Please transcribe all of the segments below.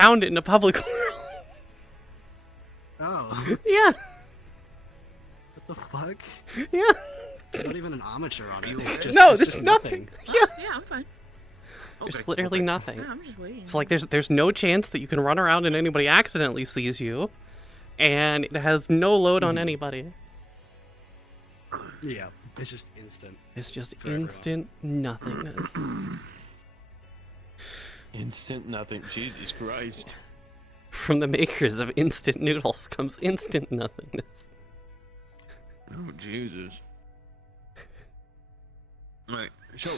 found it in a public world. Oh. Yeah. What the fuck? Yeah. It's not even an armature on it. It's just, No, it's there's just nothing. Yeah. Yeah, I'm fine. There's literally nothing. Yeah, I'm just waiting. So like there's no chance that you can run around and anybody accidentally sees you. And it has no load on anybody. Yeah, it's just instant. It's just For everyone. instant nothingness. Instant nothing. Jesus Christ. From the makers of instant noodles comes instant nothingness. Oh, Jesus. Right, so,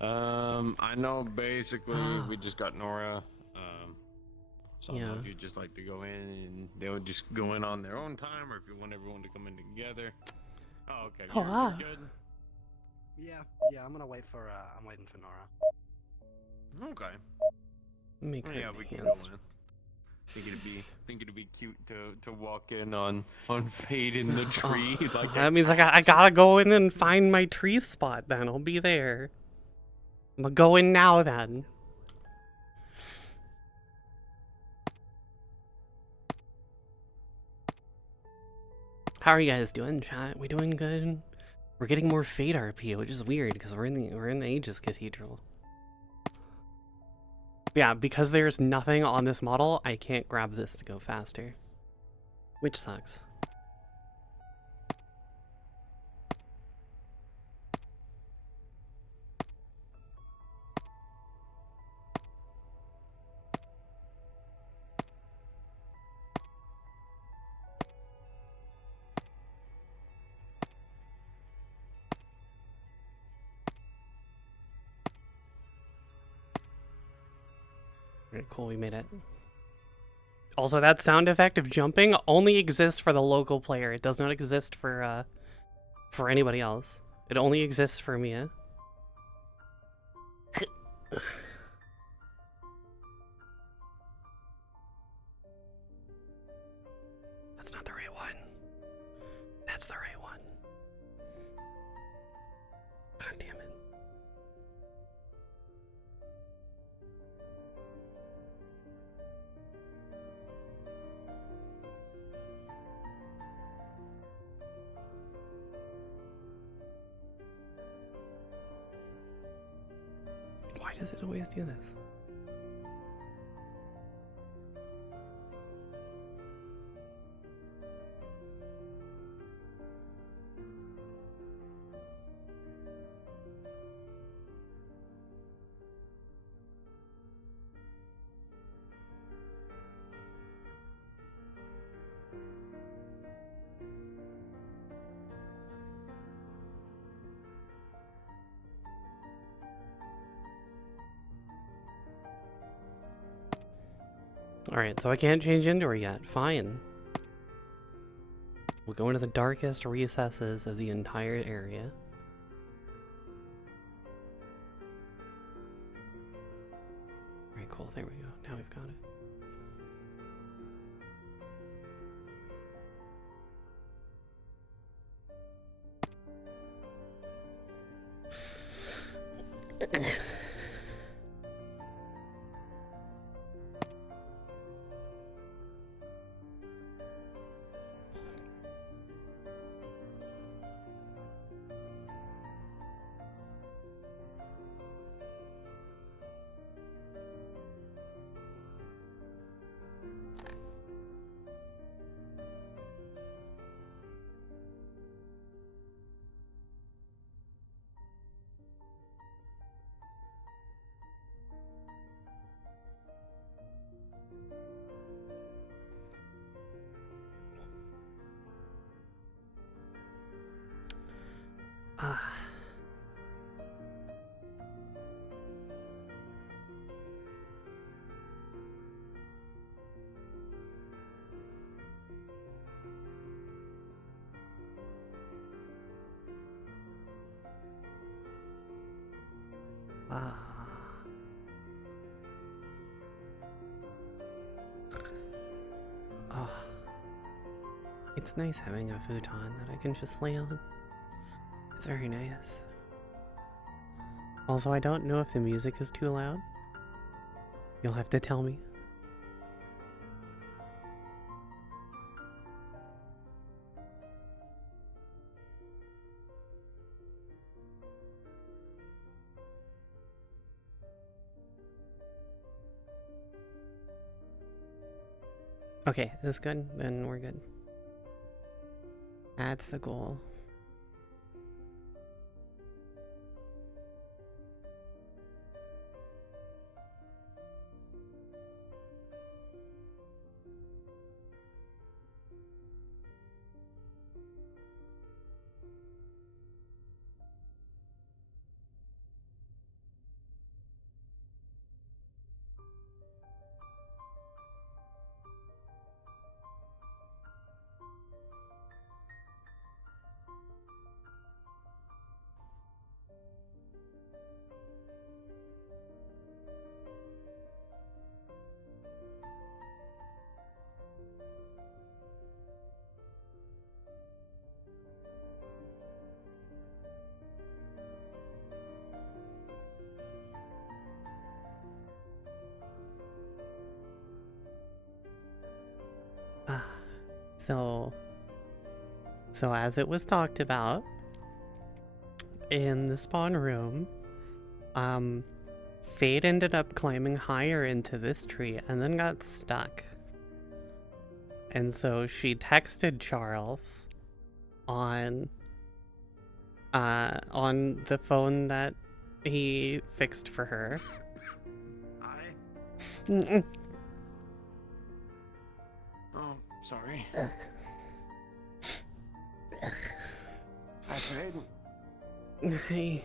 I know basically we just got Nora. So I don't know if you'd just like to go in and they would just go in on their own time, or if you want everyone to come in together. Oh, okay. You're good. Yeah, I'm waiting for Nora. Okay. Make Well, yeah, we can go hands. in. Think it'd be cute to walk in on Fayde in the tree. Like That means I gotta go in and find my tree spot then. I'll be there. I'm gonna go in now then. How are you guys doing, chat? We doing good? We're getting more Fayde RP, which is weird because we're in the Aegis Cathedral. Yeah, because there's nothing on this model, I can't grab this to go faster. Which sucks. Alright, cool, we made it. Also, that sound effect of jumping only exists for the local player. It does not exist for anybody else. It only exists for Mia. That's not the right one. That's the right one. God damn it. Why does it always do this? Alright, so I can't change into her yet. Fine. We'll go into the darkest recesses of the entire area. Alright, cool. There we go. Now we've got it. Oh. It's nice having a futon that I can just lay on. It's very nice. Also, I don't know if the music is too loud. You'll have to tell me. Okay, this good? Then we're good. That's the goal. So as it was talked about in the spawn room, Fayde ended up climbing higher into this tree and then got stuck. And so she texted Charles on the phone that he fixed for her. Hi. Oh, sorry. Hi, Fayde. Hey.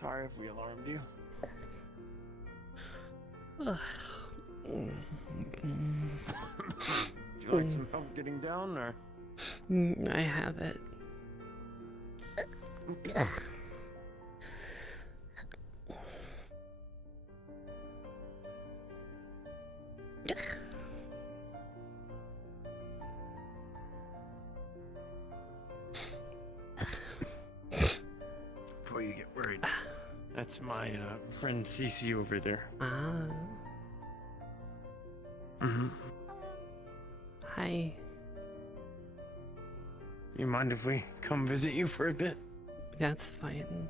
Sorry if we alarmed you. Would you like some help getting down, or? I have it. Before you get worried. That's my friend Cece over there. Mm-hmm. Hi. You mind if we come visit you for a bit? That's fine.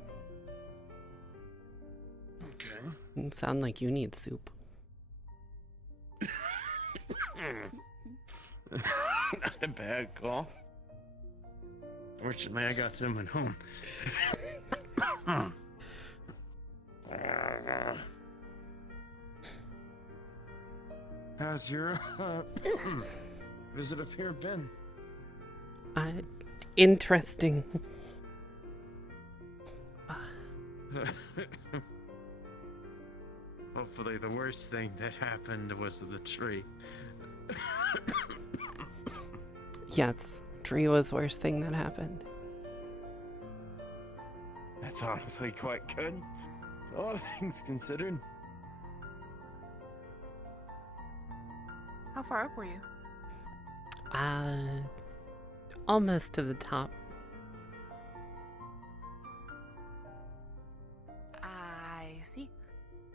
Okay. You sound like you need soup. Not a bad call. Fortunately, I got someone home. How's your visit up here been? Interesting. Hopefully the worst thing that happened was the tree. Yes, tree was worst thing that happened. That's honestly quite good. All things considered. How far up were you? Almost to the top. I see.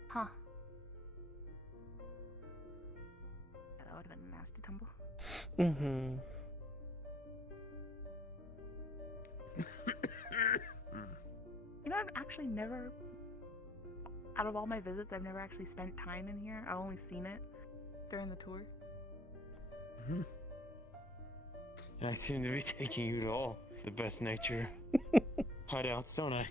Huh. That would have been a nasty tumble. Mm-hmm. You know, I've actually never, out of all my visits, I've never actually spent time in here. I've only seen it during the tour. Mm-hmm. I seem to be taking you to all the best nature hideouts, don't I?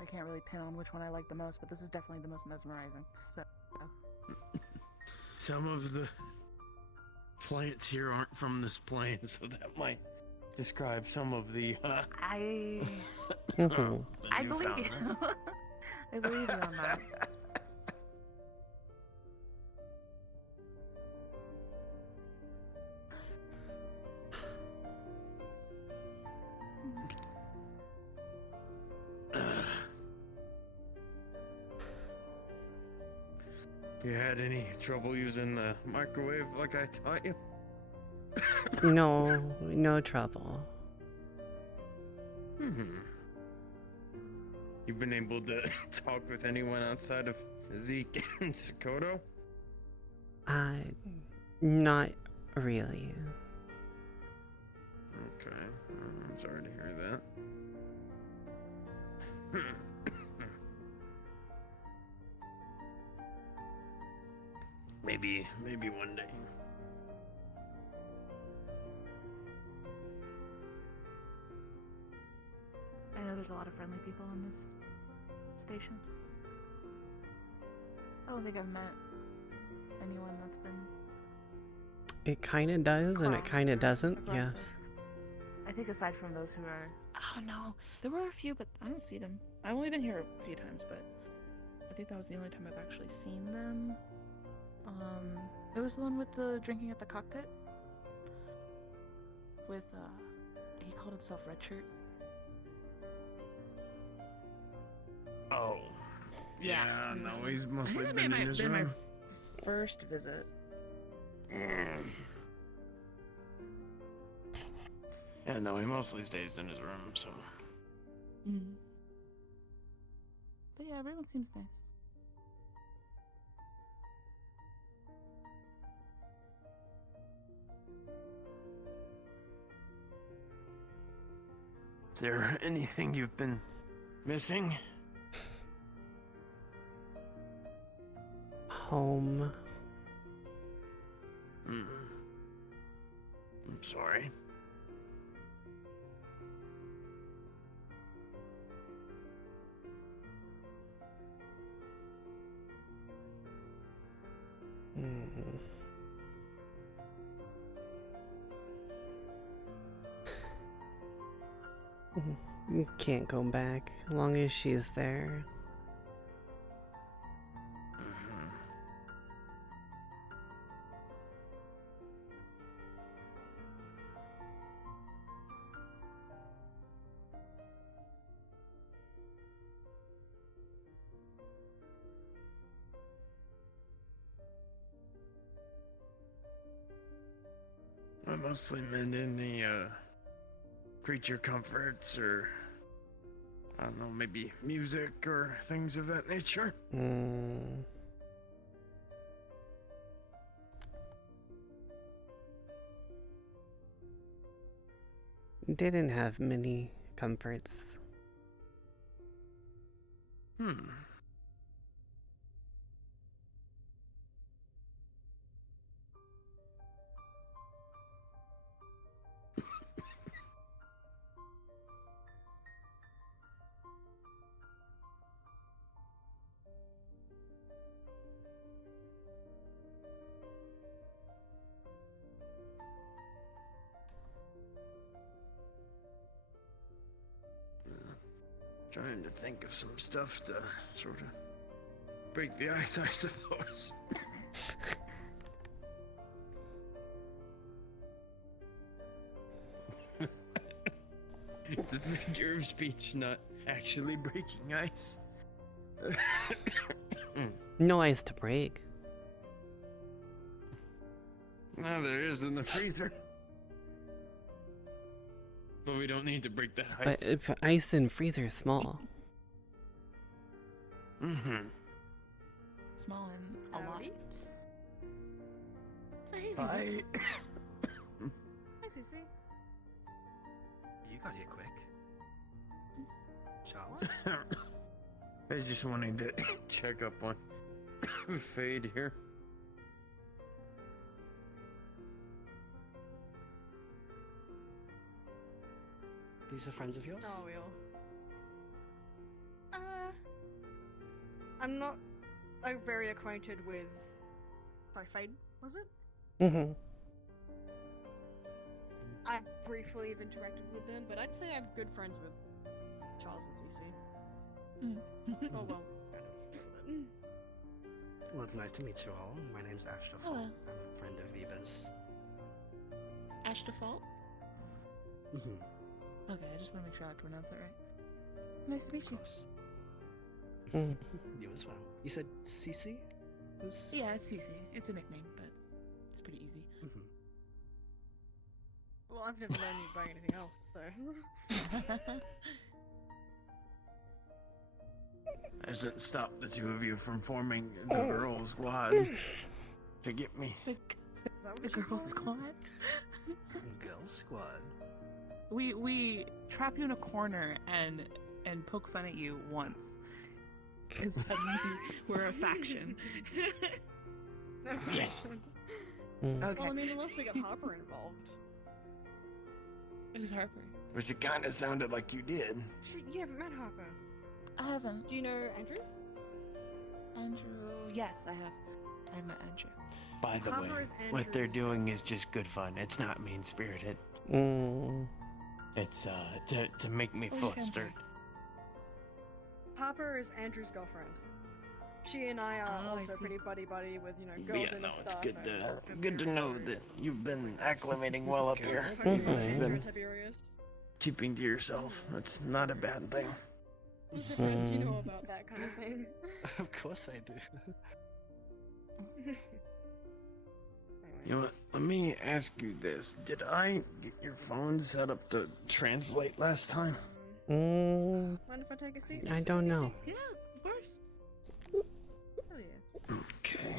I can't really pin on which one I like the most, but this is definitely the most mesmerizing. So. Some of the plants here aren't from this plane, so that might describe some of the. I Mhm. I believe you. I believe you on that. You had any trouble using the microwave like I taught you? No, no trouble. You've been able to talk with anyone outside of Zeke and Sakoto? Not really. Okay, I'm sorry to hear that. Maybe one day. I know there's a lot of friendly people on this station. I don't think I've met anyone that's been. It kind of does, and it cross kind or of doesn't. aggressive. Yes. I think aside from those who are. Oh no, there were a few, but I don't see them. I've only been here a few times, but I think that was the only time I've actually seen them. There was the one with the drinking at the cockpit. With he called himself Red Shirt. Oh. Yeah, he's no, in- he's I mostly think been in his my room. first visit. Yeah, no, he mostly stays in his room, so. But yeah, everyone seems nice. Is there anything you've been missing? Home. I'm sorry. You can't go back as long as she's there. I mostly meant in the creature comforts, or I don't know, maybe music or things of that nature. Didn't have many comforts. Trying to think of some stuff to sort of break the ice, I suppose. It's a figure of speech, not actually breaking ice. No ice to break. No, there is in the freezer. But we don't need to break that ice. But if ice in freezer is small. Small and a lot. Hi. Hi, Cece. You got here quick. Charles? I was just wanting to check up on Fayde here. These are friends of yours? Oh, we all. I'm not very acquainted with. Sorry, Fayde, was it? Mm-hmm. I briefly have interacted with them, but I'd say I'm good friends with Charles and Cece. Oh well, kind of. Well, it's nice to meet you all. My name's Ash Default. Hello. I'm a friend of Eva's. Ash Default? Mm-hmm. Okay, I just want to make sure I pronounce that right. Nice to meet Of you. course. Mm. You as well. You said Cece? Yeah, it's Cece. It's a nickname, but it's pretty easy. Mhm. Well, I've never known you by anything else, so. Hasn't stopped the two of you from forming the girl squad to get me. Is that what The you girl call it? squad. Girl squad. We trap you in a corner and poke fun at you once, and suddenly we're a faction. Yes. Mm. Okay. Well, I mean, unless we get Harper involved. Who's Harper? Which it kind of sounded like you did. Shoot, you haven't met Harper. I haven't. Do you know Andrew? Andrew. Yes, I have. I met Andrew. By the Harper way, is what they're Andrew's doing is just good fun. It's not mean spirited. Mm. It's to make me Oh, he sounds flustered. Harper is Andrew's girlfriend. She and I are Oh, I also see. pretty buddy with, girls Yeah, in no, and it's stuff. good and to know that you've been acclimating well up here. Talking about Mhm. Andrew and Tiberius. Keeping to yourself, that's not a bad thing. I'm surprised you know Mhm. about that kind of thing. Of course I do. You know what? Let me ask you this. Did I get your phone set up to translate last time? Mm. Mind if I take a seat? I don't know. Yeah, of course. Oh yeah. Okay.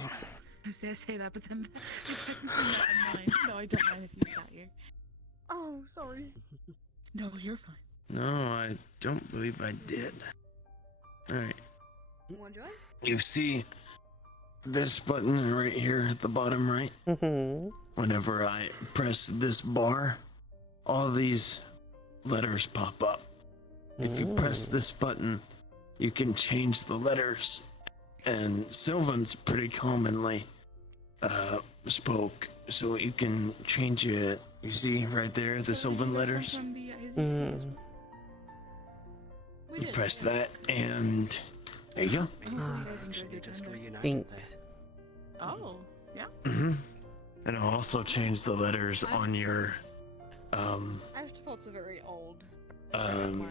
I say that, but then it's technically not mine. No, I don't mind if you sat here. Oh, sorry. No, you're fine. No, I don't believe I did. Alright. One joy? You see this button right here at the bottom right? Mm-hmm. Whenever I press this bar, all these letters pop up. If you press this button, you can change the letters. And Sylvan's pretty commonly spoke, so you can change it. You see right there, the Sylvan letters? From the IZC as Mm. well. We You did. press that, and there you go. Hopefully you Ah, guys enjoyed Actually, your just time there. reunited Thanks. Oh, yeah. Mm-hmm. And I'll also change the letters on your Ash Default's a very old.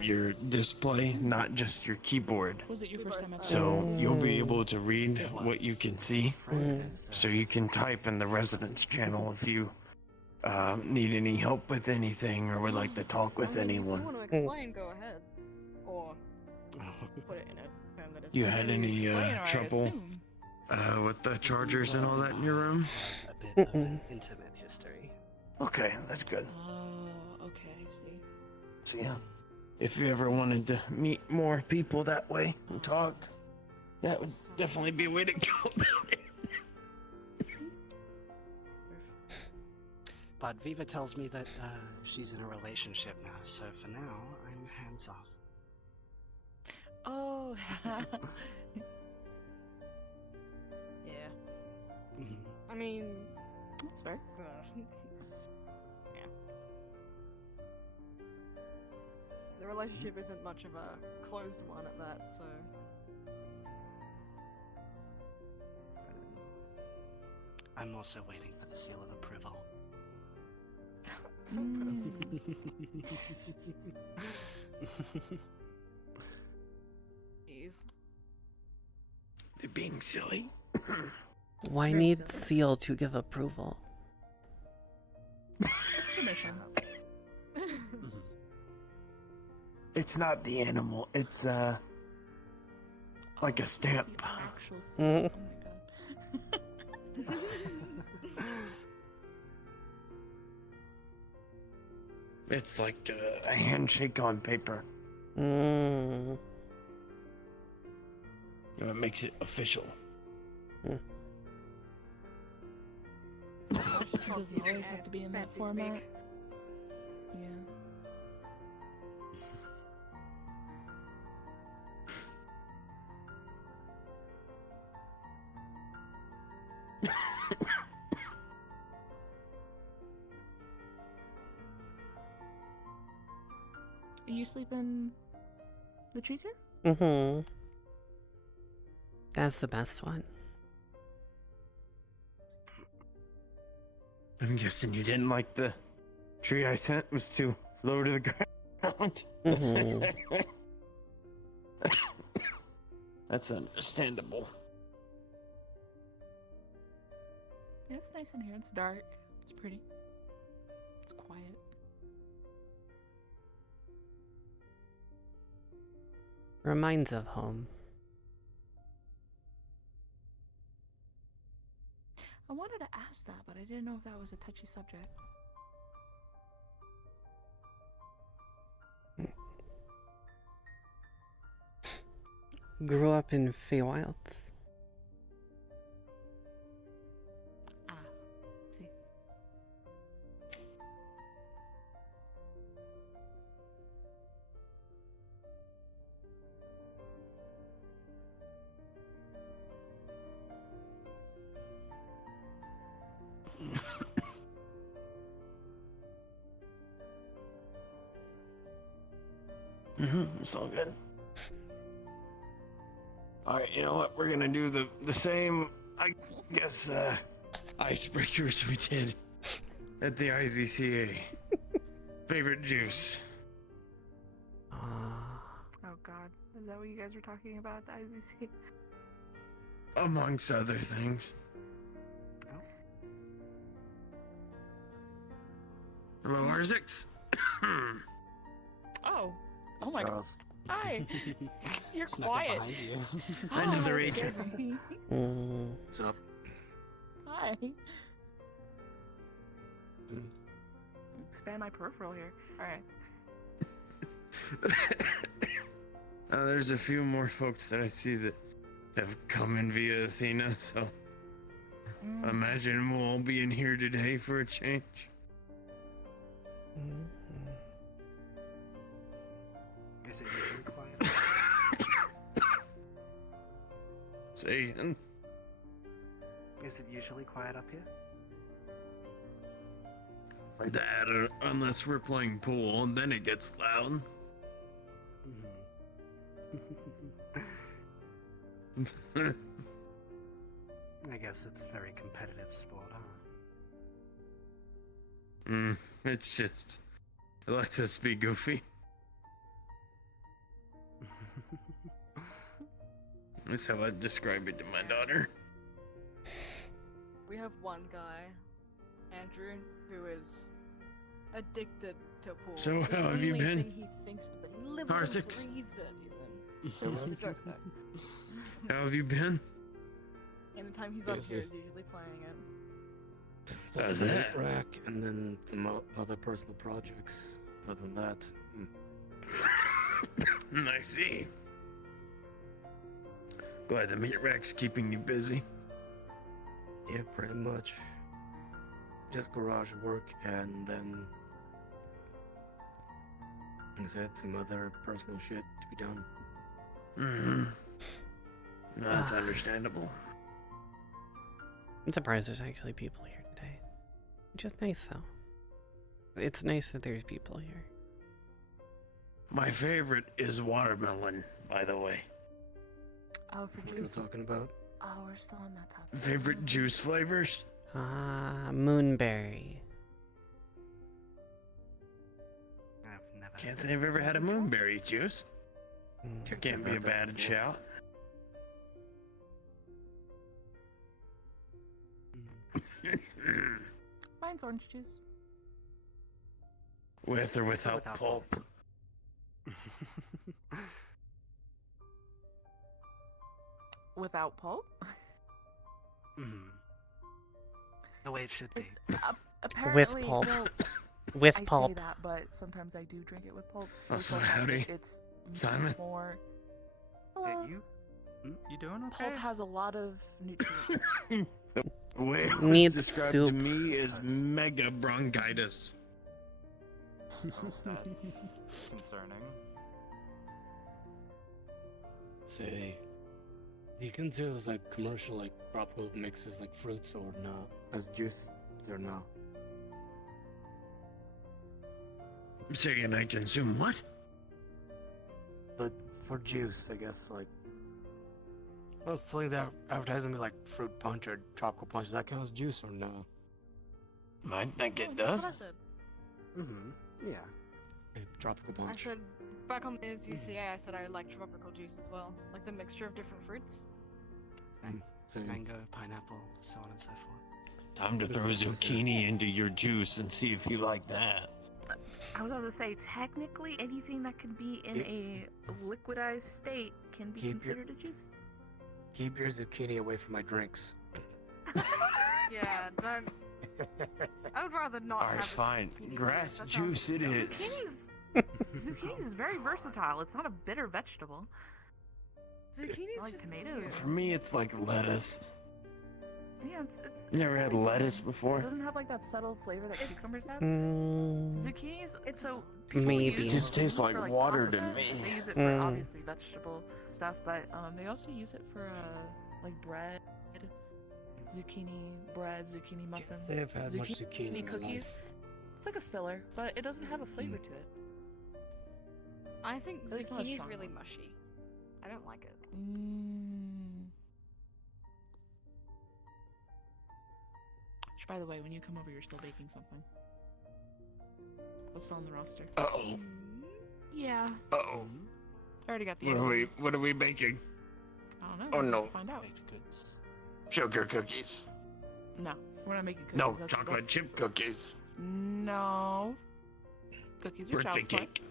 your display, not just your keyboard. Was it your We first both, time at So IZC? you'll be able to read there. It what you was. can see. Friend Mm. is, So you can type in the residence channel if you need any help with anything or would like to talk with If you anyone. want to explain, go ahead. Or put it in a term that is. You had any Explain, or I trouble assume. with the chargers and all that in your room? a bit of an intimate history. Okay, that's good. Oh, okay, I see. So yeah, if you ever wanted to meet more people that way and talk, that would definitely be a way to go about it. But Viva tells me that she's in a relationship now, so for now, I'm hands off. Oh. Yeah. Mhm. I mean. That's fair. Yeah. The relationship isn't much of a closed one at that, so. I'm also waiting for the seal of approval. Jeez. They're being silly. Why Very need silly. Seal to give approval? It's permission. Mhm. It's not the animal. It's like a stamp. See, an actual seal. Oh my god. It's like a handshake on paper. Mm. You know, it makes it official. It doesn't always have to be in that Fancy format. speak. Yeah. Are you sleeping the trees here? Mm-hmm. That's the best one. I'm guessing you didn't like the tree I sent. It was too low to the ground. Mhm. That's understandable. Yeah, it's nice in here. It's dark. It's pretty. It's quiet. Reminds of home. I wanted to ask that, but I didn't know if that was a touchy subject. Grew up in Feywild. Ah, see. It's all good. Alright, you know what? We're gonna do the same, I guess, icebreakers we did at the IZCA. Favorite juice? Oh God, is that what you guys were talking about at the IZC? Amongst other things. Hello, R6. Oh my God. Hi. You're Snuck up quiet. behind you. Another Oh, agent. goodness. What's up? Hi. Expand my peripheral here. Alright. There's a few more folks that I see that have come in via Athena, so I imagine we'll all be in here today for a change. Is it usually quiet? Say again? Is it usually quiet up here? That, unless we're playing pool, and then it gets loud. I guess it's a very competitive sport, huh? It's just, it lets us be goofy. That's how I describe it to my daughter. We have one guy, Andrew, who is addicted to pool. So It's how the have you only been? thing he thinks, but he lives and R6. breathes it, even. It's a joke, though. How have you been? Anytime he's up here, he's usually playing it. How's the that? hit rack and then some other personal projects. Other than that, I see. Glad the meat rack's keeping you busy. yeah, pretty much. Just garage work and then like I said, some other personal shit to be done. No, that's understandable. I'm surprised there's actually people here today. Which is nice, though. It's nice that there's people here. My favorite is watermelon, by the way. Oh, for What are you juice. talking about? Oh, we're still on that topic. Favorite juice flavors? Moonberry. I've never. Can't say I've ever had a moonberry juice. Mm. Can't be a I've had that bad before. shout. Mine's orange juice. With or without Without pulp. Without pulp? The way it should be. It's apparently pulp. Well, With I pulp. say that, but sometimes I do drink it with pulp. Oh, Or so sometimes howdy, It's Simon. more. Hey, Hello. you doing okay? Pulp has a lot of nutrients. The way it was Needs described soup. to me is Nice. mega bronchitis. That's concerning. Say, do you consider those like commercial like tropical mixes like fruits or not? As juice or not? Saying I consume what? But for juice, I guess like. Let's tell you that advertising me like fruit punch or tropical punch. Does that count as juice or no? I think it Oh, that's does. what I said. Yeah. Okay, tropical I punch. said back on the ZCA, I said I like tropical juice as well, like the mixture of different fruits. Nice. Same. Mango, pineapple, so on and so forth. Time to throw zucchini into your juice and see if you like that. I was about to say, technically, anything that can be in a liquidized state can be considered a juice. Keep your zucchini away from my drinks. Yeah, don't. I would rather not. Alright, have a fine. zucchini Grass that juice sounds- it is. Zucchini is very versatile. It's not a bitter vegetable. Zucchini's Like just tomatoes. weird. For me, it's like lettuce. Yeah, it's You never had totally lettuce fine. before? It doesn't have like that subtle flavor that cucumbers have. Mm, Zucchinis, it's so people use Maybe. It just tastes zucchini like for, water to pasta. me. They use it for Mm. obviously vegetable stuff, but they also use it for like bread, zucchini bread, zucchini muffins, Say I've had much zucchini in my cookies. life. It's like a filler, but it doesn't have a flavor to it. I think It's not a zucchini's strong really one. mushy. I don't like it. By the way, when you come over, you're still baking something. What's still on the roster? Uh-oh. Yeah. Uh-oh. I already got the What are we making? I don't know. Oh, we'll have no. to find out. Baked goods. Sugar cookies. No, we're not making cookies. No, That's- chocolate that's- chip cookies. No. Cookies are Birthday child's play. cake.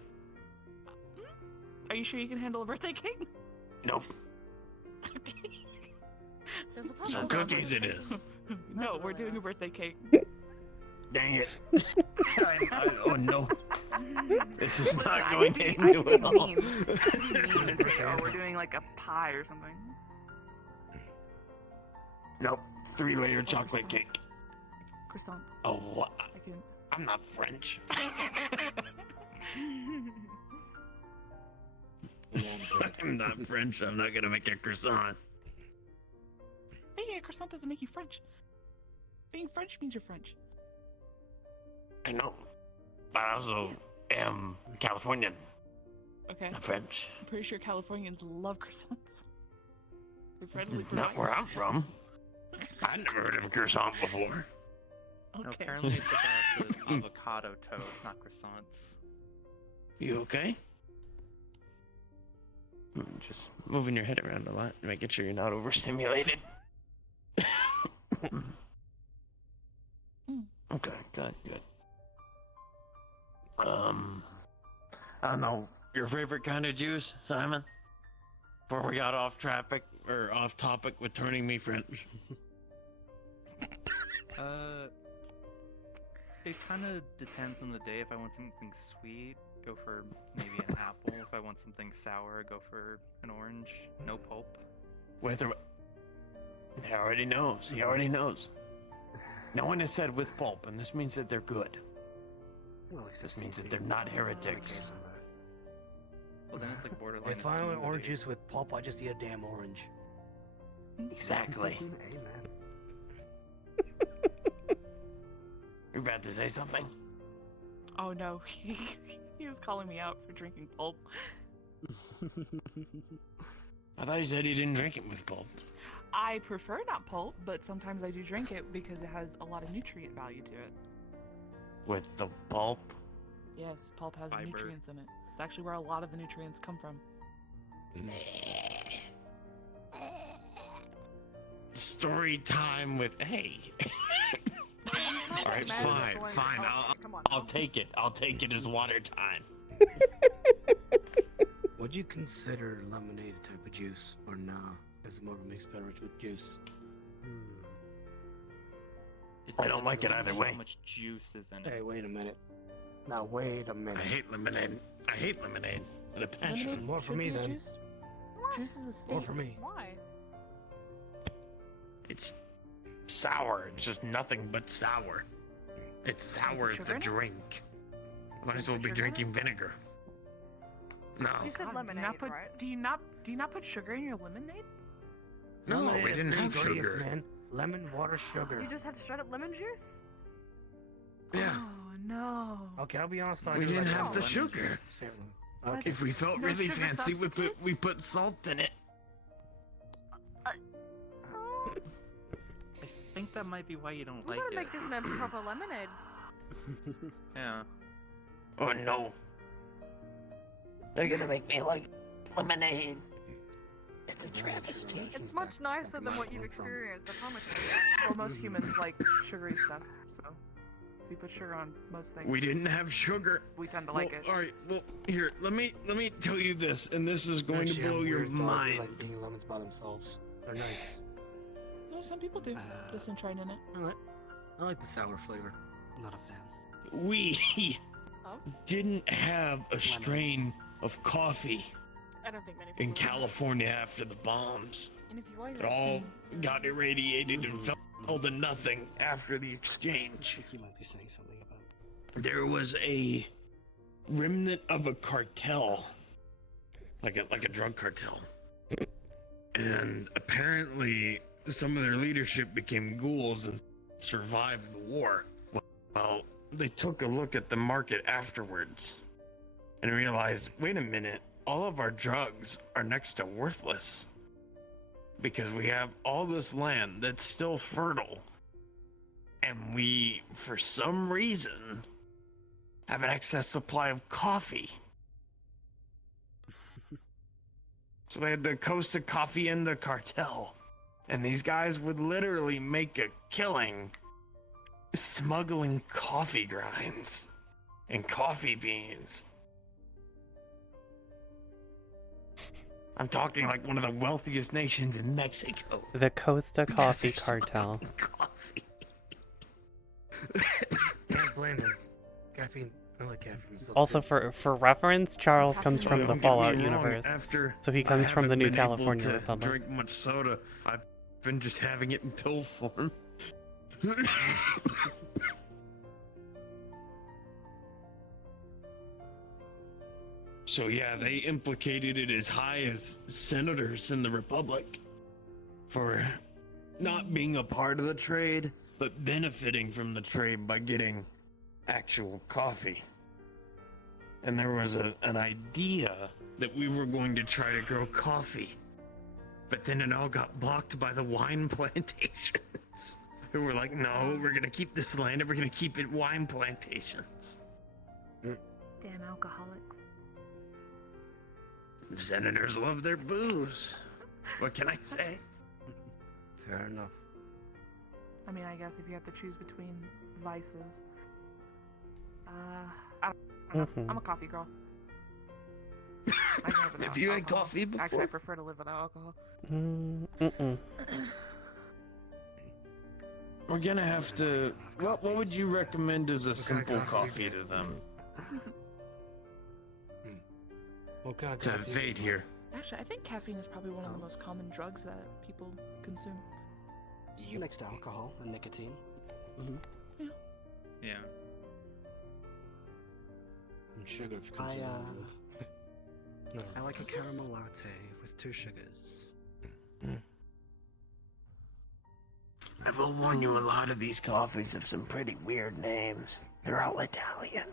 Are you sure you can handle a birthday cake? Nope. There's a So possibility. cookies it is. No, That's we're really doing a nice. birthday cake. Dang it. Oh no. This is Listen, not I going could be- to I end could well be at all. mean. I could be mean and say, oh, we're doing like a pie or something. Nope. 3-layer chocolate cake. Croissants. Oh, what? I can. I'm not French. I'm not French. I'm not gonna make a croissant. Making a croissant doesn't make you French. Being French means you're French. I know. But I also am Californian. Okay. Not French. I'm pretty sure Californians love croissants. They're friendly. Not where I'm from. I've never heard of a croissant before. No, Okay. apparently it's about the avocado toast, not croissants. You okay? Just moving your head around a lot, making sure you're not overstimulated. Okay, good. I don't know, your favorite kind of juice, Simon? Before we got off topic with turning me French. It kind of depends on the day. If I want something sweet, go for maybe an apple. If I want something sour, go for an orange. No pulp. Whether he already knows. He already knows. No one has said with pulp, and this means that they're good. Well, except This means that CC. they're not On heretics. occasion, though. Well, then it's like borderline. If I want orange smoothie. juice with pulp, I just eat a damn orange. Exactly. Amen. You're about to say something? Oh no, he was calling me out for drinking pulp. I thought you said you didn't drink it with pulp. I prefer not pulp, but sometimes I do drink it because it has a lot of nutrient value to it. With the pulp? Yes, pulp has Fiber. nutrients in it. It's actually where a lot of the nutrients come from. Story time with hey. All right, fine. I'll take it. I'll take it as water time. Would you consider lemonade a type of juice, or nah? It's more of a mixed beverage with juice. I don't like it either way. So much juice is in it. Hey, wait a minute. Now wait a minute. I hate lemonade. I hate lemonade with a passion. Lemonade More for should me be a then. Juice. Juice is a state. More for me. Why? It's sour. It's just nothing but sour. It's sour sugar the in it? drink. Might as well be Sugar in it? drinking vinegar. No. You said God, lemonade, right? Do you not put sugar in your lemonade? No, Lemonade we has didn't three have ingredients, sugar. man. Lemon, water, sugar. You just had shredded lemon juice? Yeah. Oh no. Okay, I'll be honest. I We do didn't like have the lemon sugar. juice. Okay. If we felt No really sugar fancy, we substitutes? put salt in it. I think that might be why you don't We like gotta it. make this man proper lemonade. Yeah. Oh no. They're gonna make me like lemonade. It's a travesty. It's much nicer than what you've experienced, I promise you. Well, most humans like sugary stuff, so if you put sugar on most things, We didn't have sugar. we tend to like it. All right. Well, here, let me tell you this, and this is going to blow your mind. Like eating lemons by themselves. They're nice. No, some people do. Just trying in it. I like the sour flavor. Not a fan. We Oh? didn't have a strain of coffee I don't think many people in would. California after the bombs. And if you are It all got irradiated and fell to nothing after the I exchange. think you might be saying something about. There was a remnant of a cartel, like a drug cartel, and apparently some of their leadership became ghouls and survived the war. Well, they took a look at the market afterwards and realized, wait a minute, all of our drugs are next to worthless because we have all this land that's still fertile, and we, for some reason, have an excess supply of coffee. So they had the Costa Coffee and the cartel, and these guys would literally make a killing smuggling coffee grinds and coffee beans. I'm talking like one of the wealthiest nations in Mexico. The Costa Coffee They're Cartel. smuggling Coffee. Can't blame them. Caffeine. I like caffeine. So Also, good. for reference, Charles comes Don't from the Don't get me Fallout wrong, universe. After So he I comes from the haven't new been able California to Republic. drink much soda. I've been just having it in pill form. So yeah, they implicated it as high as senators in the Republic for not being a part of the trade, but benefiting from the trade by getting actual coffee. And there was an idea that we were going to try to grow coffee, but then it all got blocked by the wine plantations. And we're like, no, we're gonna keep this land and we're gonna keep it wine plantations. Damn alcoholics. Senators love their booze. What can I say? Fair enough. I mean, I guess if you have to choose between vices, I don't know. I'm a coffee girl. I can live without Have you had alcohol. coffee before? Actually, I prefer to live without alcohol. We're gonna have to. What would you recommend as a simple coffee to them? What kind of To coffee? Fayde here. Actually, I think caffeine is probably one of the most common drugs that people consume. Next to alcohol and nicotine. Yeah. And sugar if you I consider it. No. I like a caramel latte with 2 sugars. I will warn you, a lot of these coffees have some pretty weird names. They're all Italian.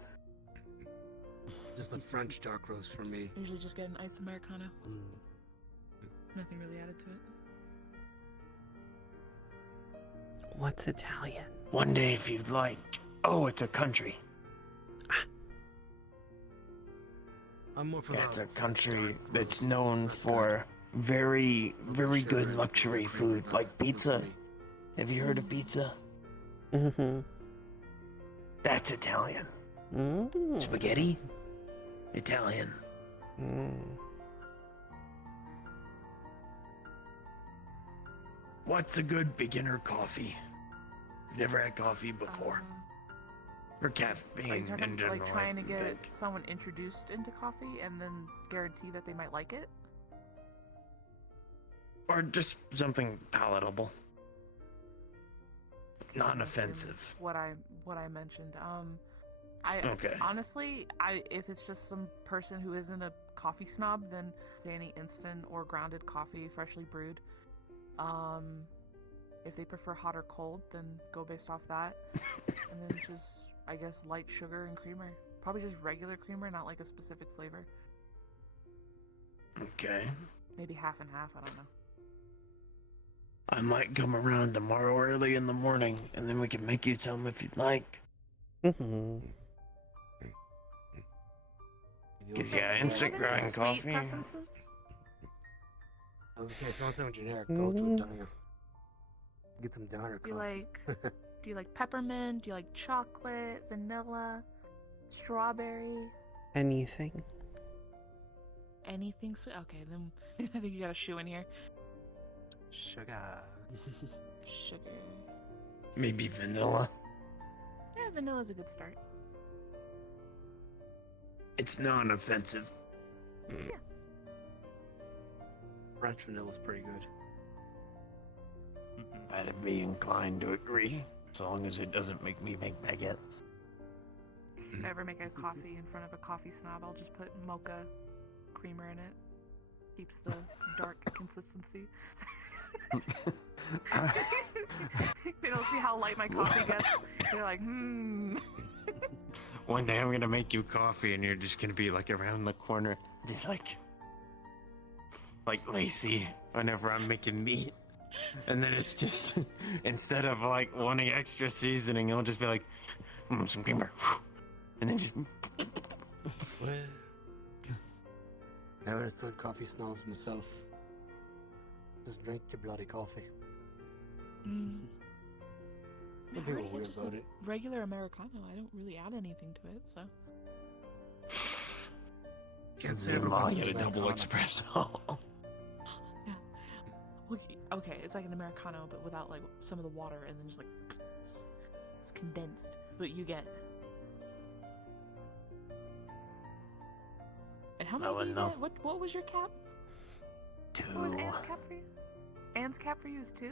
Just the French dark roast for me. Usually just get an iced Americano. Mm. Nothing really added to it. What's Italian? One day, if you'd like. Oh, it's a country. I'm more for It's the a French country dark that's roast. known That's for very, good. very Sugar good and luxury cream, food, that's like good for pizza. me. Have you heard of pizza? Mm-hmm. That's Italian. Mm. Spaghetti? Italian. Mm. What's a good beginner coffee? Never had coffee before. Or Are you caffeine talking in general. like trying to I get think. someone introduced into coffee and then guarantee that they might like it? Or just something palatable. Non-offensive. What I mentioned. Okay. Honestly, if it's just some person who isn't a coffee snob, then say any instant or grounded coffee, freshly brewed. If they prefer hot or cold, then go based off that. And then just, I guess, light sugar and creamer. Probably just regular creamer, not like a specific flavor. Okay. Maybe half and half, I don't know. I might come around tomorrow early in the morning, and then we can make you some if you'd like. Mm-hmm. Cause yeah, instant Are there grind sweet coffee. preferences? I was gonna say, if you want something generic, go to a diner. Get some diner Do you coffee. like do you like peppermint? Do you like chocolate, vanilla, strawberry? Anything. Anything sweet? Okay, then I think you got a shoe in here. Sugar. Sugar. Maybe vanilla. Yeah, vanilla's a good start. It's non-offensive. French vanilla's pretty good. I'd be inclined to agree, as long as it doesn't make me make baguettes. If I ever make a coffee in front of a coffee snob, I'll just put mocha creamer in it. Keeps the dark consistency. They don't see how light my coffee gets. They're like, One day I'm gonna make you coffee, and you're just gonna be like around the corner, just like Lacey whenever I'm making meat. And then it's just, instead of like wanting extra seasoning, it'll just be like, some creamer. And then just. Never understood coffee snobs myself. Just drink your bloody coffee. Some people are weird about it. Regular Americano. I don't really add anything to it, so. Can't say I everybody get a likes double Americano. espresso. Yeah. Well, okay, it's like an Americano, but without like some of the water, and then just like it's condensed. But you get. And how many I do you wouldn't know. get? What was your cap? What was Anne's cap for you? Anne's cap for you is 2?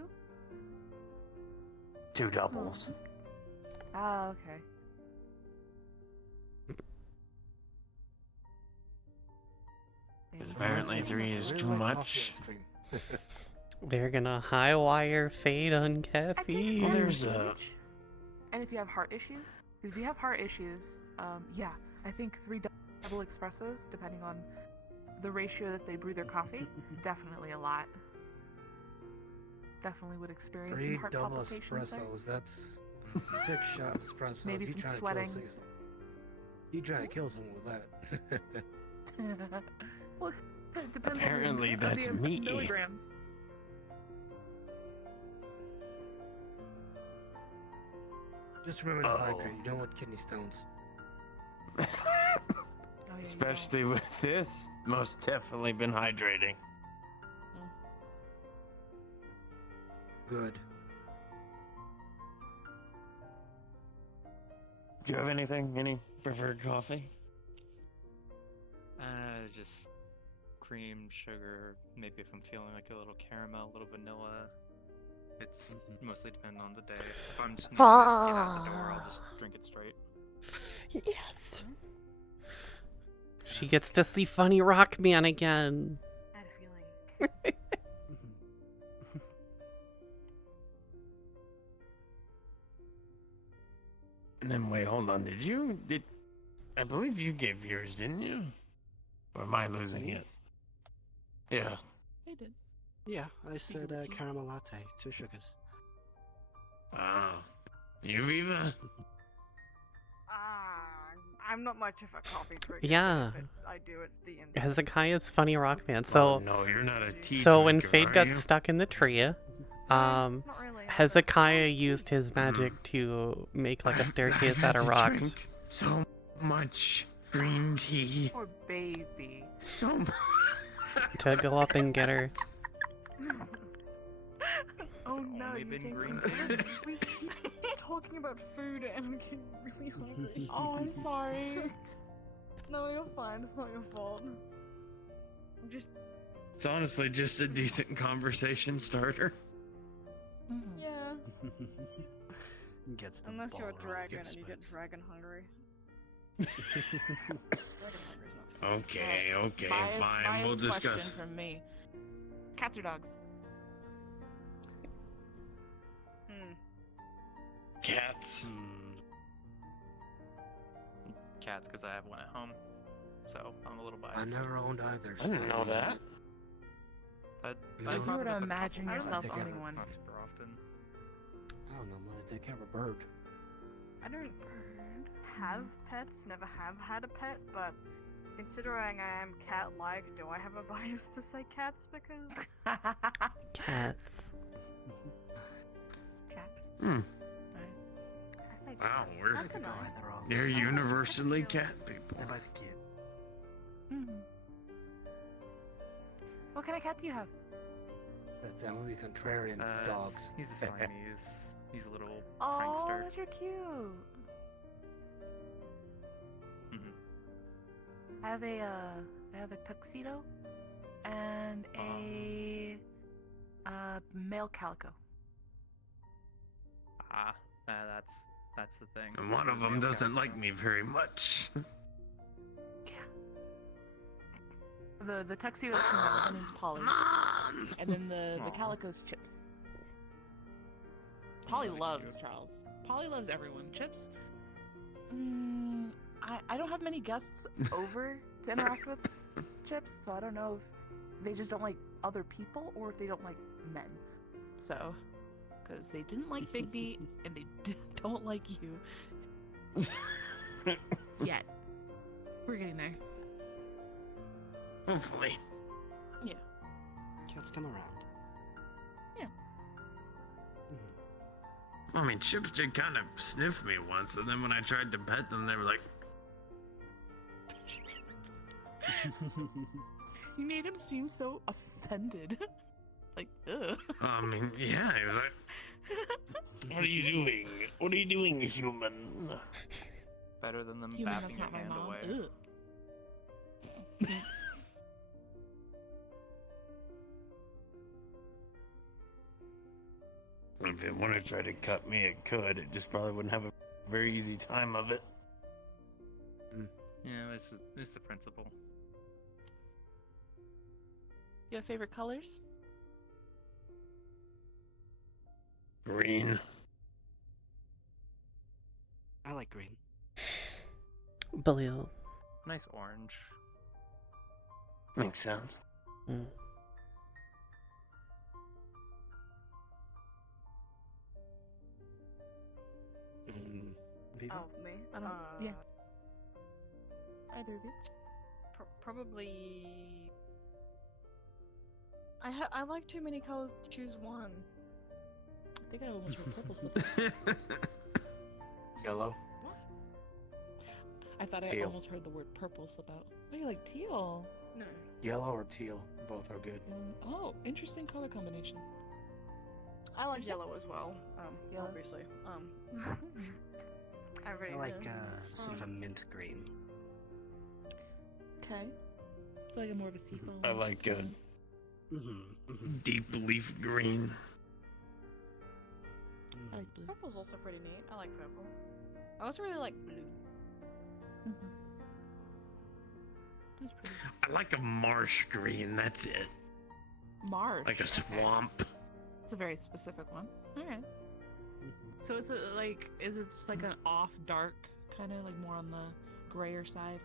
2 doubles. Ah, okay. Apparently 3 is I too really like much. coffee ice cream. They're gonna high wire Fayde on I'd say caffeine. depends There's on a- age. And if you have heart issues, if you have heart issues, yeah, I think 3 double espressos, depending on the ratio that they brew their coffee, definitely a lot. Definitely would experience 3 some heart double palpitations there. espressos. That's 6 shot espressos. Maybe You some trying to sweating. Kill you trying to kill someone with that? Well, it depends Apparently on the, that's the me. milligrams. Just remember to Uh-oh. hydrate. You don't want kidney stones. Oh, yeah, you don't. Especially with this, most definitely been hydrating. Good. Do you have anything? Any preferred coffee? Just cream, sugar, maybe if I'm feeling like a little caramel, a little vanilla. It's mostly dependent on the day. If I'm just needing to get out the door, I'll just drink it straight. Yes. She gets to see Funny Rock Man again. I had a feeling. And then wait, hold on. Did I believe you gave yours, didn't you? Or am I losing it? Yeah. I did. Yeah, I said caramel latte, 2 sugars. Ah. You, Viva? I'm not much of a coffee drinker. Yeah. But I do. It's the end. Hezekiah's Funny Rock Man. Oh, So, no, you're not a tea so when drinker, Fayde are got you? stuck in the tree, Not really. Hezekiah used his magic to make like a staircase out of I've had to rocks. drink so much green tea. Poor baby. So much. To go up and get her. Oh it no, only you been think green so? tea? We keep talking about food and I'm getting really hungry. Oh, I'm sorry. No, you're fine. It's not your fault. I'm just It's honestly just a decent conversation starter. yeah. Gets the Unless you're a ball rolling, dragon yes, and you get but- dragon hungry. Dragon hungry is not. Okay, Biased- fine. biased We'll discuss. question from me. Cats or dogs? Cats. Cats, because I have one at home. So I'm a little biased. I never owned either. I didn't know that. But You I know- If you brought were it to up a imagine couple yourself times, Take owning care. one, not super often. I don't know, man. I take care of a bird. I don't have pets. Never have had a pet, but Considering I am cat-like, do I have a bias to say cats? Because Cats. Hmm. I say Wow, cats. we're Cats are Could go nice. either or. they're I just universally feel- cat people. They're both cute. What kind of cat do you have? That's I'm gonna be contrarian. Dogs. He's a Siamese. He's a little Oh, prankster. those are cute. Mhm. I have a tuxedo and a male calico. Ah, that's the thing. And one of them doesn't like me very much. The tuxedo's female, her name's Polly. And then the Aw. calico's Chips. Polly That's loves cute. Charles. Polly loves everyone. Chips? I don't have many guests over to interact with Chips, so I don't know if they just don't like other people or if they don't like men. So, because they didn't like Bigby and they don't like you. Yet. We're getting there. Hopefully. Yeah. Cats come around. Yeah. I mean, Chips did kind of sniff me once, and then when I tried to pet them, they were like, You made him seem so offended. Like, ugh. I mean, yeah, he was like, what are you doing? What are you doing, human? Better than them Human, bapping that's your not my hand mom. away. Ugh. If it wanted to try to cut me, it could. It just probably wouldn't have a very easy time of it. Yeah, this is the principle. You have favorite colors? Green. I like green. Blue. Nice orange. Makes sense. Mm. Viva? Oh, me? I don't- yeah. Either of you? Probably. I like too many colors to choose one. I think I almost heard purple slip. Yellow. What? I thought I Teal. almost heard the word purple slip out. Oh, you like teal? No. Yellow or teal. Both are good. Oh, interesting color combination. I like yellow as well. Yellow. Obviously. I really I like do. sort of a mint green. Okay. So like a more of a seafoam. I like a Mm-hmm. deep leaf green. I like blue. Purple's also pretty neat. I like purple. I also really like blue. Mm-hmm. That's pretty. I like a marsh green, that's it. Marsh. Like a swamp. It's a very specific one. Alright. So it's is it just like an off dark kind of like more on the grayer side?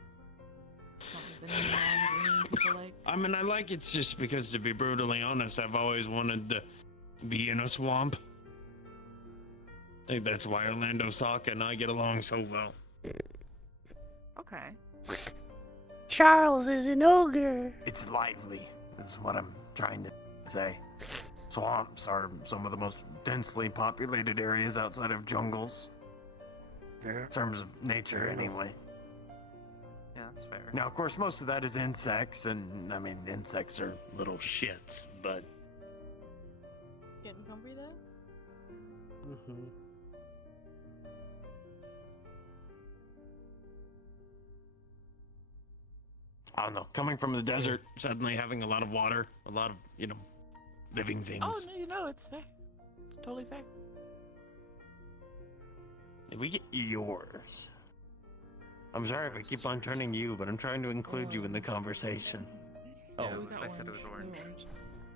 Not like the neon green people like. I mean, I like it just because, to be brutally honest, I've always wanted to be in a swamp. I think that's why Orlando Sokka and I get along so well. Okay. Charles is an ogre. It's lively, is what I'm trying to say. Swamps are some of the most densely populated areas outside of jungles. In terms of nature, anyway. Yeah, that's fair. Now, of course, most of that is insects, and I mean, insects are little shits, but Getting comfy there? Mm-hmm. I don't know. Coming from the desert, suddenly having a lot of water, a lot of, living things. Oh, no, it's fair. It's totally fair. Did we get yours? I'm sorry if I keep on turning you, but I'm trying to include you in the conversation. Yeah, Oh, we got I said it was We orange.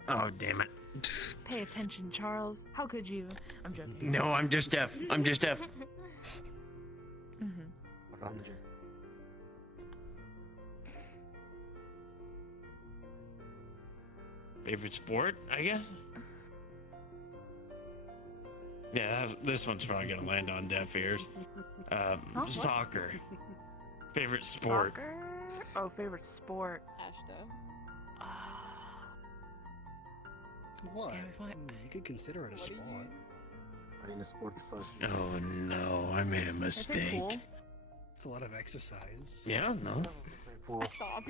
got Oh, damn it. Pay attention, Charles. How could you? I'm joking. No, I'm just deaf. I'm just deaf. Mm-hmm. Ranger. Favorite sport, I guess? Yeah, this one's probably gonna land on deaf ears. What? Soccer. Favorite sport. Soccer? Oh, favorite sport. Ashton. What? Damn, if I- I mean, you could consider it a sport. I ain't a sports person. Oh no, I made a mistake. Pool? It's a lot of exercise. Yeah, no. Pool. Stop.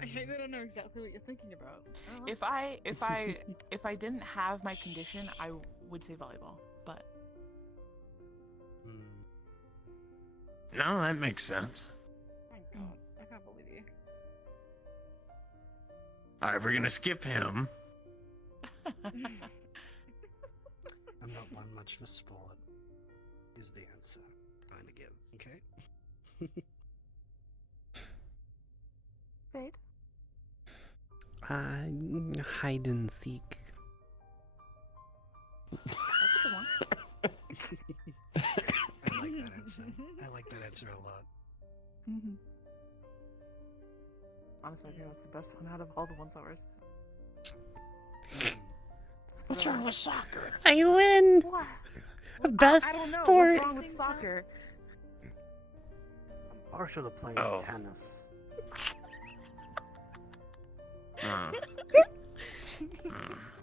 I hate that I know exactly what you're thinking about. If I didn't have my condition, I would say volleyball. But Hmm. No, that makes sense. Thank God. I can't believe you. Alright, we're gonna skip him. I'm not one much for sport, is the answer I'm trying to give, okay? Fade. Hide and seek. That's a good one. I like that answer. I like that answer a lot. Mm-hmm. Honestly, I think that's the best one out of all the ones that were said. What's wrong with soccer? I win. What? Best I don't know. sport. What's wrong with soccer? I'm partial to playing Oh. tennis.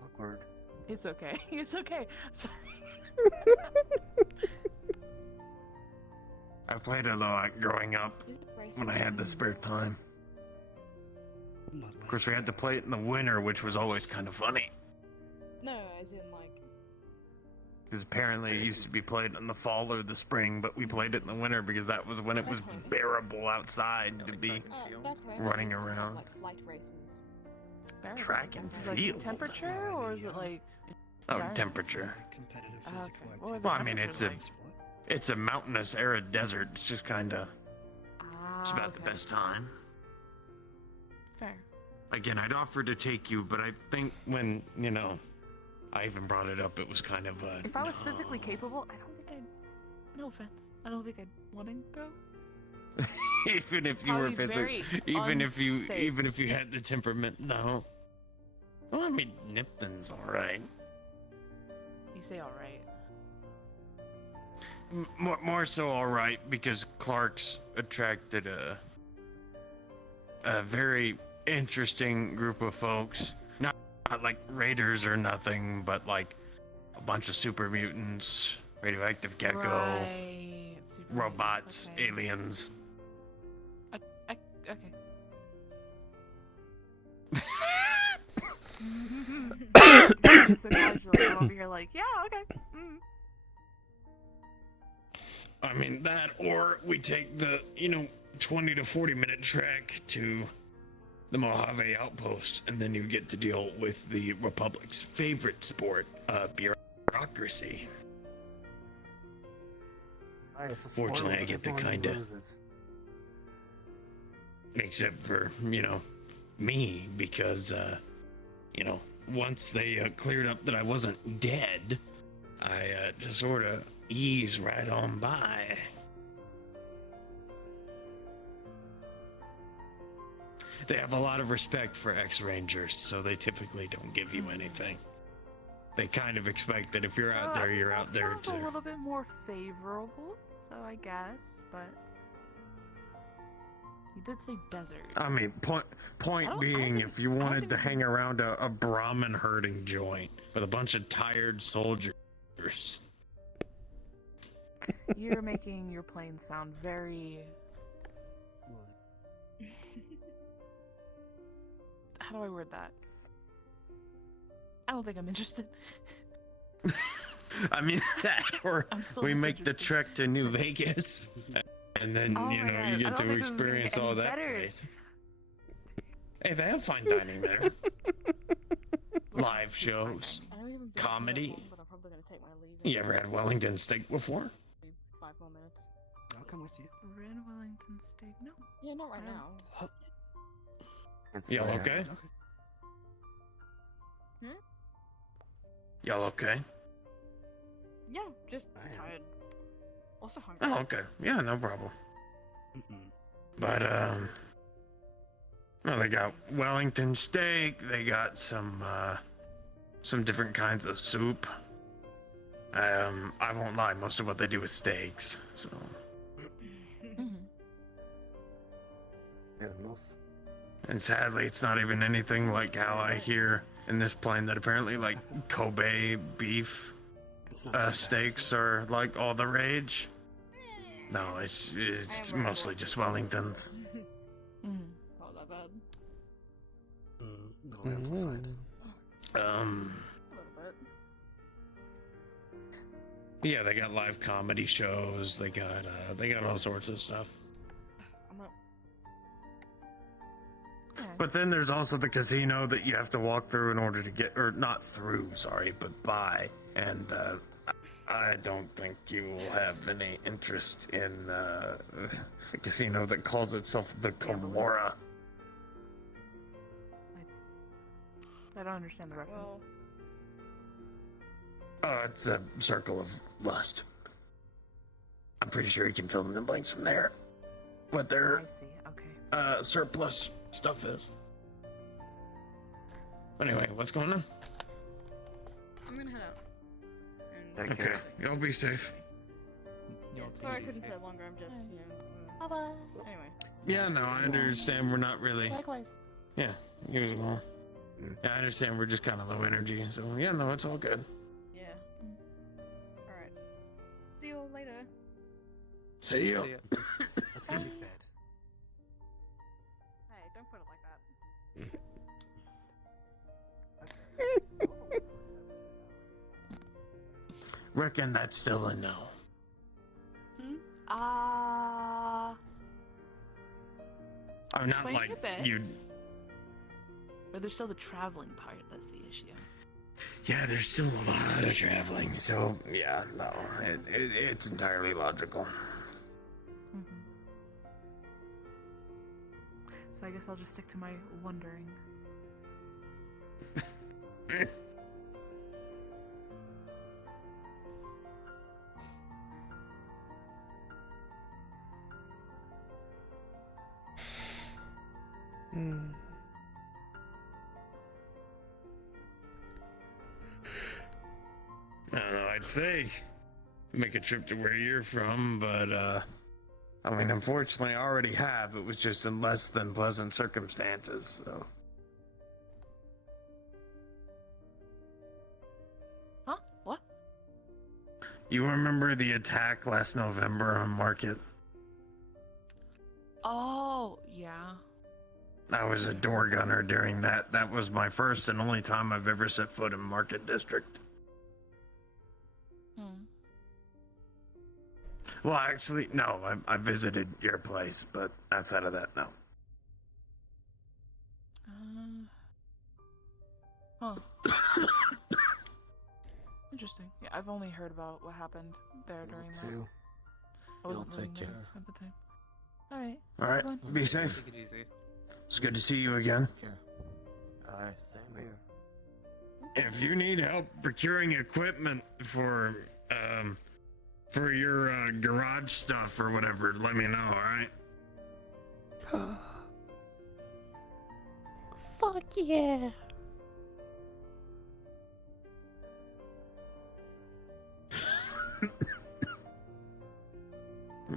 Awkward. It's okay. It's okay. Sorry. I played a lot growing up when I had the spare time. But Of course, we had to play it in the winter, which was always kind of funny. No, as in like. Because apparently it used to be played in the fall or the spring, but we played it in the winter because that was when it was bearable outside to be Back home, running we used to have, around. like flight races. Track and Is it field. like temperature or is it like? Oh, environment? temperature. Competitive Okay. physical Well, activity. Well, I mean, it's a Sport. it's a mountainous arid desert. It's just kind of it's Ah, about the okay. best time. Fair. Again, I'd offer to take you, but I think when I even brought it up, it was kind of a. If I was no. physically capable, I don't think I'd. No offense. I don't think I'd want to go. even if you were Probably physically, very unsafe. even if you had the temperament, no. Well, I mean, Nipton's all right. You say all right. More so all right because Clark's attracted a very interesting group of folks. Not like raiders or nothing, but like a bunch of super mutants, radioactive gecko, Right. Super robots, okay. aliens. Okay. So casually, I'm over here like, yeah, okay. Mm. I mean that, or we take the 20 to 40 minute trek to the Mojave outpost, and then you get to deal with the Republic's favorite sport, bureaucracy. Alright, it's a sport Fortunately, where I get to everyone kinda- loses. Except for me, because once they cleared up that I wasn't dead, I just sort of eased right on by. They have a lot of respect for ex-rangers, so they typically don't give you anything. They kind of expect that if you're out there, you're out there Sounds to. a little bit more favorable, so I guess, but you did say desert. I mean, point I don't being, think if you I don't wanted think to we- hang around a Brahmin herding joint with a bunch of tired soldiers. You're making your plane sound very. What? How do I word that? I don't think I'm interested. I mean, that, or I'm still we make the disinterested. trek to New Vegas, and then, Oh you my know, God, you I get don't to think this is gonna experience get all any that better. place. Hey, they have fine dining there. Live shows. I haven't even been Comedy. here long, but I'm probably gonna take my leave. You ever had Wellington steak before? 5 more minutes. I'll come with you. Red Wellington steak? No. Yeah, not right Um, now. Y'all Inspire. okay? Okay. Y'all okay? Yeah, just I am. tired. Also hungry. Oh, okay. Yeah, no problem. Mm-mm. But well, they got Wellington steak. They got some different kinds of soup. I won't lie. Most of what they do is steaks. So Fair enough. And sadly, it's not even anything like how I hear in this plane that apparently like Kobe beef It's not too bad, steaks is it? are like all the rage. No, it's mostly just Wellingtons. Not that bad. A little amplified. A little bit. Yeah, they got live comedy shows. They got all sorts of stuff. I'm not. But then there's also the casino that you have to walk through in order to get, or not through, sorry, but by. And I don't think you will have any interest in a casino that calls itself the Komora. I don't understand the reference. Well, It's a circle of lust. I'm pretty sure you can fill in the blanks from there. What I their see. Okay. surplus stuff is. Anyway, what's going on? I'm gonna head out. And Okay, y'all be safe. You'll sorry I take it couldn't easy. say it longer. I'm just, you know. Bye bye. Anyway. Yeah, no, I understand. We're not really. Likewise. Yeah, you as well. Yeah, I understand. We're just kind of low energy, so yeah, no, it's all good. Yeah. All right. See you later. See you. See ya. Let's get you fed. Hey, don't put it like that. Reckon that's still a no. I'm not Explain like a bit. you. But there's still the traveling part that's the issue. Yeah, there's still a lot of traveling, so yeah, no, it's entirely logical. So I guess I'll just stick to my wondering. I don't know, I'd say make a trip to where you're from, but I mean, unfortunately, I already have. It was just in less than pleasant circumstances, so. Huh? What? You remember the attack last November on Market? Oh, yeah. I was a door gunner during that. That was my first and only time I've ever set foot in Market District. Well, actually, no. I visited your place, but outside of that, no. Huh. Interesting. Yeah, I've only heard about what happened there during that. Too. I wasn't You'll living take there care. at the time. Alright. All right, be safe. Take it easy. It's good to see you again. Care. Aye, same here. If you need help procuring equipment for your garage stuff or whatever, let me know. All right. Fuck yeah.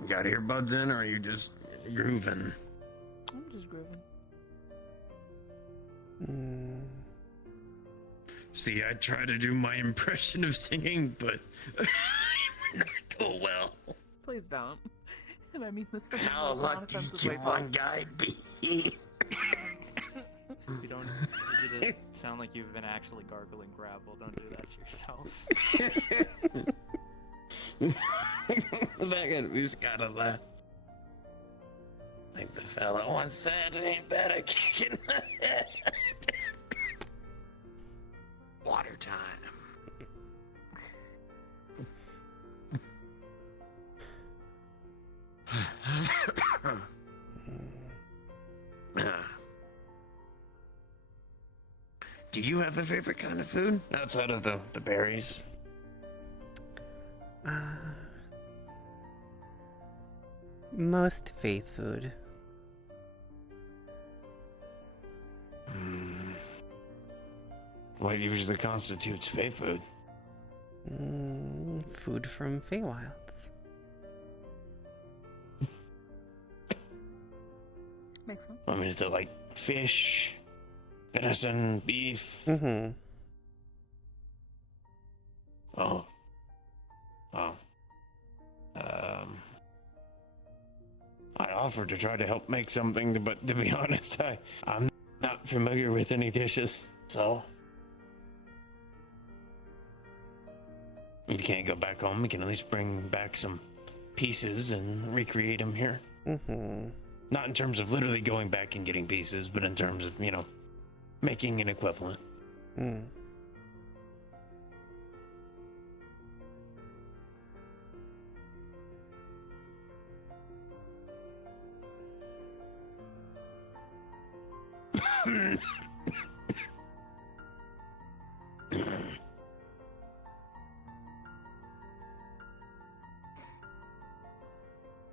Got earbuds in, or are you just grooving? I'm just grooving. See, I try to do my impression of singing, but it would not go well. Please don't. And I mean this in the How most lucky non-offensive way can one possible. guy be? You don't need you to sound like you've been actually gargling gravel. Don't do that to yourself. That guy just gotta laugh. Like the fella once said, ain't that a kick in the head? Water time. Do you have a favorite kind of food outside of the berries? Most faith food. What usually constitutes faith food? Food from Feywilds. Makes sense. I mean, is it like fish, venison, beef? Mm-hmm. Oh. Oh. Um. I offered to try to help make something, but to be honest, I'm not familiar with any dishes, so. If you can't go back home, we can at least bring back some pieces and recreate them here. Mm-hmm. Not in terms of literally going back and getting pieces, but in terms of, making an equivalent. Mm.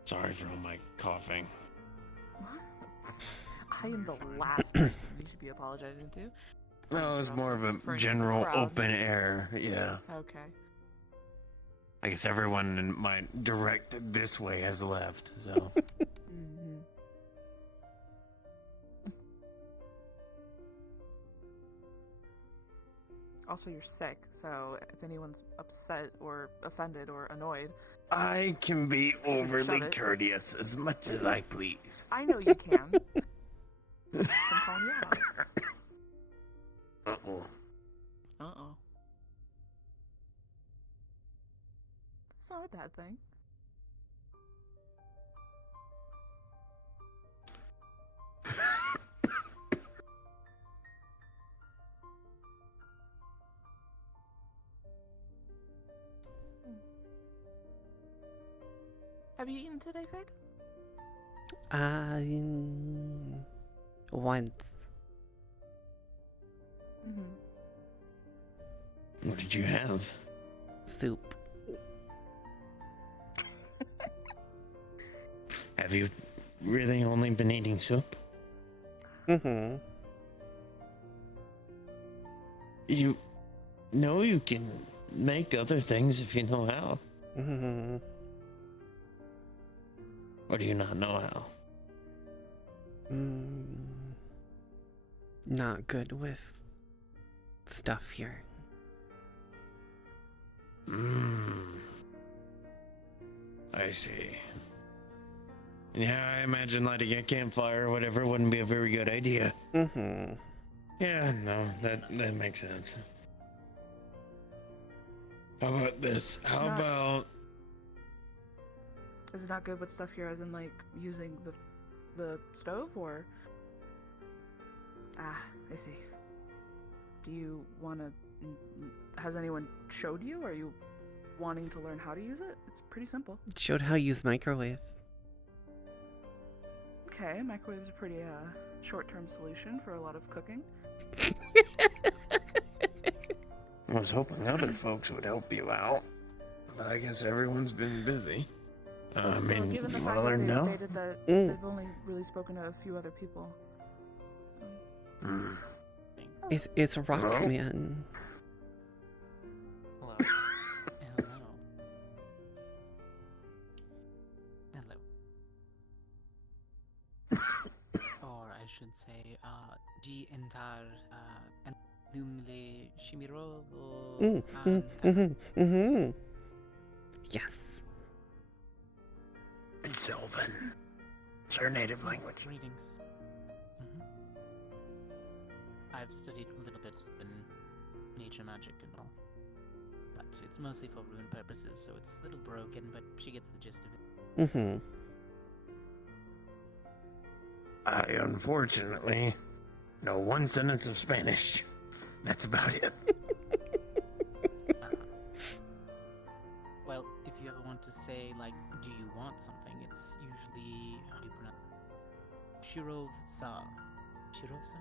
Sorry for all my coughing. I am the last person you should be apologizing to. No, it's more of a For general crowd. open air, yeah. Okay. I guess everyone in my direct this way has left, so. Mm-hmm. Also, you're sick, so if anyone's upset or offended or annoyed, I can be overly Shut it. courteous as much as I please. I know you can. I'm calling you out. Uh-oh. Uh-oh. It's not a bad thing. Have you eaten today, Fayde? Once. Mm-hmm. What did you have? Soup. Have you really only been eating soup? Mm-hmm. You know you can make other things if you know how. Mm-hmm. Or do you not know how? Not good with stuff here. I see. Yeah, I imagine lighting a campfire or whatever wouldn't be a very good idea. Mm-hmm. Yeah, no, that makes sense. How about this? How Not- about... Is it not good with stuff here, as in like using the stove, or? Ah, I see. Do you wanna? Has anyone showed you? Are you wanting to learn how to use it? It's pretty simple. Showed how to use microwave. Okay, microwave is a pretty short-term solution for a lot of cooking. I was hoping other folks would help you out, but I guess everyone's been busy. I Well, mean, given the you fact wanna that learn they now? stated that Mm. they've only really spoken to a few other people. It's Rock Hello? Man. Hello. Hello. Hello. Or I should say, G Entar Numle Shimirovo. Yes. It's Sylvan. It's our native language. Greetings. I've studied a little bit in nature magic and all, but it's mostly for rune purposes, so it's a little broken, but she gets the gist of it. Mm-hmm. I unfortunately know one sentence of Spanish. That's about it. Well, if you ever want to say, like, do you want something, it's usually, how do you pronounce it? Shirov-sa. Shirov-sa?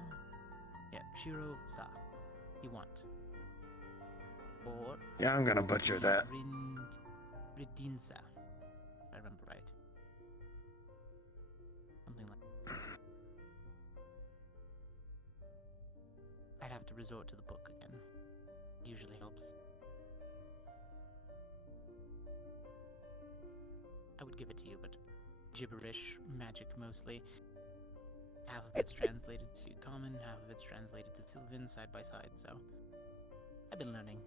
Yeah, Shirov-sa. You want. Or... Yeah, I'm gonna butcher that. Ridinsa. If I remember right. Something like... I'd have to resort to the book again. Usually helps. I would give it to you, but gibberish, magic mostly. half of it's translated to Common, half of it's translated to Sylvan side by side, so I've been learning.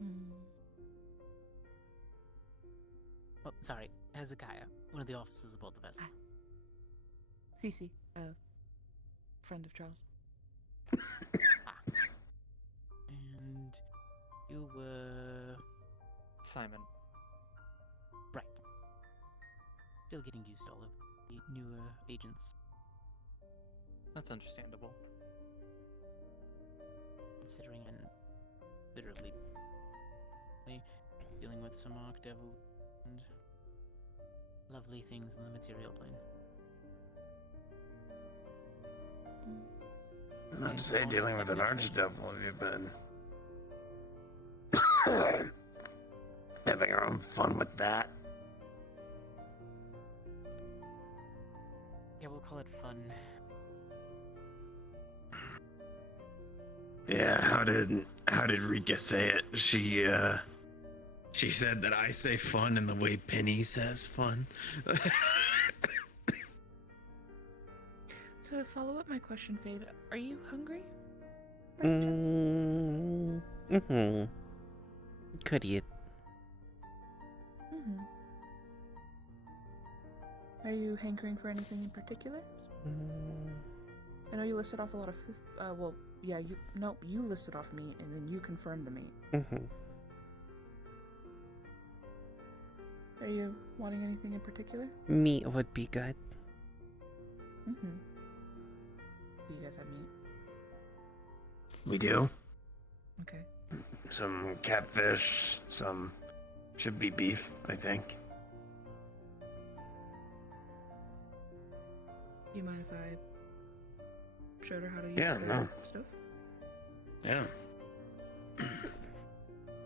Oh, sorry, Hezekiah, one of the officers of both of us. Cece, friend of Charles. And you were... Simon. Right. Still getting used to all of the newer agents. That's understandable. Considering and literally dealing with some Arc Devil and lovely things on the material plane. Not to say dealing with an archdevil, have you been having your own fun with that? Yeah, we'll call it fun. Yeah, how did Rika say it? She said that I say fun in the way Penny says fun. To follow up my question, Fayde, are you hungry? By any chance? Could eat. Are you hankering for anything in particular? I know you listed off a lot of you listed off meat and then you confirmed the meat. Are you wanting anything in particular? Meat would be good. Do you guys have meat? We do. Okay. Some catfish, some should be beef, I think. Do you mind if I showed her how to use Yeah, the no. stove? Yeah.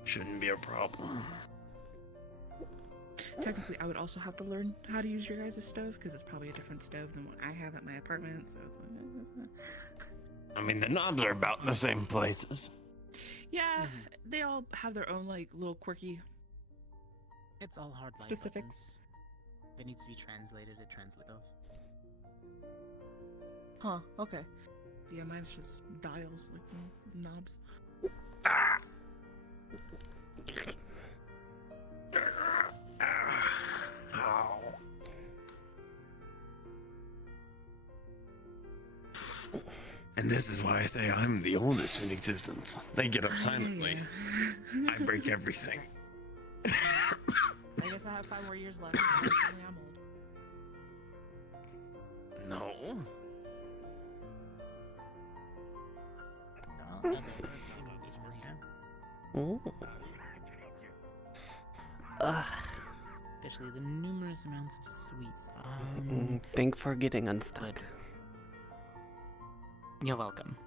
Shouldn't be a problem. Technically, I would also have to learn how to use your guys' stove because it's probably a different stove than what I have at my apartment. So it's like, I mean, the knobs are about in the same places. yeah, they all have their own like little quirky It's all hard light specifics. buttons. If it needs to be translated, it translates those. Huh? Okay. Yeah, mine's just dials, like knobs. Ah! Ow. And this is why I say I'm the oldest in existence. They get up silently. I break everything. I guess I have 5 more years left. Unfortunately, I'm old. No. Ooh. Ugh. Especially the numerous amounts of sweets. Thank for getting unstuck. Good. You're welcome.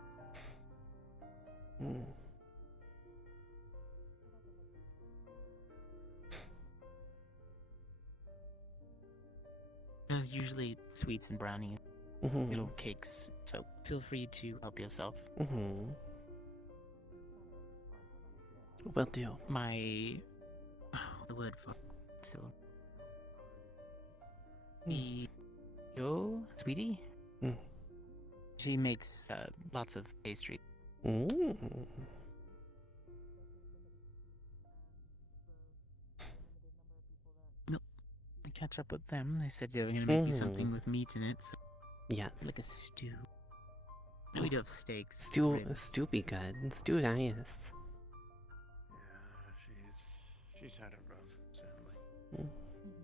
There's usually sweets and brownies, little cakes, so feel free to help yourself. Will do. The word for so. Yo, sweetie? She makes lots of pastry. Nope. I catch up with them. They said they were gonna make you something with meat in it. So Yes. like a stew. And we do have steaks. Stew be good. Stew nice. Yeah, she's had it rough, sadly.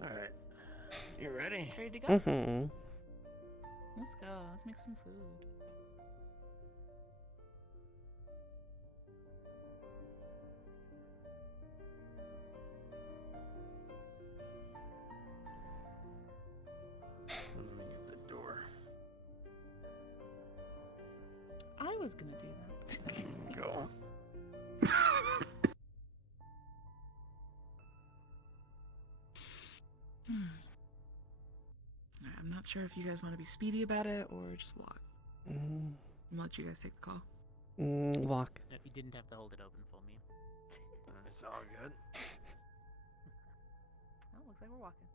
Alright. You ready? Ready to go? Let's go. Let's make some food. Let me get the door. I was gonna do that. Go. I'm not sure if you guys want to be speedy about it or just walk. I'll let you guys take the call. Walk. You didn't have to hold it open for me. It's all good. Oh, looks like we're walking.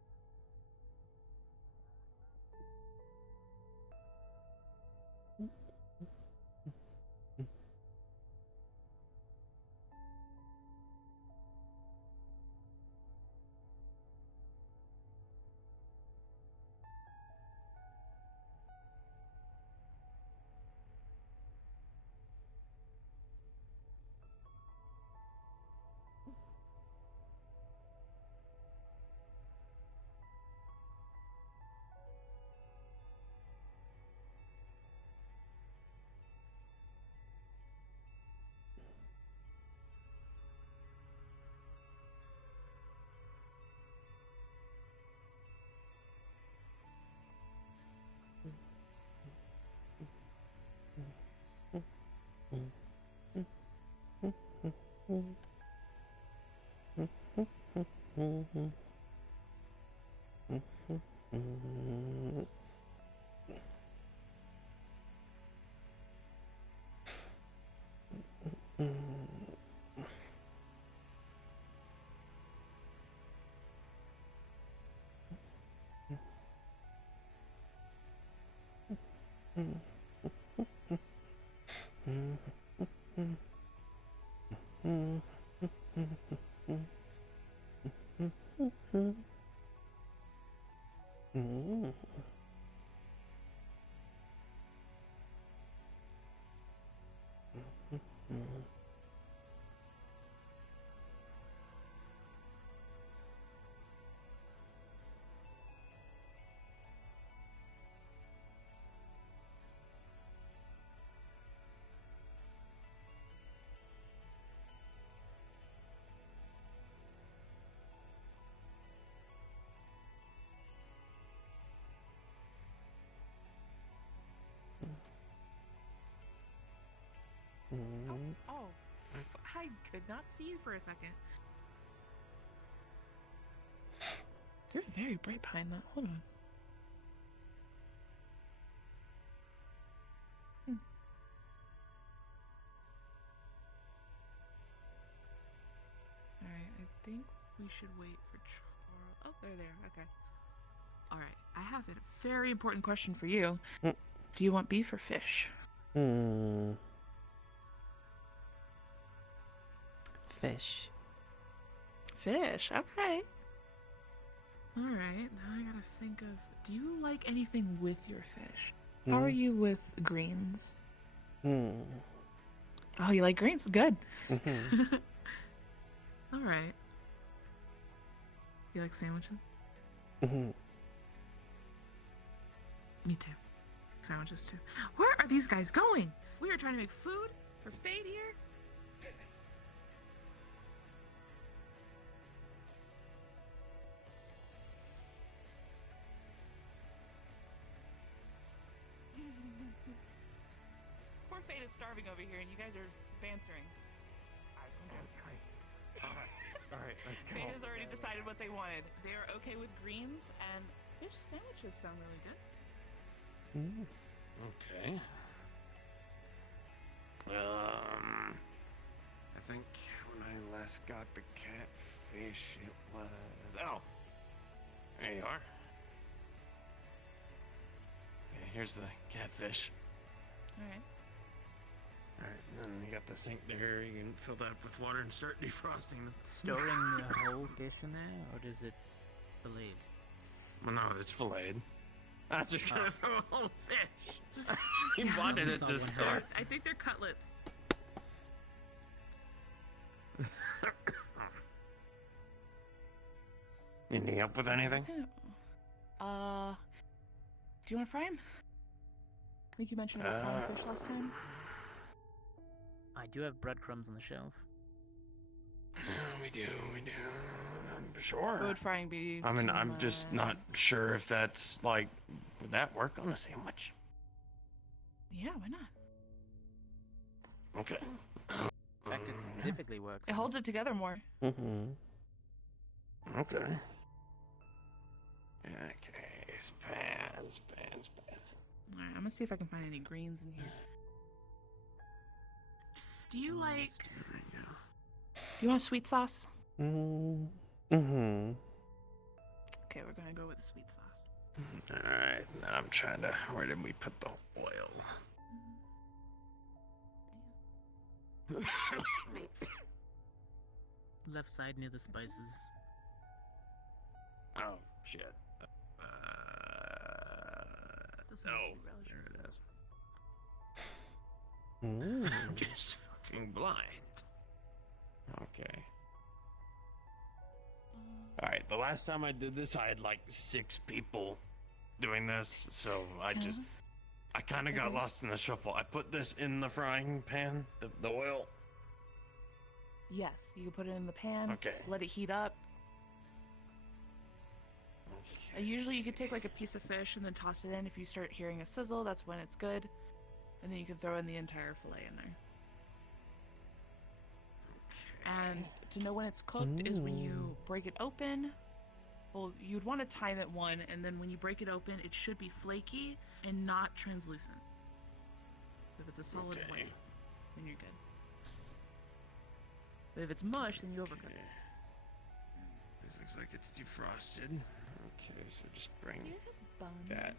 Oh, I could not see you for a second. You're very bright behind that. Hold on. Alright, I think we should wait for Charles. Oh, they're there. Okay. Alright, I have a very important question for you. Mm. Do you want beef or fish? Fish. Fish, okay. Alright, now I gotta think of. Do you like anything with your fish? How are you with greens? Hmm. Oh, you like greens? Good. Mhm. Alright. You like sandwiches? Mhm. Me too. Sandwiches too. Where are these guys going? We are trying to make food for Fayde here. Poor Fayde is starving over here, and you guys are bantering. Alright, let's go. Fayde has already decided what they wanted. They are okay with greens, and fish sandwiches sound really good. Okay. I think when I last got the catfish, it was. Oh! There you are. Okay, here's the catfish. Alright. Alright, and then you got the sink there. You can fill that up with water and start defrosting them. Storing the whole fish in there, or does it filleted? Well, no, it's filleted. I'm just gonna throw a whole fish. Just, He bought it It's at all the one store. I think they're cutlets. Need any help with anything? Do you want to fry him? I think you mentioned about frying fish last time. I do have breadcrumbs on the shelf. We do. Sure. What would frying be? I mean, too I'm just much? not sure if that's like, would that work on a sandwich? Yeah, why not? Okay. In fact, it typically works. It holds it together more. Mhm. Okay. Okay. Spans. Alright, I'm gonna see if I can find any greens in here. Do you like? Do you want a sweet sauce? Mhm. Okay, we're gonna go with the sweet sauce. Alright, now I'm trying to. Where did we put the oil? Left side near the spices. Oh, shit. This Oh, one's relish. there it is. Mm. I'm just fucking blind. Okay. Alright, the last time I did this, I had like 6 people doing this, so I kind of got Okay. lost in the shuffle. I put this in the frying pan, the oil. Yes, you can put it in the pan. Okay. Let it heat up. Usually you could take like a piece of fish and then toss it in. If you start hearing a sizzle, that's when it's good. And then you can throw in the entire fillet in there. And to know when it's cooked is when you break it open Well, you'd want to time it one, and then when you break it open, it should be flaky and not translucent. If it's a solid Okay. white, then you're good. But if it's mush, then you overcook it. This looks like it's defrosted. Okay, so just bring Do you guys have buns? that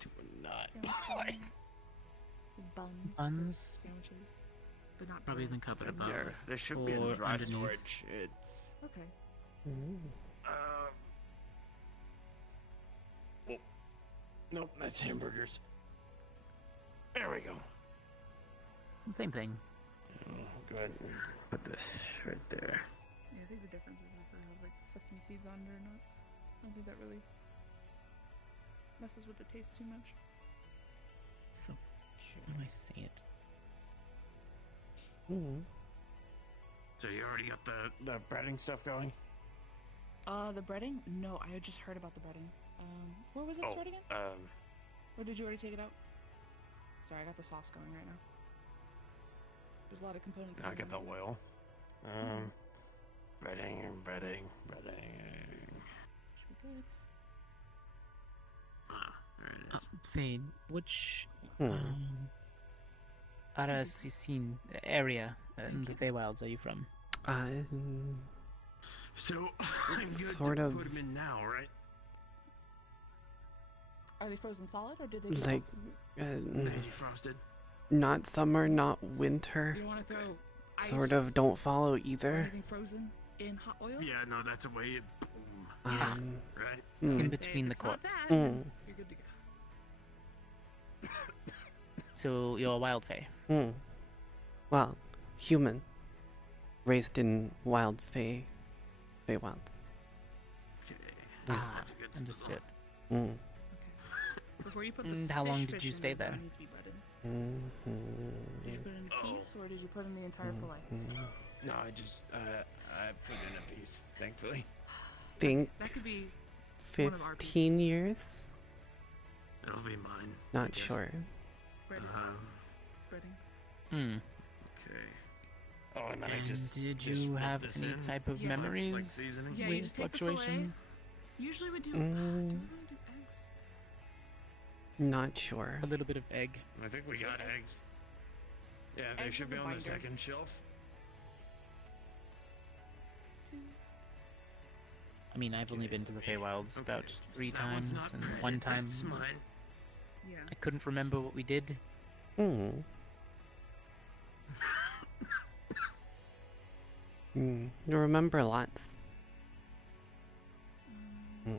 to a nut. Sandwich buns. Buns? Sandwiches. But not Probably in bread. the cupboard above. There should be or a dry underneath. storage. It's Okay. oh, nope, that's hamburgers. There we go. Same thing. Go ahead and put this right there. Yeah, I think the difference is if they have like sesame seeds on it or not. I don't think that really messes with the taste too much. So, how do I say it? So you already got the breading stuff going? The breading? No, I had just heard about the breading. Where was it Oh, starting again? Or did you already take it out? Sorry, I got the sauce going right now. There's a lot of components. I got the going on. oil. Breading. Should be good. There it is. Fayde, which Arasisin area in the Feywilds are you from? So I'm good sort to of put them in now, right? Are they frozen solid or did they like They defrosted. not summer, not winter. You don't want to throw ice Sort of don't follow or either. anything frozen in hot oil? Yeah, no, that's a way it boom. Right? So In I'd say between if the it's not courts. that, then you're good to go. So you're a wild Fay. Well, human. Raised in wild Feywilds. Okay. Ah, That's a good sizzle. understood. Okay. Before you put the And how long did fish you in stay there, there? it needs to be breaded. Did you put it in a piece or did you put in the entire fillet? No, I just I put in a piece, thankfully. Think That could be one of our 15 pieces. years? It'll be mine. Not guess. sure. breaded breadings. Okay. Oh, and then I And just did just you rub have this any in, type of Yeah. memories like seasoning? Yeah, you with just take the fillet. fluctuations? Usually we do. Mm. Do we want to do eggs? Not sure. A little bit of egg. I think we got eggs. Yeah, they Eggs should is be a on the binder. second shelf. I mean, I've only been to the Feywilds Okay. about 3 That one's times, not and breaded, one time That's mine. Yeah. I couldn't remember what we did. You remember lots. Okay.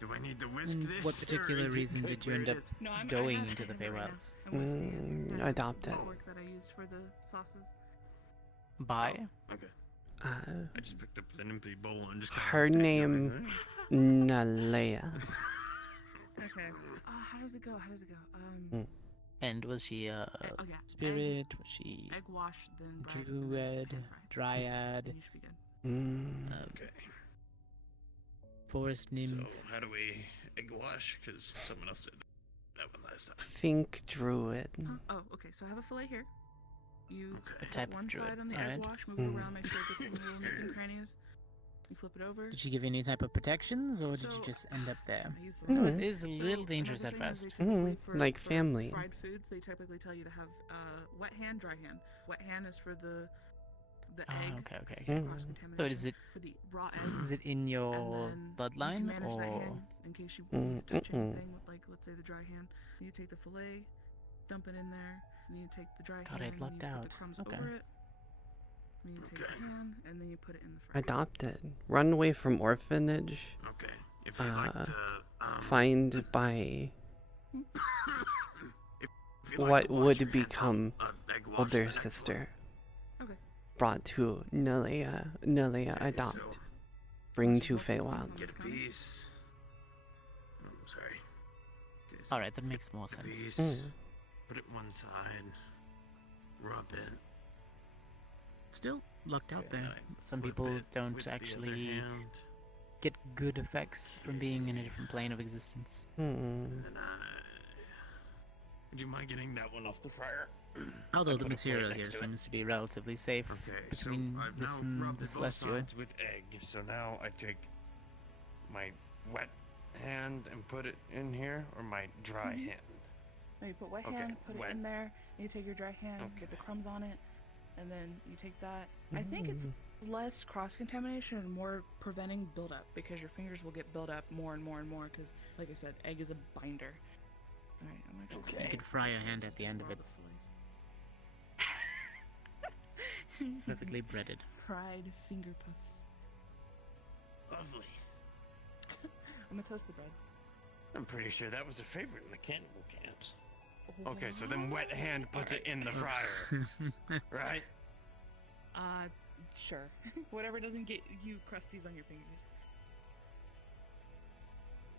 Do I need to whisk And this? what or particular is it reason good did you where end it up is? No, I going have into it the right now. Feywilds? I'm whisking it. I have adopt the it. fork that I used for the sauces. By? Okay. Uh, I just picked up an empty bowl and just. her name, Nalea. Okay. How does it go? How does it go? And was she a Oh yeah. spirit? Was she Egg wash, then bread, and then druid, pan-fried. dryad, Then you should be good. Okay. forest So nymph? how do we egg wash? Because someone else did that one last time. Think druid. Oh, okay. So I have a fillet here. You Okay. hit type of one druid, side on the alright. egg wash, move it around, make sure it gets in the little nook and crannies. You flip it over. Did she give you any type of protections, or did you So- just end up there? I use the I know knife. it is a little dangerous at another thing is first. they typically like for family. Fried foods, they typically tell you to have wet hand, dry hand. Wet hand is for the Ah, egg. okay, okay. 'cause of Mm. cross-contamination. So is it for the raw egg? is it in your and then bloodline, you can manage that or hand in case you need to touch anything with, like, let's say the dry hand. You take the fillet, dump it in there, and you take the dry God, hand, I'd and lucked you put out. the crumbs Okay. over it. And you take Okay. the pan, and then you put it in the fryer. Adopt it. Run away from orphanage. Okay. If you'd like to. Find by if you'd like what to wash would your hands become on egg wash the older next one. sister. Okay. Brought to Nalea. Nalea Okay, adopt. so Bring Once to you walk the Feywilds. seasons get a Come. piece. Oh, I'm sorry. Okay, so alright, that makes more get a sense. piece. Put it one side. Rub it. Still lucked out Okay, there. then I Some flip people it don't with the other actually hand, get good effects from being in a different plane of existence. and then I Would you mind getting that one off the fryer? Although I the put a plate material next here to it. seems to be relatively safe Okay, between so I've this now and rubbed the both celestial. sides with egg. So now I take my wet hand and put it in here, or my dry Mhm. hand. No, you put wet Okay, hand, put wet. it in there, and you take your dry hand, get the Okay. crumbs on it, and then you take that. I think it's less cross-contamination and more preventing buildup, because your fingers will get built up more and more and more, because, like I said, egg is a binder. Alright, I'm actually Okay. gonna You could fry your hand at the end of borrow it. the fillets. Perfectly breaded. Fried finger puffs. Lovely. I'm gonna toast the bread. I'm pretty sure that was a favorite in the cannibal camps. Okay, so then wet hand puts it in the fryer, right? Sure. Whatever doesn't get you crusties on your fingers.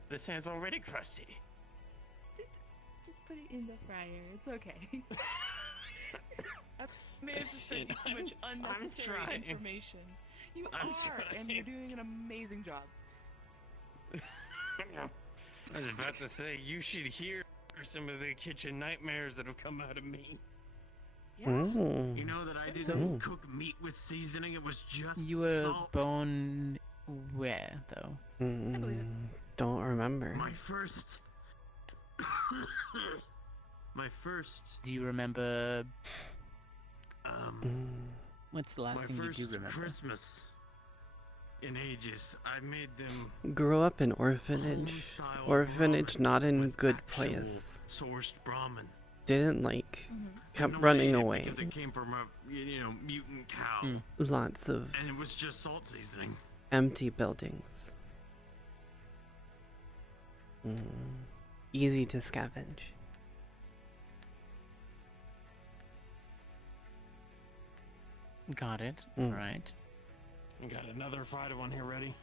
This hand's already crusty. Just put it in the fryer. It's okay. I may have just sent you too much unnecessary trying. information. You I'm are, and you're trying. doing an amazing job. I was about to say, you should hear some of the kitchen nightmares that have come out of me. Yeah. You know that I didn't So- cook meat with seasoning, it was just You were salt. born where, though? believe it. Don't remember. My first... my first... Do you remember... Um... What's the last my thing you first do remember? Christmas in ages, I made them Grew up in orphanage. home-style Orphanage ramen not in with good actual place. sourced ramen. Didn't like. Mhm. Kept No, I running ate it away. because it came from a mutant cow, Mm. Lots of and it was just salt seasoning. empty buildings. Easy to scavenge. Got it. Mm. Alright. We got another fried one here ready.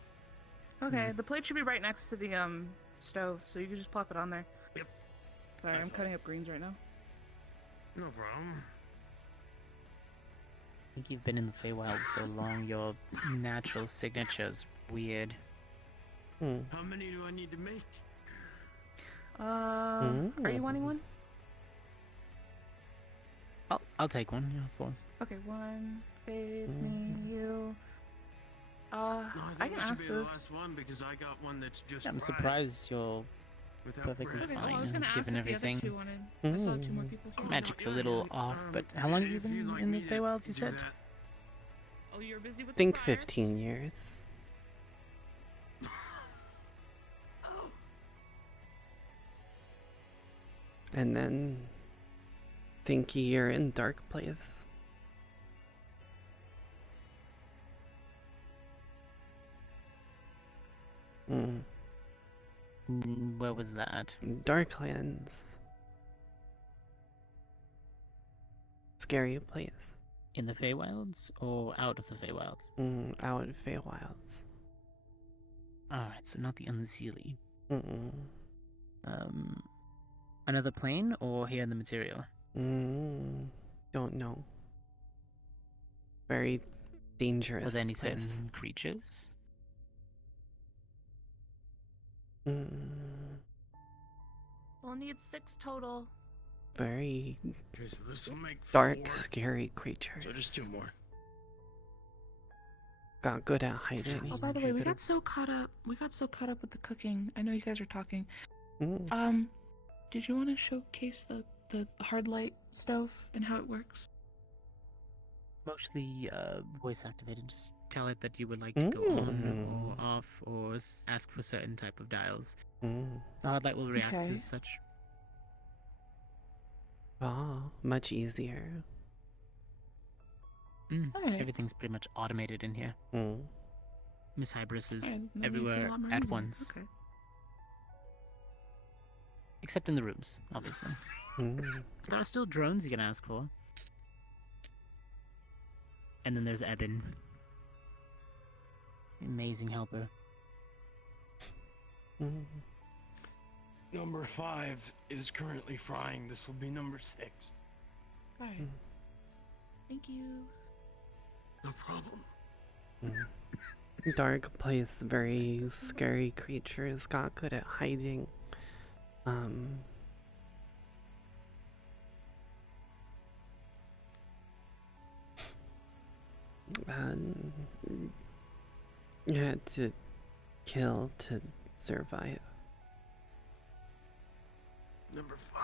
Okay, the plate should be right next to the stove, so you can just plop it on there. Yep. Sorry, I'm Excellent. cutting up greens right now. No problem. I think you've been in the Feywild so long, your natural signature's weird. How many do I need to make? Are you wanting one? I'll take one, yeah, of course. Okay, one, Fayde, me, you. No, I I can think it should ask be this. the last one because I got one that's just I'm fried surprised you're without perfectly bread. Okay, well, I fine, was gonna ask given if the everything. other two wanted. I saw two more people. Oh, no, Magic's a yeah, little yeah, off, but how long have you if you'd been like in the me to Feywilds, you do said? that. Oh, you're busy with Think the fryer? 15 years. Oh. And then think a year in dark place. Where was that? Darklands. Scary place. In the Feywilds or out of the Feywilds? Out in Feywilds. Alright, so not the Unseelie. Mm-mm. Another plane or here in the material? Don't know. Very dangerous. Were there any place. certain creatures? We'll need 6 total. Very Okay, so this will make dark, 4. scary creatures. So just 2 more. Got good at hiding. Oh, by the way, we got so caught up. We got so caught up with the cooking. I know you guys are talking. Did you want to showcase the hard light stove and how it works? Mostly voice activated. Just tell it that you would like to go on or off or ask for certain type of dials. The hard light will react Okay. as such. Ah, much easier. Alright. Everything's pretty much automated in here. Miss Hybris is Alright, that makes it a everywhere lot more at easier. once. Okay. Except in the rooms, obviously. There are still drones you can ask for. And then there's Eben. Amazing helper. Number 5 is currently frying. This will be number 6. Alright. Thank you. No problem. Dark place, very scary creatures. Got good at hiding. You had to kill to survive. Number 5.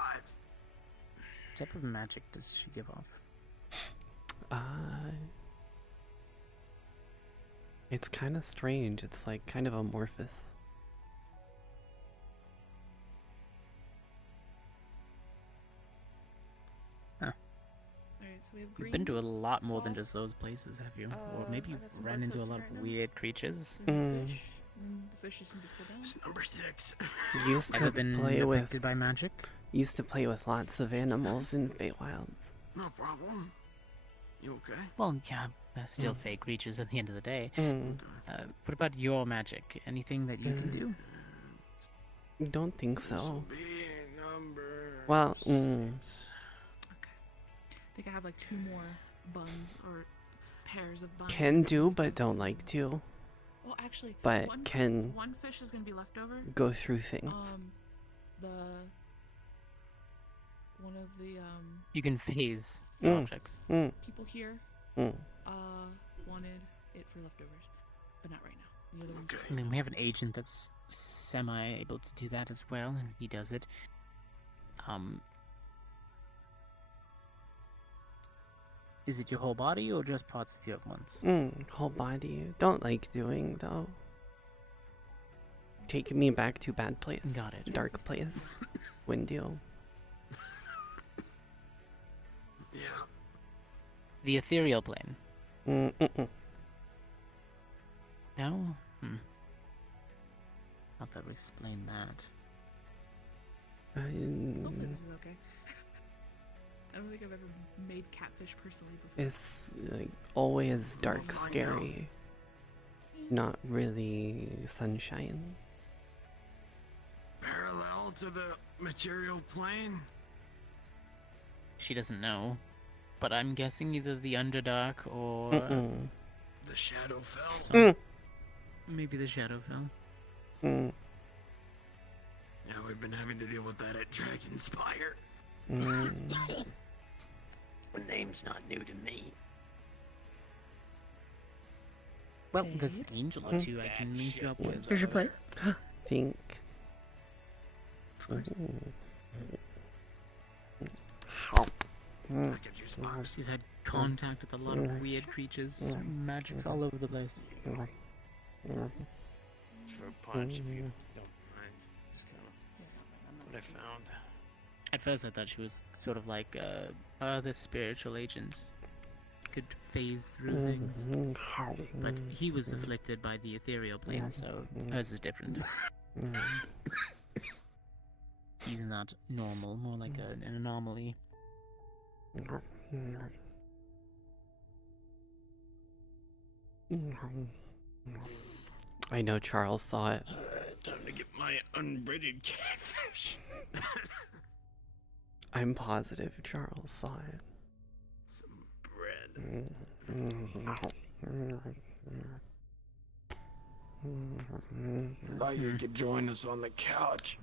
What type of magic does she give off? It's kind of strange. It's like kind of amorphous. Alright, so we have You've been to a greens, lot more than just sauce, those places, have you? Or maybe I you've got some ran dark into a toasted lot of random, weird creatures. and fish, and the fish just seem to cool down. It's number 6. Used Ever to been play with affected by magic? used to play with lots of animals in Feywilds. No problem. You okay? Well, yeah, they're still fake creatures at the end of the day. Mm, Okay. What about your magic? Anything that you can do? don't think This'll so. be number Well, 6. Okay. I think I have like 2 more buns or pairs of buns. Can do, but don't like to. Well, actually, But one, can one fish is gonna be left over. go through things. One of the You can phase Mm. objects. people here Mm. wanted it for leftovers, but not right now. The other one Okay. just I mean, we have an agent that's semi-able to do that as well, and he does it. Is it your whole body or just parts of you at once? Whole body. Don't like doing though. Take me back to bad place. Got it. Dark place. Windio. Yeah. The ethereal plane. Mm-mm. No? I'll better explain that. Hopefully this is okay. I don't think I've ever made catfish personally before. It's like always dark, We'll find scary. Not really sunshine. Parallel to the material plane? She doesn't know, but I'm guessing either the Underdark or The Shadowfell? some- maybe the Shadowfell. Mm. Yeah, we've been having to deal with that at Dragonspire. Mm. The name's not new to me. Well, there's an angel or two I can link you up with. Here's your plate. Think. I could use box. She's had contact with a lot of weird creatures. Magic's all over the place. For a punch, if you don't mind. Just kind of what I found. At first, I thought she was sort of like other spiritual agent. Could phase through things. But he was afflicted by the ethereal plane, so hers is different. He's not normal, more like an anomaly. I know Charles saw it. Time to get my unbreaded catfish. I'm positive Charles saw it. Some bread. Thought you could join us on the couch.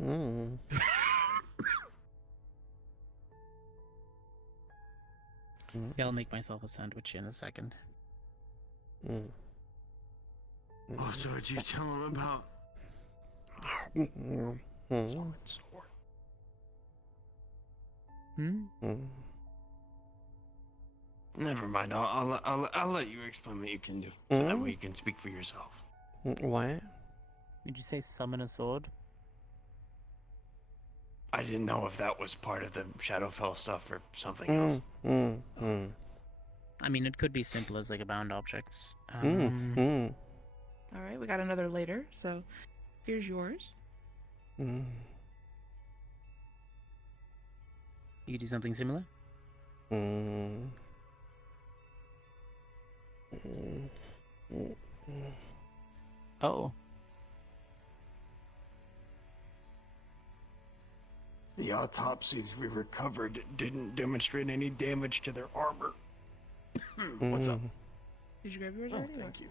Yeah, I'll make myself a sandwich in a second. Oh, so what'd you tell him about? Never mind. I'll let you explain what you can do. So that way you can speak for yourself. What? Did you say summon a sword? I didn't know if that was part of the Shadowfell stuff or something else. I mean, it could be simple as like a bound object. All right, we got another later. So here's yours. You could do something similar? Oh. The autopsies we recovered didn't demonstrate any damage to their armor. What's up? Did you grab yours Oh, already? thank you.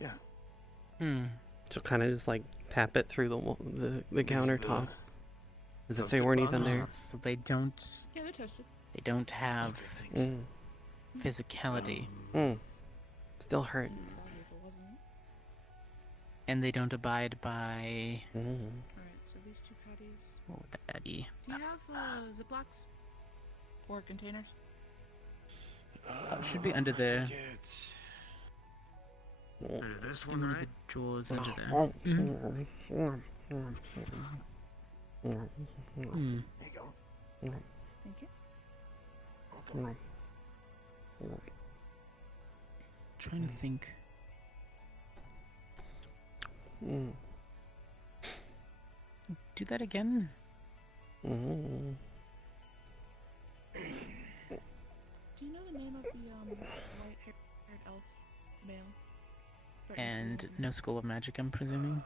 Yeah. So kind of just like tap it through the countertop, as if they toasted weren't even buns? there. So they don't. Yeah, they're toasted. They don't have Okay, thanks. physicality. Still hurt. I'd be sorry if it wasn't. And they don't abide by. Alright, so these 2 patties. What would that be? Do you have Ziplocs? Or containers? Should be under there. Under this one, Under right? the drawers under there. There you go. Thank you. Welcome. Trying to think. Do that again. Do you know the name of the white-haired elf male? Right next to And the no School of Magic, I'm presuming.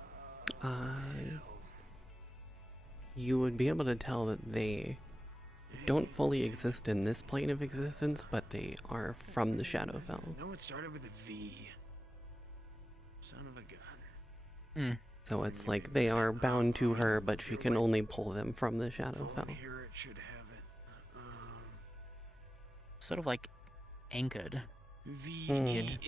You would be able to tell that they don't fully exist in this plane of existence, but they are from the Shadowfell. No, it started with a V. Son of a gun. So it's like they are bound to her, but she can only pull them from the Shadowfell. Here it should have it. Sort of like anchored. VENCARYN.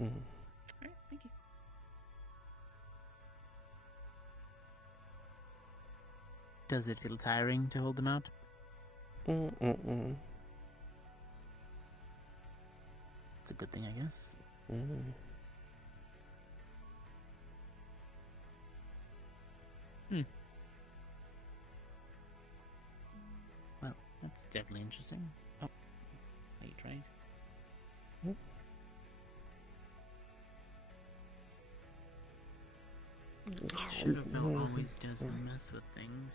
Alright, thank you. Does it feel tiring to hold them out? It's a good thing, I guess. Well, that's definitely interesting. Oh, wait, right? Shadowfell always does mess with things.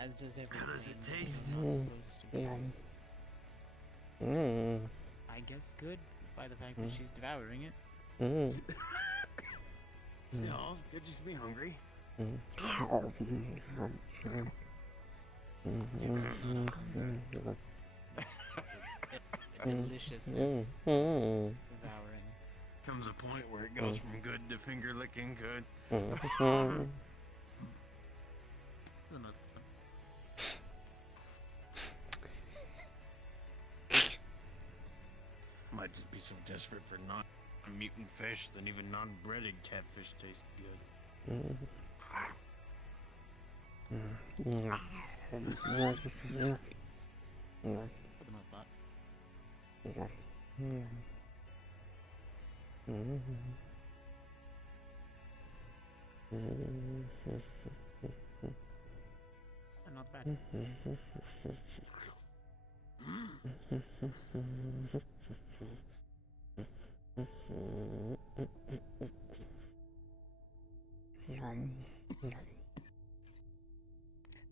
As does everything. How does it taste? Supposed to be. I guess good, by the fact that she's devouring it. No, could just be hungry. A deliciousness devouring. Comes a point where it goes from good to finger licking good. For the most part. Might just be so desperate for non-mutant fish that even non-breaded catfish tastes good. For the most part. Not bad.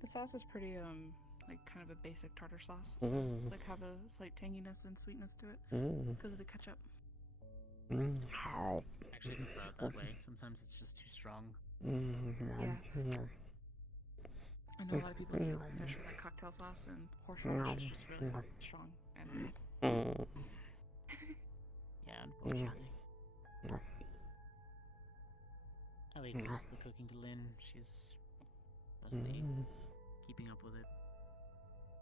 The sauce is pretty, like kind of a basic tartar sauce. So it's like have a slight tanginess and sweetness to it because of the ketchup. Actually, I prefer it that way. Sometimes it's just too strong. Yeah. I know a lot of people eat fish with like cocktail sauce, and horseradish is just really strong. And Yeah, unfortunately. Ellie gives the cooking to Lynn. She's mostly keeping up with it.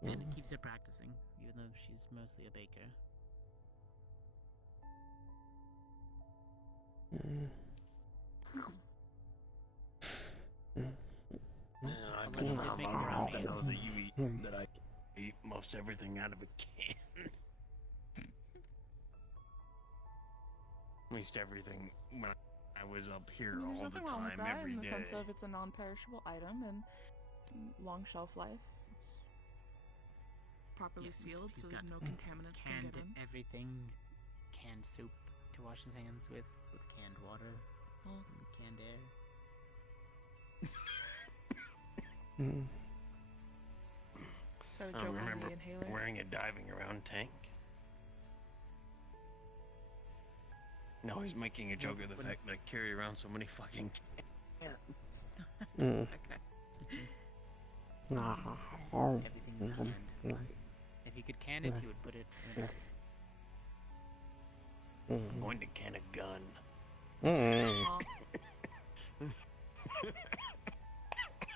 And it keeps her practicing, even though she's mostly a baker. I don't know how long the hell that you eat that I eat most everything out of a can. At least everything when I was up here there's all the nothing wrong with time, that every in the day. sense of it's a non-perishable item and long shelf life. It's properly Yeah, sealed, he's so got no contaminants can Canned get in. everything. Canned soap to wash his hands with canned water, Oh. and canned air. Got a I joke on remember the inhaler. wearing a diving around tank. No, he's making a joke of the fact that I carry around so many fucking cans. Okay. Everything's canned. If he could can it, he would put it in. I'm going to can a gun. Aw.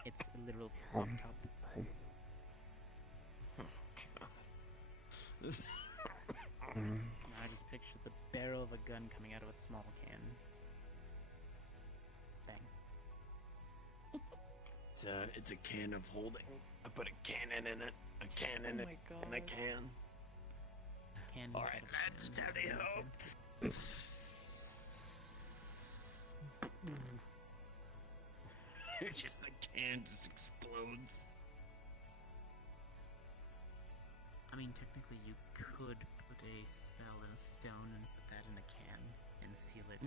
It's a literal pork chop. I just pictured the barrel of a gun coming out of a small can. Bang. It's a can of holding. I put a cannon in it. A cannon Oh my god. in a can. Can All right, let's tally ho. It's just the can just explodes. I mean, technically, you could put a spell in a stone and put that in a can and seal it.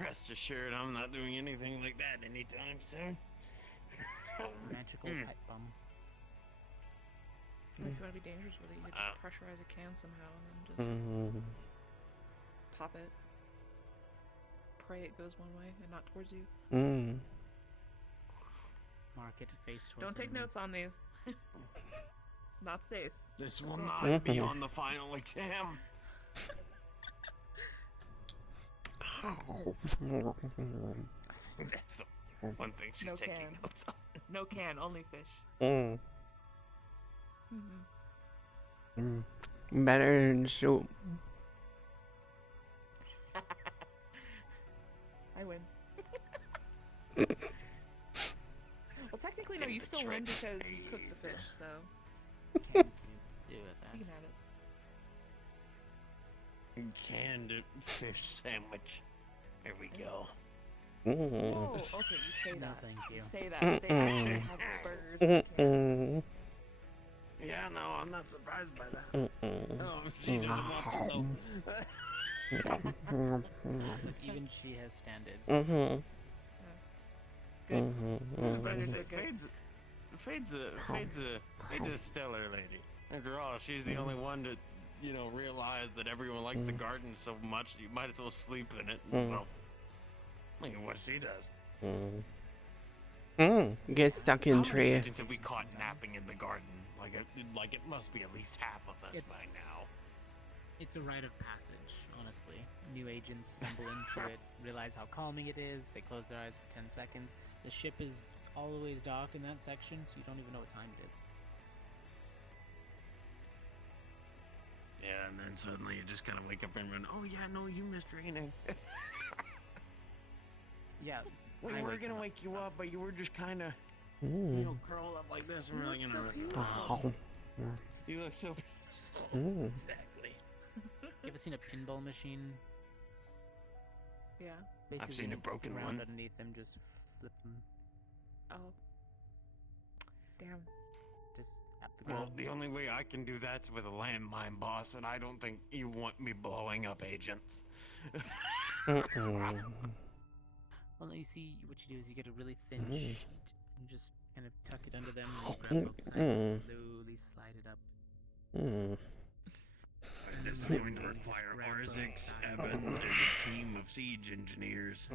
Rest assured, I'm not doing anything like that anytime soon. Magical pipe bomb. If you want to be dangerous with it, you could just pressurize a can somehow and then just pop it. Pray it goes one way and not towards you. Mark it face towards Don't take enemy. notes on these. Not safe. This will not be on the final exam. That's the one thing she's No taking can. notes on. No can, only fish. Better than soup. I win. Well, technically, no, you still win because you cooked the fish, so Can do with that. you can have it. Canned fish sandwich. There we go. Oh, okay, you say No, that. thank you. Say that. They actually have burgers and cans. Yeah, no, I'm not surprised by that. Oh, she doesn't want to know. But even she has standards. Good. Fayde's Standards are good. Fayde's a stellar lady. After all, she's the only one to, realize that everyone likes the garden so much you might as well sleep in it. Well, look at what she does. Get stuck in How many tree. agents have we caught napping in the garden? Like it must be at least half of us by It's- now. It's a rite of passage, honestly. New agents stumble into it, realize how calming it is, they close their eyes for 10 seconds. The ship is always dark in that section, so you don't even know what time it is. Yeah, and then suddenly you just kind of wake up and run. Oh yeah, no, you missed training. Yeah, We I were wake gonna them up. wake you up, but you were just kind of, curled up like this, and we're like, you look so peaceful. Exactly. You ever seen a pinball machine? Yeah. Basically, seen a broken ground one. underneath them, just flip them. Oh. Damn. Just at the Well, ground. the only way I can do that's with a landmine, boss, and I don't think you want me blowing up agents. Well, you see, what you do is you get a really thin sheet and just kind of tuck it under them and grab both sides and slowly slide it up. This is going to require Arzix, Evan, and a team of siege engineers.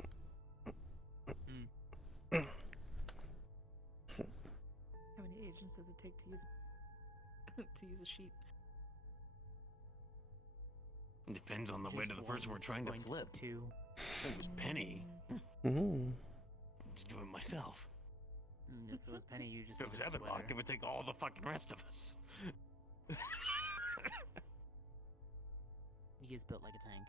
How many agents does it take to use to use a sheet? Depends on the weight of the person we're trying to flip. If it was Penny, to do it myself. If it was Penny, you just If it need was a Evan, sweater. it would take all the fucking rest of us. He is built like a tank.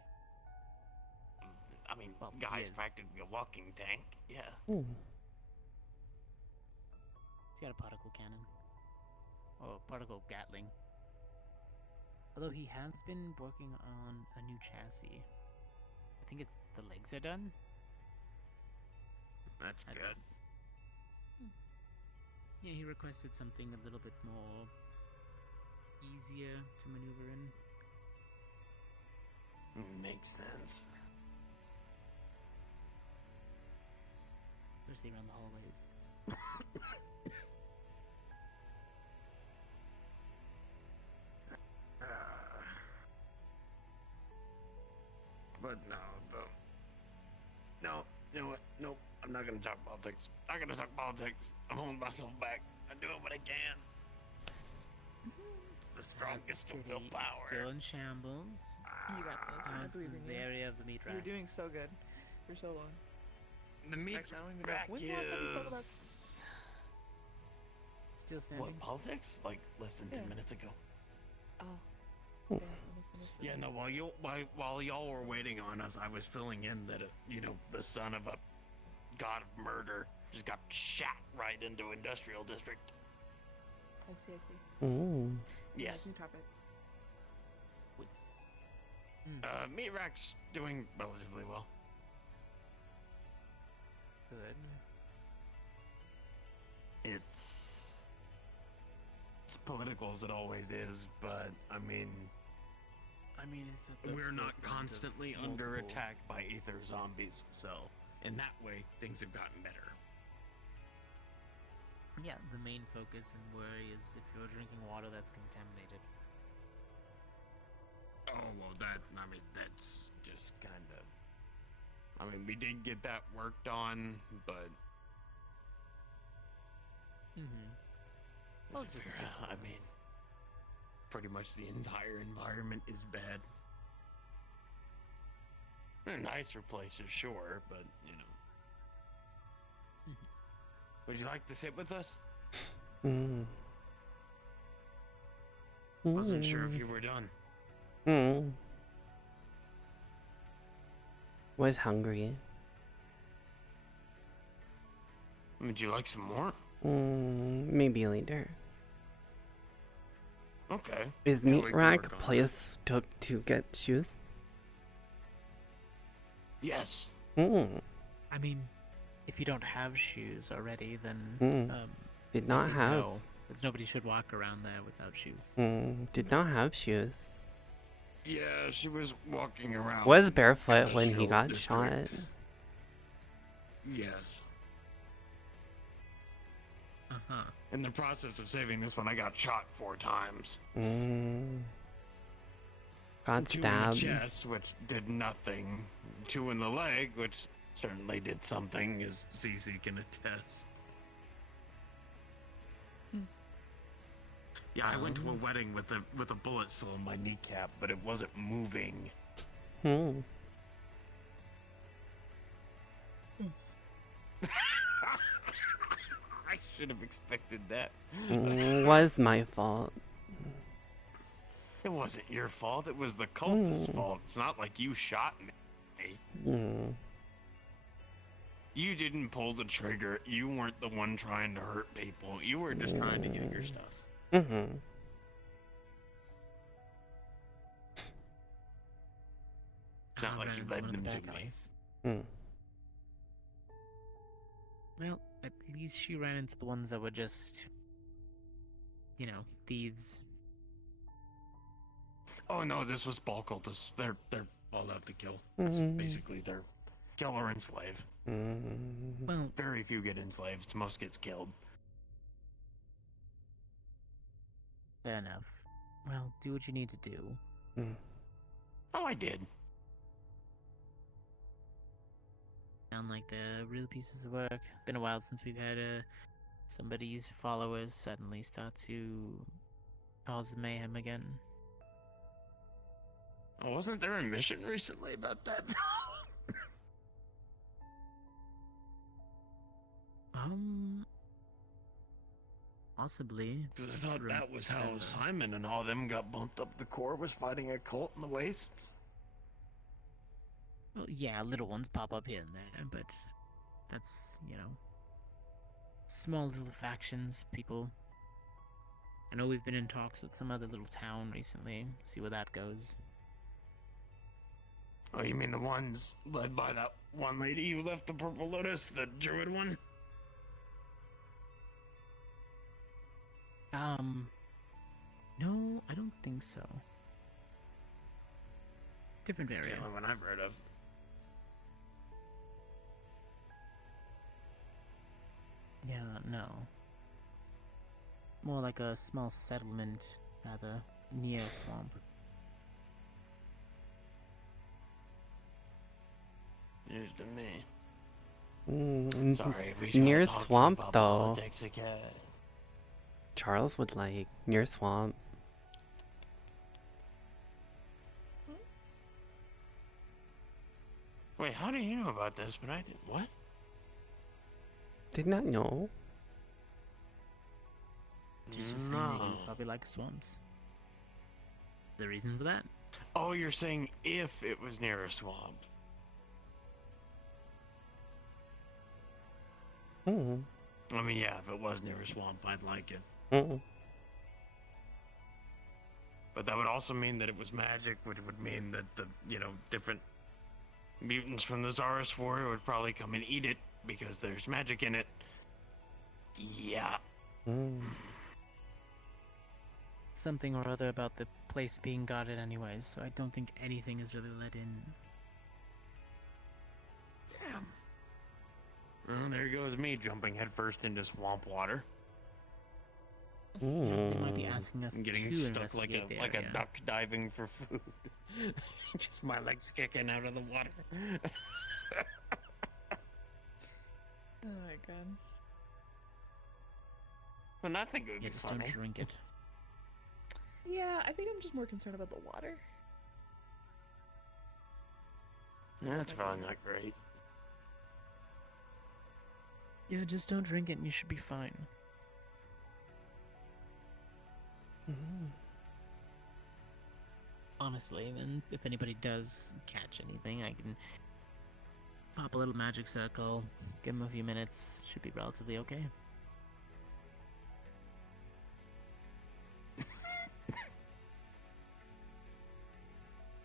I mean, Well, he guy's is. practically a walking tank. Yeah. He's got a particle cannon. Or particle gatling. Although he has been working on a new chassis. I think it's the legs are done. That's I good. Yeah, he requested something a little bit more easier to maneuver in. Makes sense. Especially around the hallways. But no, you know what? Nope, I'm not gonna talk politics. Not gonna talk politics. I'm holding myself back. I'm doing what I can. It's the strongest to feel City power. Still in shambles. You got this. I How's believe in the you. area of the meat rack? You're doing so good for so long. The meat Actually, I don't even know. rack When's the last time we spoke about is. It's Still standing? What, politics? Like less than 10 Yeah. minutes ago. Oh. Hmm. Yeah, Yeah, no. While y'all were waiting on us, I was filling in that the son of a god of murder just got shot right into industrial district. I see. Ooh. Yes. New topic. Meat Rack's doing relatively well. Good. It's political as it always is, but I mean, it's at the we're not forefront of constantly under multiple- attack by aether zombies, so in that way things have gotten better. Yeah, the main focus and worry is if you're drinking water that's contaminated. Oh well, that's just kind of. I mean, we did get that worked on, but Mm-hmm. Well, it's just a general I mean, sense. pretty much the entire environment is bad. They're nicer places, sure, but Would you like to sit with us? Mm. Wasn't sure if you were done. Was hungry. Would you like some more? Maybe later. Okay. Is Yeah, we Meat can Rack work on place took to get shoes? Yes. I mean, if you don't have shoes already, then Did not easy to have. know, 'cause nobody should walk around there without shoes. Did not have shoes. Yeah, she was walking around. Was barefoot when he Industrial got district. shot. Yes. Uh-huh. In the process of saving this one, I got shot 4 times. Got 2 stabbed. in the chest, which did nothing. 2 in the leg, which certainly did something, as Cece can attest. Yeah, I went to a wedding with a bullet still in my kneecap, but it wasn't moving. I should have expected that. Was my fault. It wasn't your fault. It was the cultist's fault. It's not like you shot me. You didn't pull the trigger. You weren't the one trying to hurt people. You were just trying to get your stuff. It's not like you led them to me. Well, at least she ran into the ones that were just, thieves. Oh no, this was ball cultists. They're all out to kill. It's basically they're kill or enslave. Well, Very few get enslaved. Most gets killed. fair enough. Well, do what you need to do. Oh, I did. Sound like the real pieces of work. Been a while since we've had somebody's followers suddenly start to cause mayhem again. Oh, wasn't there a mission recently about that? Possibly. Because I thought that was how Simon and all them got bumped up the core, was fighting a cult in the wastes. Well, yeah, little ones pop up here and there, but that's, small little factions, people. I know we've been in talks with some other little town recently. See where that goes. Oh, you mean the ones led by that one lady who left the Purple Lotus, the druid one? No, I don't think so. Different The area. only one I've heard of. Yeah, no. More like a small settlement, rather, near a swamp. News to me. Mm, Sorry, we near started talking swamp about though. politics again. Charles would like near swamp. Wait, how do you know about this? But I didn't. What? Did not know. She's just saying that you No. probably like swamps. The reason for that? Oh, you're saying if it was near a swamp. Mm. I mean, yeah, if it was near a swamp, I'd like it. Mm. But that would also mean that it was magic, which would mean that the, different mutants from the Zaris War would probably come and eat it because there's magic in it. Yeah. Mm. Something or other about the place being guarded anyways, so I don't think anything is really let in. Damn. Well, there goes me jumping headfirst into swamp water. They might be Mm. asking us I'm getting to stuck like investigate the a area. duck diving for food. Just my legs kicking out of the water. Oh my god. But I think it would Yeah, be just don't funny. drink it. Yeah, I think I'm just more concerned about the water. That's probably not great. Yeah, just don't drink it and you should be fine. Mm. Honestly, and if anybody does catch anything, I can pop a little magic circle, give them a few minutes, should be relatively okay.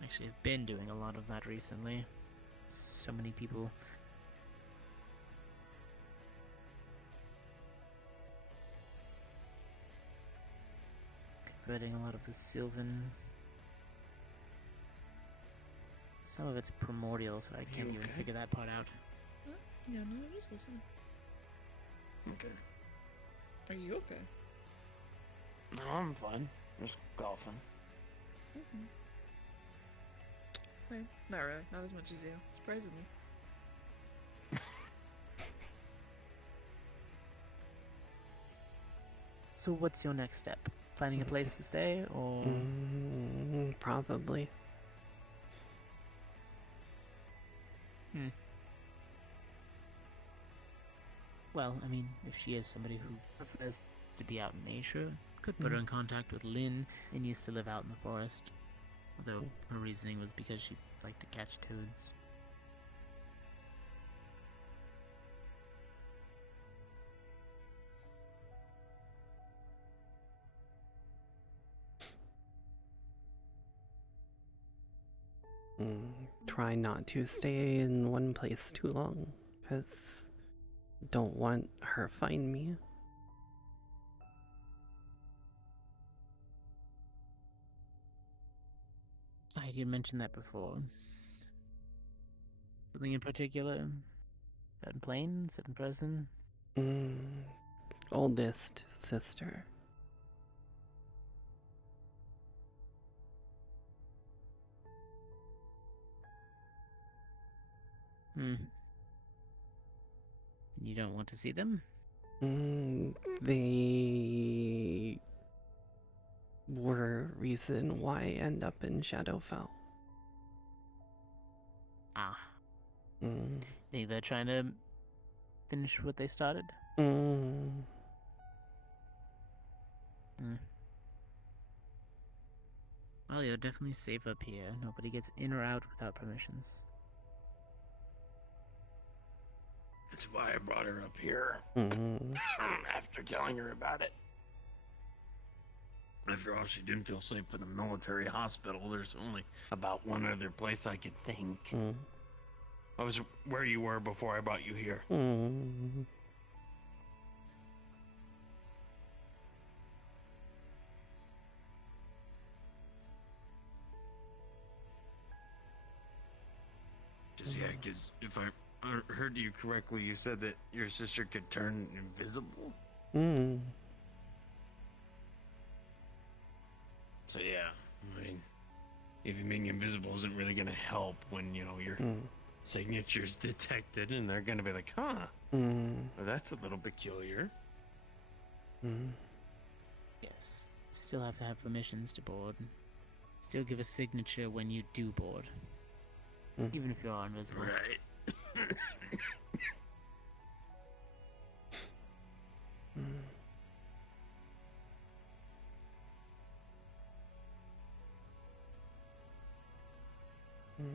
Actually, I've been doing a lot of that recently. So many people. Converting a lot of the Sylvan. Some of it's primordial, so I can't even okay? figure that part out. Huh? Yeah, no, I'm just listening. Okay. Are you okay? No, I'm fine. Just golfing. Mm-hmm. Same. Not really. Not as much as you. Surprisingly. So what's your next step? Finding a place to stay, or... Probably. Well, I mean, if she is somebody who prefers to be out in nature, could put her in contact with Lynn and used to live out in the forest. Although her reasoning was because she liked to catch toads. Try not to stay in one place too long, because don't want her find me. I did mention that before. Something in particular? Set in plane? Set in person? Oldest sister. You don't want to see them? They were reason why I end up in Shadowfell. Ah. Mm. Think they're trying to finish what they started? Well, you're definitely safe up here. Nobody gets in or out without permissions. That's why I brought her up here. After telling her about it. After all, she didn't feel safe in the military hospital. There's only about one other place I could think. I was where you were before I brought you here. Because if I heard you correctly, you said that your sister could turn invisible? So yeah, I mean, even being invisible isn't really gonna help when, your signature's detected and they're gonna be like, huh, well, that's a little peculiar. Yes. Still have to have permissions to board. Still give a signature when you do board. Even if you are invisible. Right. Mm.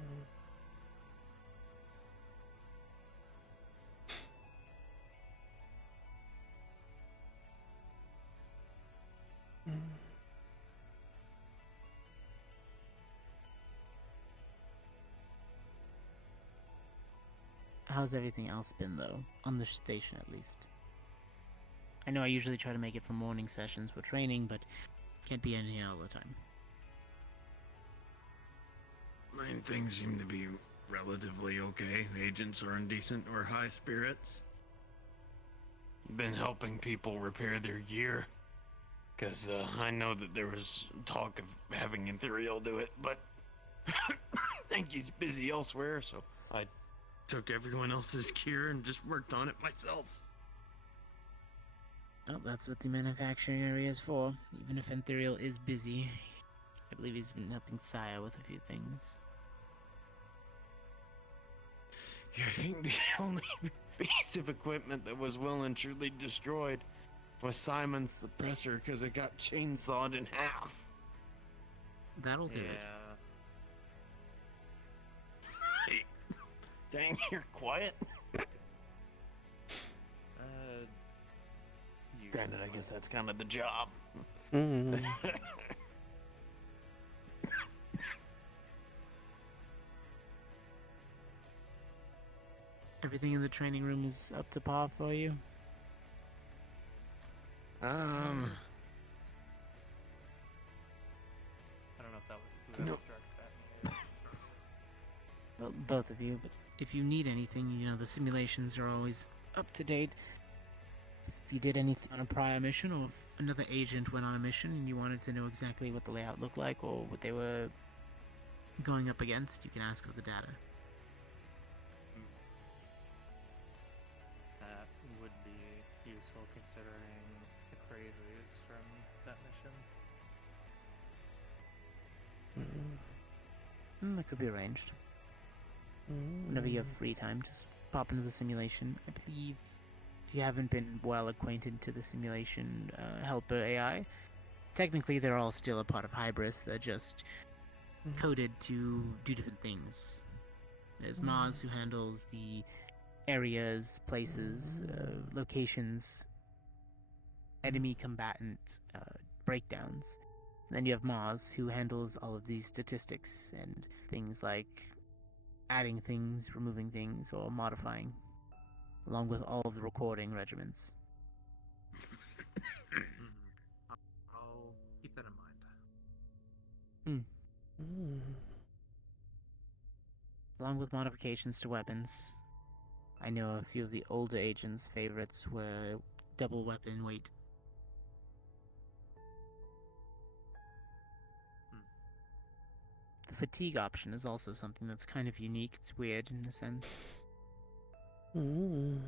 Mm. How's everything else been, though? On the station, at least. I know I usually try to make it for morning sessions for training, but can't be in here all the time. Main things seem to be relatively okay. Agents are in decent or high spirits. Been helping people repair their gear. Because I know that there was talk of having Ethereal do it, but I think he's busy elsewhere, so I took everyone else's gear and just worked on it myself. Well, that's what the manufacturing area is for. Even if Ethereal is busy, I believe he's been helping Saya with a few things. Yeah, I think the only piece of equipment that was well and truly destroyed was Simon's suppressor because it got chainsawed in half. That'll do it. Hey, dang, you're quiet. Granted, I guess that's kind of the job. Mm. Everything in the training room is up to par for you? I don't know if that was who Nope. that was Well, both of you, but if you need anything, you know, the simulations are always up to date. If you did anything on a prior mission, or if another agent went on a mission and you wanted to know exactly what the layout looked like or what they were going up against, you can ask for the data. That would be useful considering the crazies from that mission. That could be arranged. Whenever you have free time, just pop into the simulation. I believe if you haven't been well acquainted to the simulation helper AI, technically they're all still a part of Hybris. They're just coded to do different things. There's Maz, who handles the areas, places, locations, enemy combatant breakdowns. And then you have Maz, who handles all of these statistics and things like adding things, removing things, or modifying, along with all of the recording regiments. I'll keep that in mind. Along with modifications to weapons. I know a few of the older agents' favorites were double weapon weight. The fatigue option is also something that's kind of unique. It's weird in a sense. Being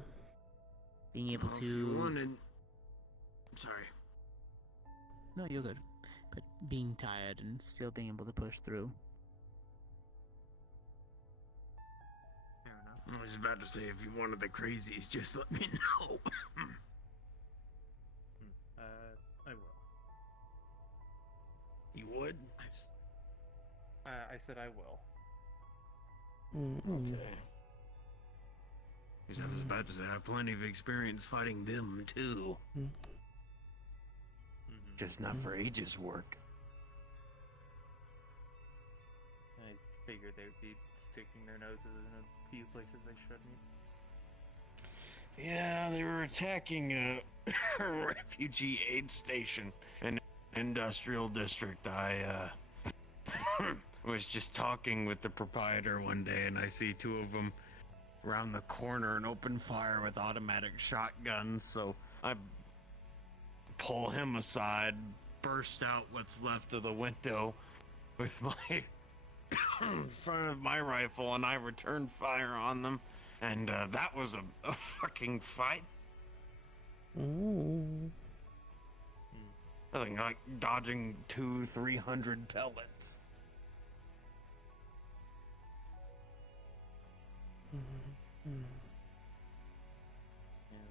able Well, to... if you wanted... Sorry. No, you're good. But being tired and still being able to push through. Fair enough. I was about to say, if you wanted the crazies, just let me know. I will. You would? I said I will. Okay. Because I was about to say, I have plenty of experience fighting them, too. Just not for Aegis work. I figured they would be sticking their noses in a few places they shouldn't. Yeah, they were attacking a refugee aid station in an industrial district. I was just talking with the proprietor one day, and I see two of them around the corner and open fire with automatic shotguns, so I pull him aside, burst out what's left of the window with my front of my rifle, and I return fire on them, and that was a fucking fight. Nothing like dodging 200-300 pellets. Yeah,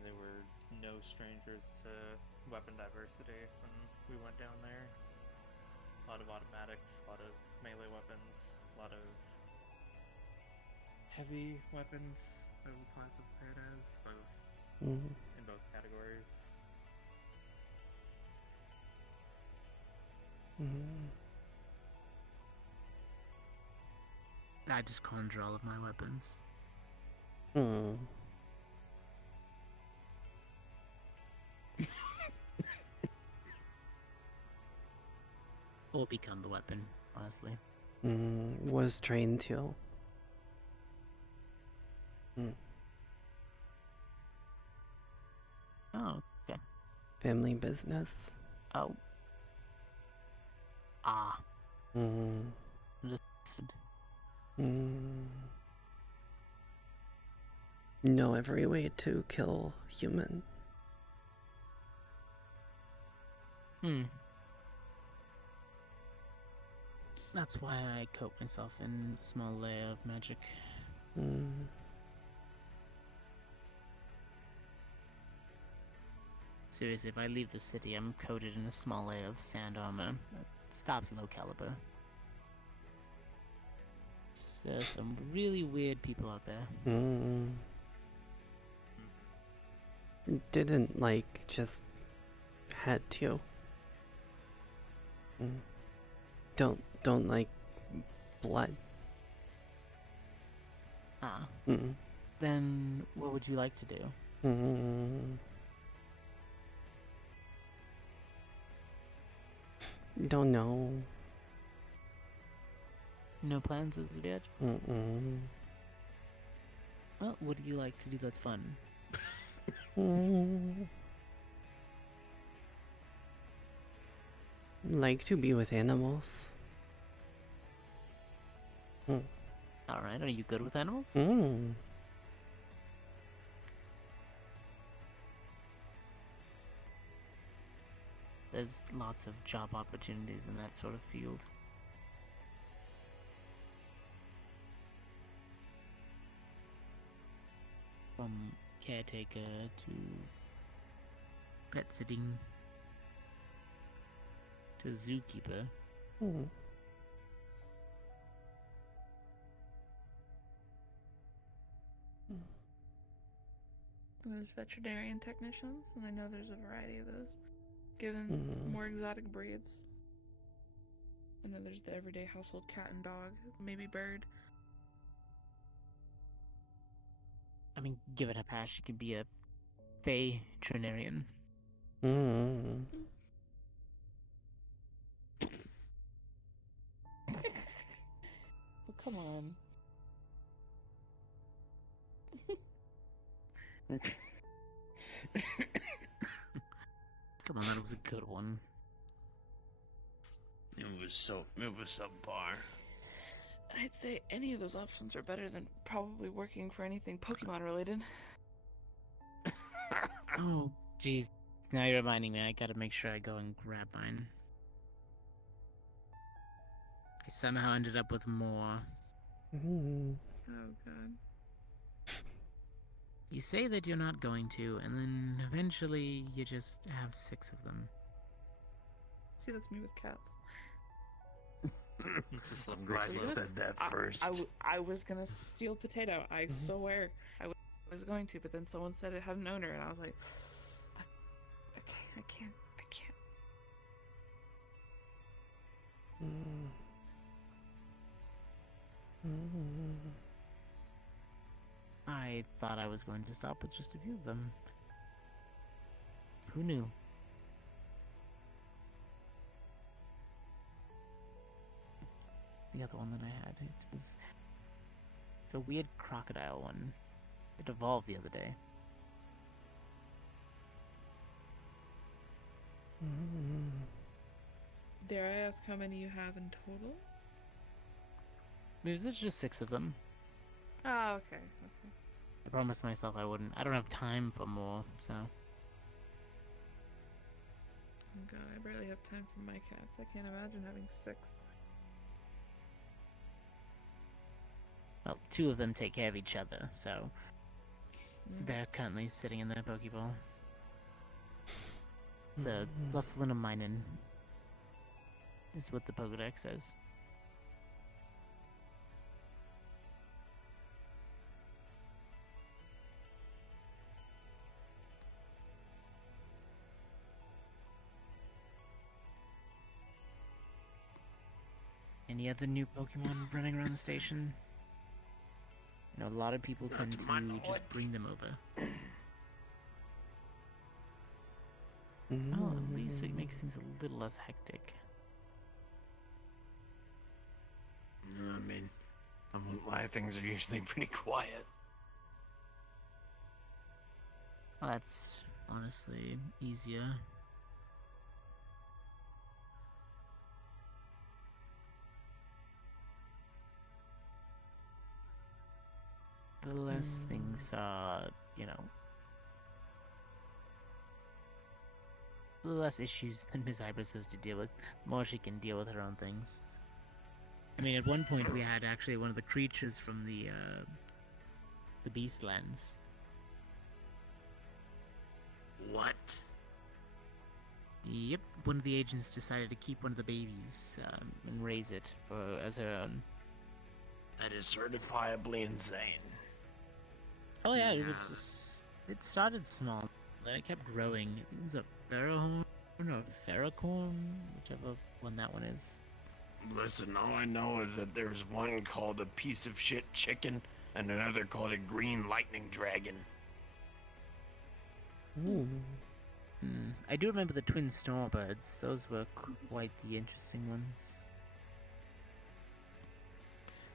they were no strangers to weapon diversity when we went down there. A lot of automatics, a lot of melee weapons, a lot of heavy weapons I would classify it as, both Mm. in both categories. Mm. I just conjure all of my weapons. Mm. Or become the weapon, honestly. Was trained to. Oh, okay. Family business. Oh. Ah. Mm. Understood. Know every way to kill human. That's why I coat myself in a small layer of magic. Seriously, if I leave the city, I'm coated in a small layer of sand armor. That stops low caliber. So, some really weird people out there. Didn't like just had to. Don't like blood. Ah. Then what would you like to do? Don't know. No plans as of yet? Well, what do you like to do that's fun? Like to be with animals. Alright, are you good with animals? There's lots of job opportunities in that sort of field. From caretaker to pet sitting to zookeeper. There's veterinarian technicians, and I know there's a variety of those, given more exotic breeds. I know there's the everyday household cat and dog, maybe bird. I mean, give it a pass, you could be a veterinarian. Well, come on. Come on, that was a good one. It was subpar. I'd say any of those options are better than probably working for anything Pokemon related. Oh, jeez. Now you're reminding me, I gotta make sure I go and grab mine. I somehow ended up with more. Oh, God. You say that you're not going to, and then eventually you just have 6 of them. See, that's me with cats. I'm glad you said that first. I was gonna steal potato. I swear I was going to, but then someone said it had an owner, and I was like, I can't. I thought I was going to stop with just a few of them. Who knew? The other one that I had, it's a weird crocodile one. It evolved the other day. Dare I ask how many you have in total? There's just 6 of them. Oh, okay. I promised myself I wouldn't. I don't have time for more, so. Oh God, I barely have time for my cats. I can't imagine having 6. Well, 2 of them take care of each other, so they're currently sitting in their Pokeball. It's a Lustlinaminen, is what the Pokedex says. any other new Pokemon running around the station? You know, a lot of people Not tend to to my just knowledge. bring them over. Mm-hmm. Oh, at least it makes things a little less hectic. I mean, I won't lie, things are usually pretty quiet. Well, that's honestly easier. The less things are, you know, the less issues that Miss Ibis has to deal with, the more she can deal with her own things. I mean, at one point we had actually one of the creatures from the Beastlands. What? Yep, one of the agents decided to keep one of the babies and raise it as her own. That is certifiably insane. Oh yeah, it started small, then it kept growing. I think it was a Ferrohorn or Ferrocorn, whichever one that one is. Listen, all I know is that there's one called a piece of shit chicken and another called a green lightning dragon. I do remember the twin Snowbirds. Those were quite the interesting ones.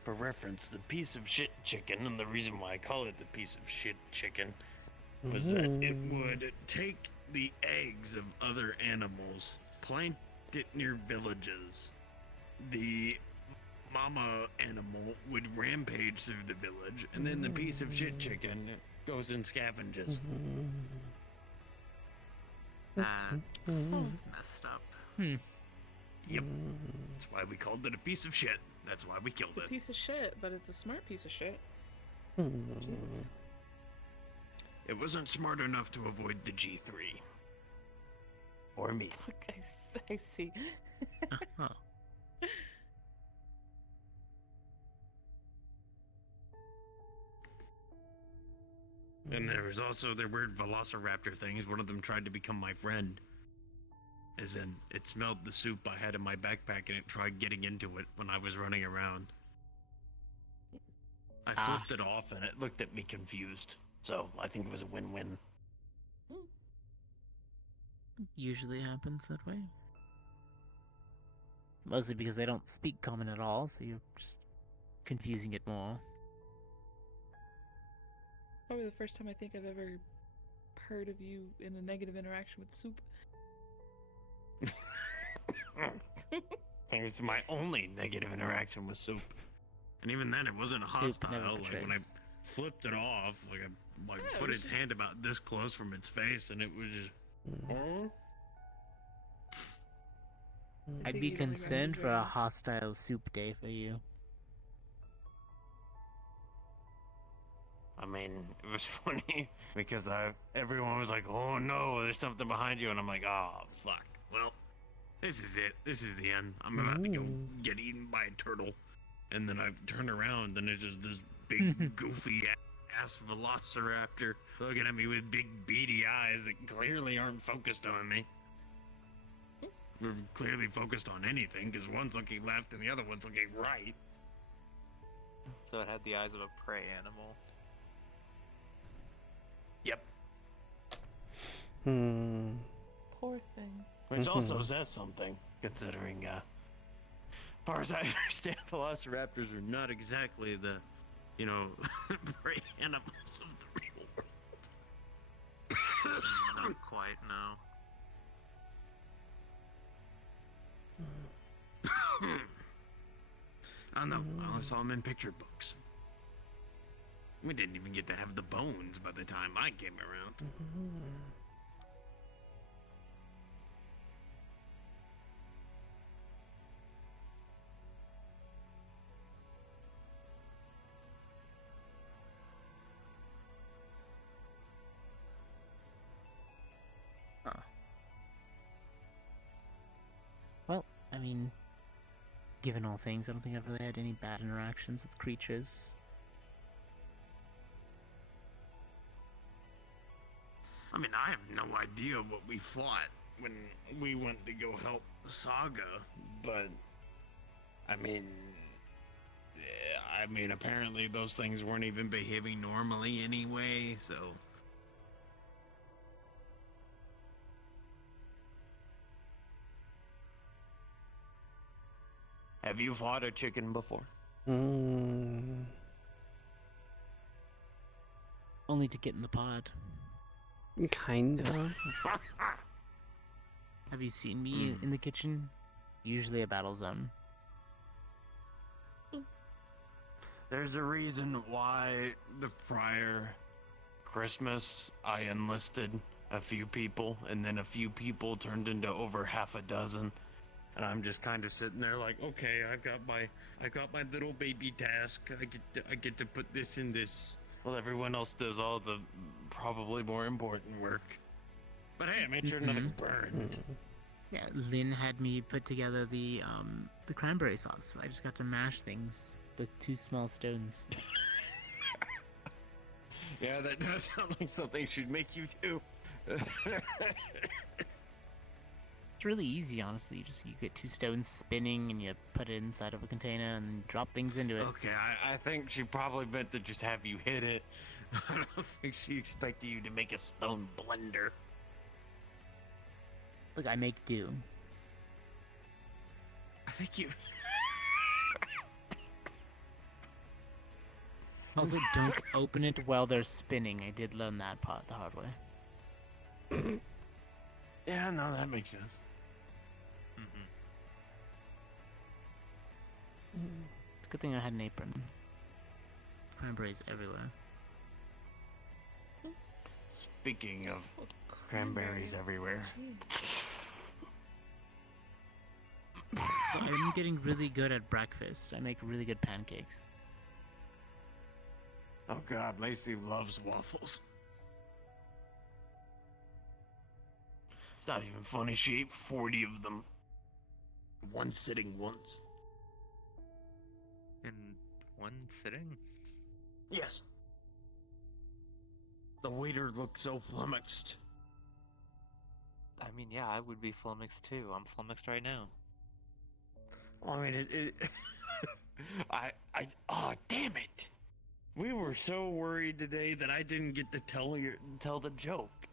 For reference, the piece of shit chicken, and the reason why I call it the piece of shit chicken, was that it would take the eggs of other animals, plant it near villages. The mama animal would rampage through the village, and then the piece of shit chicken goes and scavenges. That's messed up. Yep. That's why we called it a piece of shit. That's why we killed It's a it. piece of shit, but it's a smart piece of shit. It wasn't smart enough to avoid the G3. Or me. Okay, I see. Oh. And there was also their weird velociraptor things. One of them tried to become my friend. As in, it smelled the soup I had in my backpack and it tried getting into it when I was running around. I flipped it off and it looked at me confused. So I think it was a win-win. Usually happens that way. Mostly because they don't speak common at all, so you're just confusing it more. Probably the first time I think I've ever heard of you in a negative interaction with soup. I think it's my only negative interaction with soup. And even then, it wasn't hostile. Like when I flipped it off, like I put its hand about this close from its face, and it was just. I'd be concerned for a hostile soup day for you. I mean, it was funny because everyone was like, "Oh no, there's something behind you," and I'm like, "Oh fuck." Well, this is it. This is the end. I'm about to go get eaten by a turtle, and then I turn around and it's just this big goofy ass velociraptor looking at me with big beady eyes that clearly aren't focused on me. We're clearly focused on anything because one's looking left and the other one's looking right. So it had the eyes of a prey animal. Yep. Poor thing. Which also says something, considering, as far as I understand, velociraptors are not exactly the, prey animals of the real world. Not quite, no. I don't know. I only saw them in picture books. We didn't even get to have the bones by the time I came around. Well, I mean, given all things, I don't think I've really had any bad interactions with creatures. I mean, I have no idea what we fought when we went to go help Saga, but I mean, apparently those things weren't even behaving normally anyway, so. Have you fought a chicken before? Mm. Only to get in the pod. Kind of. Have you seen me in the kitchen? Usually a battle zone. There's a reason why the prior Christmas I enlisted a few people, and then a few people turned into over half a dozen. And I'm just kind of sitting there like, okay, I've got my little baby task. I get to put this in this. Well, everyone else does all the probably more important work. But hey, I made sure nothing burned. Yeah, Lynn had me put together the cranberry sauce. I just got to mash things with 2 small stones. Yeah, that does sound like something she'd make you do. It's really easy, honestly. You get 2 stones spinning and you put it inside of a container and drop things into it. Okay, I think she probably meant to just have you hit it. I don't think she expected you to make a stone blender. Look, I make do. I think you... Also, don't open it while they're spinning. I did learn that part the hard way. Yeah, no, that makes sense. It's a good thing I had an apron. Cranberries everywhere. Speaking of cranberries everywhere. I'm getting really good at breakfast. I make really good pancakes. Oh god, Lacey loves waffles. It's not even funny, she ate 40 of them. One sitting once. In one sitting? Yes. The waiter looked so flummoxed. I mean, yeah, I would be flummoxed too. I'm flummoxed right now. I mean, oh, damn it. We were so worried today that I didn't get to tell the joke.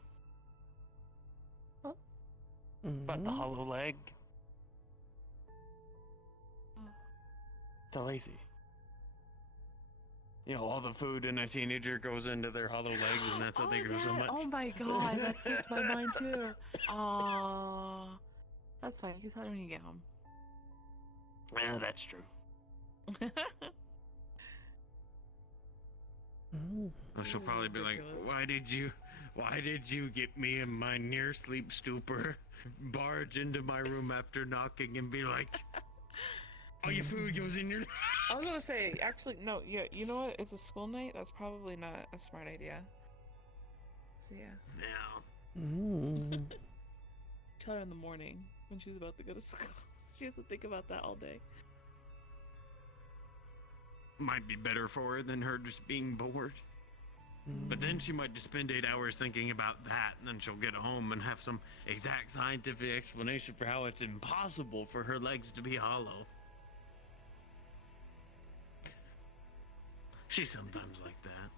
About the hollow leg. To Lacey. You know, all the food in a teenager goes into their hollow legs, and that's how they grow so much. Oh my god, that slipped my mind too. Aww. That's fine, you can tell her when you get home. Yeah, that's true. Well, she'll probably be like, why did you get me in my near sleep stupor, barge into my room after knocking and be like, all your food goes in your... I was gonna say, actually, no, yeah, you know what? It's a school night. That's probably not a smart idea. So yeah. Yeah. Tell her in the morning when she's about to go to school. She has to think about that all day. Might be better for her than her just being bored. But then she might just spend 8 hours thinking about that, and then she'll get home and have some exact scientific explanation for how it's impossible for her legs to be hollow. She's sometimes like that.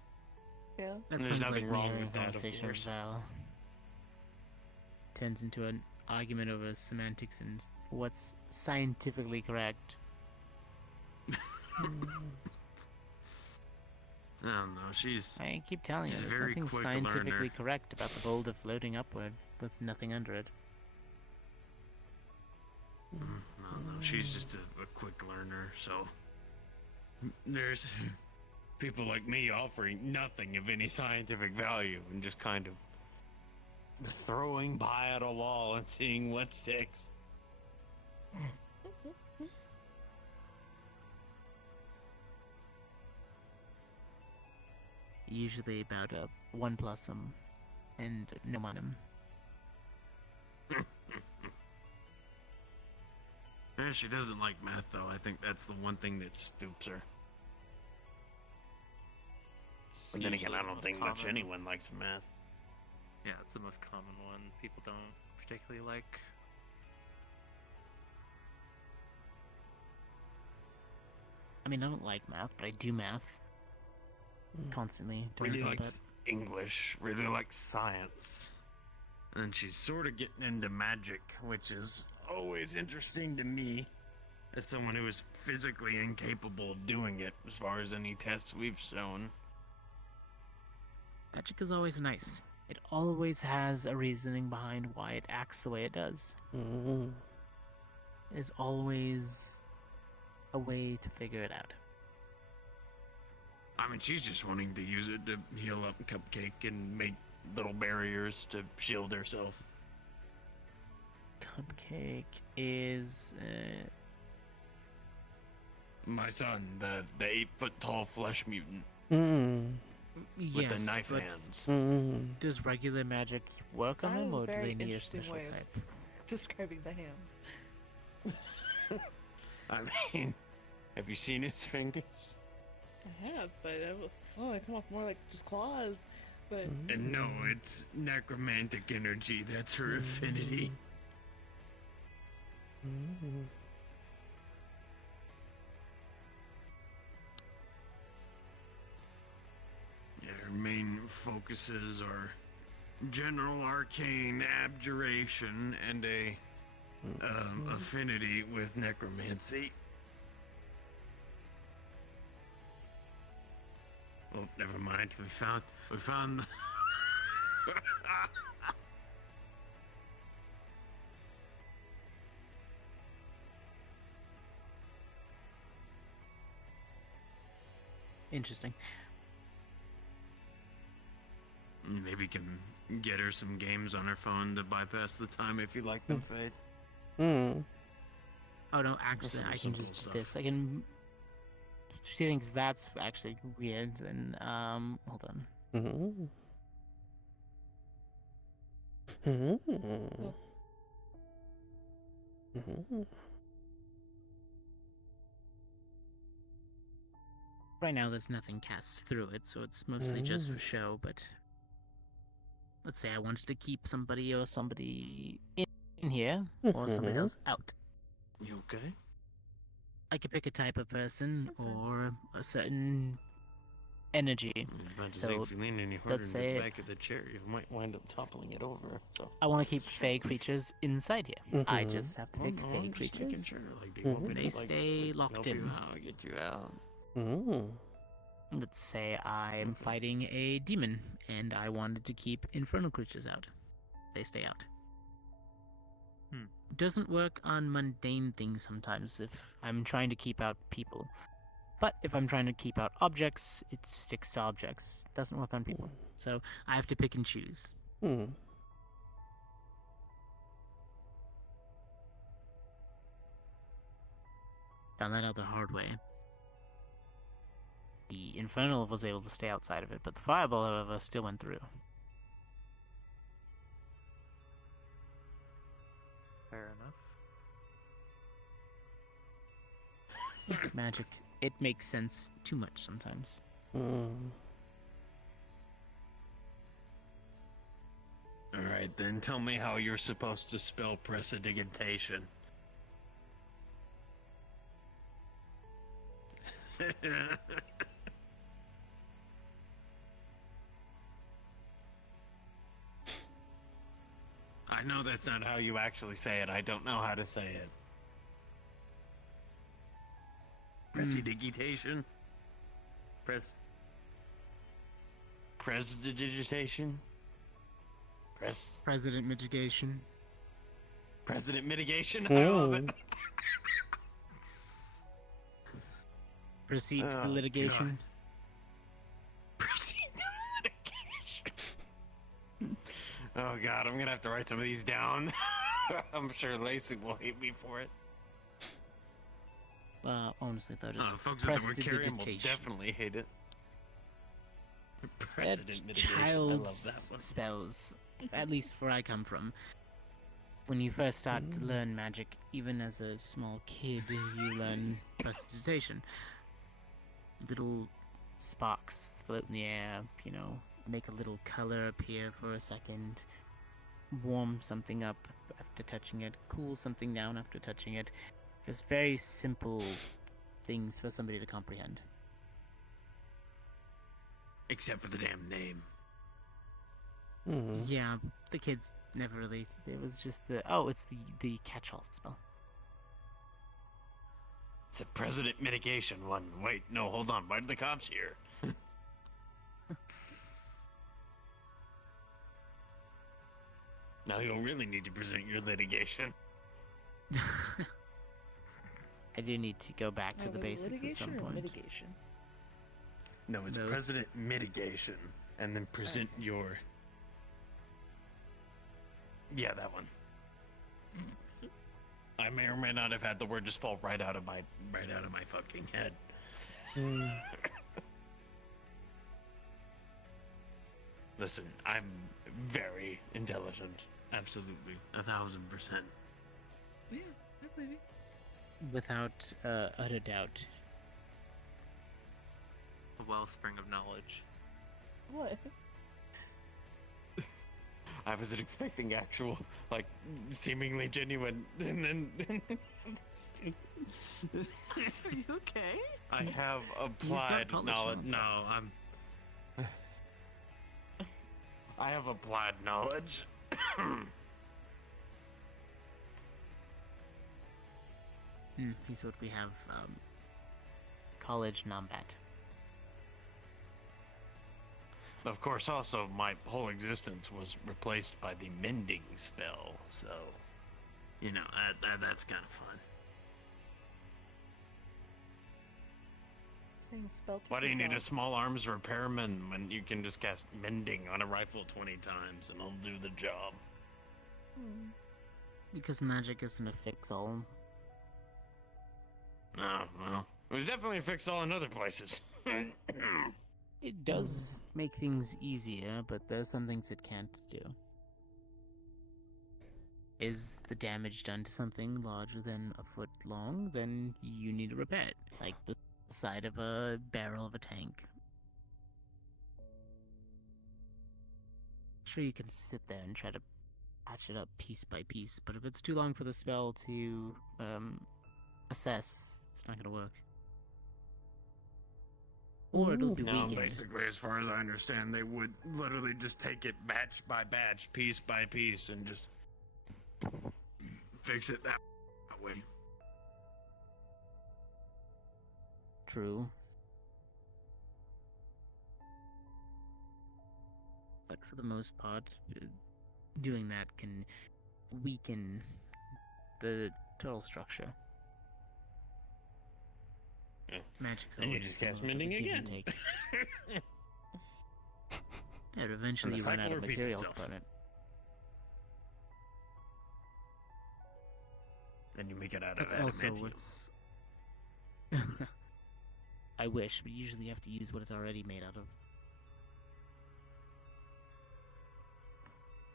Yeah. That There's sounds nothing like wrong me with that, of conversation course. Val. Turns into an argument over semantics and what's scientifically correct. I don't know, she's... I keep telling you, she's a there's very nothing quick scientifically learner. correct about the boulder floating upward with nothing under it. No, she's just a quick learner, so... There's people like me offering nothing of any scientific value and just kind of throwing pie at a wall and seeing what sticks. Usually about a 1 plus and no minum. Yeah, she doesn't like math, though. I think that's the one thing that stoops her. But then again, I don't think much anyone likes math. Yeah, it's the most common one. People don't particularly like. mean, I don't like math, but I do math constantly. During Really combat. likes English, really likes science. And she's sort of getting into magic, which is always interesting to me as someone who is physically incapable of doing it as far as any tests we've shown. Magic is always nice. It always has a reasoning behind why it acts the way it does. There's always a way to figure it out. I mean, she's just wanting to use it to heal up Cupcake and make little barriers to shield herself. Cupcake is... My son, the 8-foot-tall flesh mutant with yes, the knife but hands. does regular magic work on That them, is a or do very they need a interesting special way of type? describing the hands. I mean, have you seen his fingers? I have, but they come off more like just claws. But And no, it's necromantic energy. That's her affinity. Yeah, her main focuses are general arcane abjuration and a affinity with necromancy. Oh, never mind. We found. Interesting. Maybe can get her some games on her phone to bypass the time if you like them, Fayde. Oh no, actually, some I can simple just do stuff. this. I can. She thinks that's actually weird. And hold on. Right now, there's nothing cast through it, so it's mostly just for show. But let's say I wanted to keep somebody in here, or somebody else out. You okay? I could pick a type of person or a certain energy. I was about to say, So, if you lean any harder let's into the say back of the chair, you might wind up toppling it over. So I want to keep fey creatures inside here. I just have to pick no, fey I'm just making creatures. sure. Like, do you want me to, They stay locked help in. you out, get you out? Let's say I'm fighting a demon, and I wanted to keep infernal creatures out. They stay out. Doesn't work on mundane things sometimes if I'm trying to keep out people. But if I'm trying to keep out objects, it sticks to objects. Doesn't work on people. So I have to pick and choose. Found that out the hard way. The infernal was able to stay outside of it, but the fireball, however, still went through. Fair enough. Magic, it makes sense too much sometimes. Alright, then tell me how you're supposed to spell prestidigitation. I know that's not how you actually say it. I don't know how to say it. Prestidigitation? Prestidigitation? President mitigation. President mitigation? I love it. Proceed to the Oh, litigation. Proceed to litigation. Oh god, I'm gonna have to write some of these down. I'm sure Lacey will hate me for it. Honestly though, just The folks at the Mercurium will prestidigitation. definitely hate it. They're President mitigation. I love child's that one. spells, at least where I come from. When you first start to learn magic, even as a small kid, you learn prestidigitation. Little sparks float in the air, make a little color appear for a second, warm something up after touching it, cool something down after touching it. Just very simple things for somebody to comprehend. Except for the damn name. Yeah, the kids never really. It was just it's the catch-all spell. It's a president mitigation one. Wait, no, hold on. Why are the cops here? Now you'll really need to present your litigation. I do need to go back to the Was it basics at litigation some or point. mitigation? No, it's Both. president mitigation. And then present your... Yeah, that one. I may or may not have had the word just fall right out of my fucking head. Listen, I'm very intelligent. Absolutely. 1,000%. Yeah, I believe you. Without utter doubt. A wellspring of knowledge. What? I wasn't expecting actual, like, seemingly genuine, and then... Are you okay? I have applied college knowledge. now. No, I'm... I have applied knowledge. Here's what we have. College Nombat. Of course, also, my whole existence was replaced by the mending spell, so... You know, that's kind of fun. Saying spell. Why do you need a small arms repairman when you can just cast mending on a rifle 20 times and it'll do the job? Because magic isn't a fix-all. Oh, well, it was definitely a fix-all in other places. It does make things easier, but there's some things it can't do. Is the damage done to something larger than a foot long, then you need to repair it, like the side of a barrel of a tank. Sure, you can sit there and try to patch it up piece by piece, but if it's too long for the spell to assess, it's not gonna work. Or it'll be No, weakened. basically, as far as I understand, they would literally just take it batch by batch, piece by piece, and just fix it that way. True. But for the most part, doing that can weaken the total structure. Yeah. Magic's And you always just cast similar, but mending give and again. take. Yeah, eventually And the you run out cycle of repeats material itself. from it. And you make it out That's of also adamantium. what's... I wish, but usually you have to use what it's already made out of.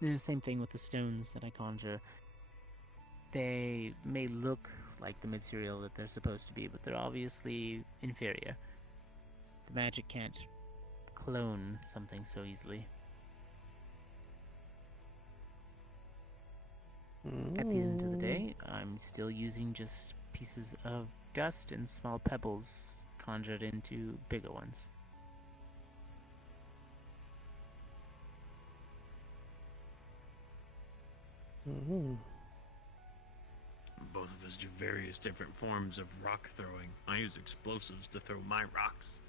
And the same thing with the stones that I conjure. They may look like the material that they're supposed to be, but they're obviously inferior. The magic can't clone something so easily. At the end of the day, I'm still using just pieces of dust and small pebbles conjured into bigger ones. Both of us do various different forms of rock throwing. I use explosives to throw my rocks.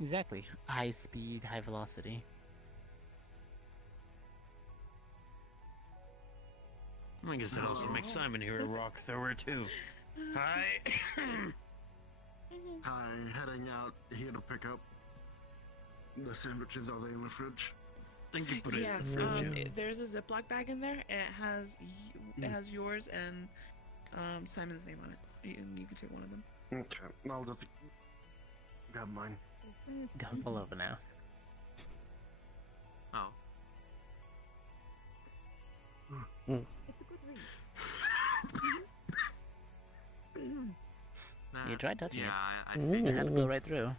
Exactly. High speed, high velocity. I guess it also makes Simon here a rock thrower too. Hi. Hi, heading out here to pick up the sandwiches. Are they in the fridge? I think you put it Yeah, in the fridge. Yeah. there's a Ziploc bag in there, and it has yours and Simon's name on it. You can take one of them. Okay, I'll just grab mine. Don't pull over now. Oh. It's a good read. Nah, You tried touching yeah, it. I It figured. had to go right through.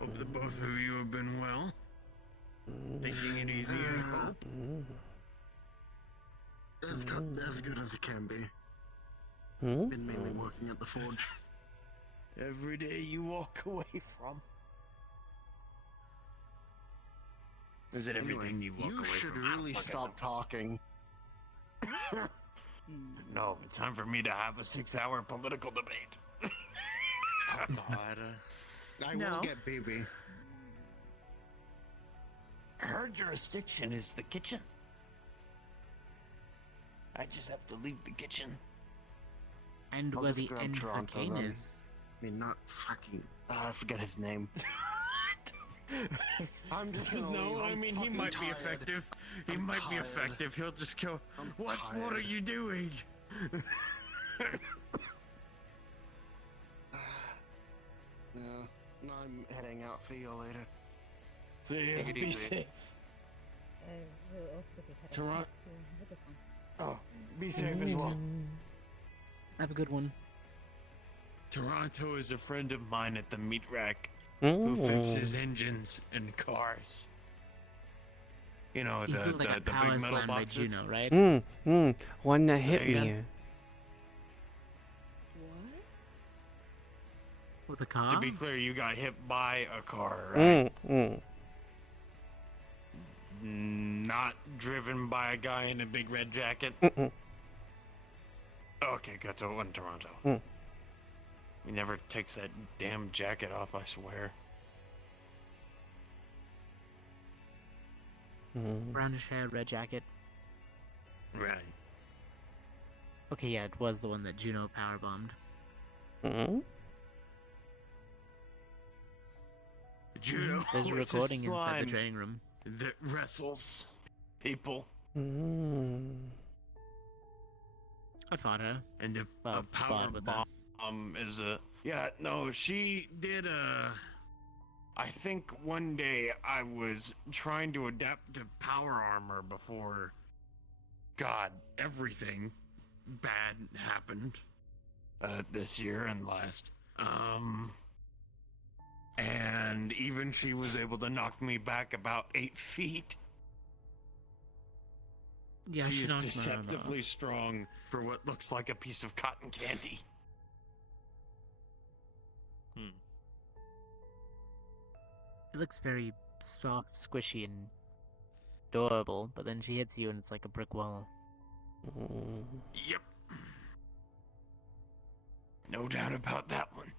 Hope that both of you have been well. Taking it easy, I hope. As good as it can be. Hmm? Been mainly working at the forge. Every day you walk away from. Is it Anyway, everything you walk you away should from? really stop talking. No, it's time for me to have a 6-hour political debate. God. I No. will get BB. Her jurisdiction is the kitchen. I just have to leave the kitchen. And I'll where just the grab end for Toronto Kane then. is. I mean, not fucking. I forget his name. I'm just gonna leave. No, I I'm mean he fucking might be tired. effective. He I'm might be tired. effective. He'll just go. I'm What are tired." you doing? No, I'm heading out. See you later. See you. Take it Be easy. safe. We'll also be heading Toronto. back to Witherspoon. Oh, be safe as well. Have a good one. Toronto is a friend of mine at the meat rack who fixes engines and cars. You know, He's the, like a the power big metal slam by boxes. Juno, right? One that Say hit me. again? With a car? To be clear, you got hit by a car, right? Not driven by a guy in a big red jacket? Okay, good. So it wasn't Toronto. He never takes that damn jacket off, I swear. Brownish hair, red jacket. Right. Okay, yeah, it was the one that Juno powerbombed. Juno There's a is recording inside the slime training room. that wrestles people. I fought her. And a Well, power fought with her. bomb is a... Yeah, no, she did a... I think one day I was trying to adapt to power armor before... God, everything bad happened. This year and last. And even she was able to knock me back about 8 feet. Yeah, she she is knocked my arm deceptively strong for what looks like a piece of cotton candy. It looks very soft, squishy, and adorable, but then she hits you and it's like a brick wall. Yep. No doubt about that one.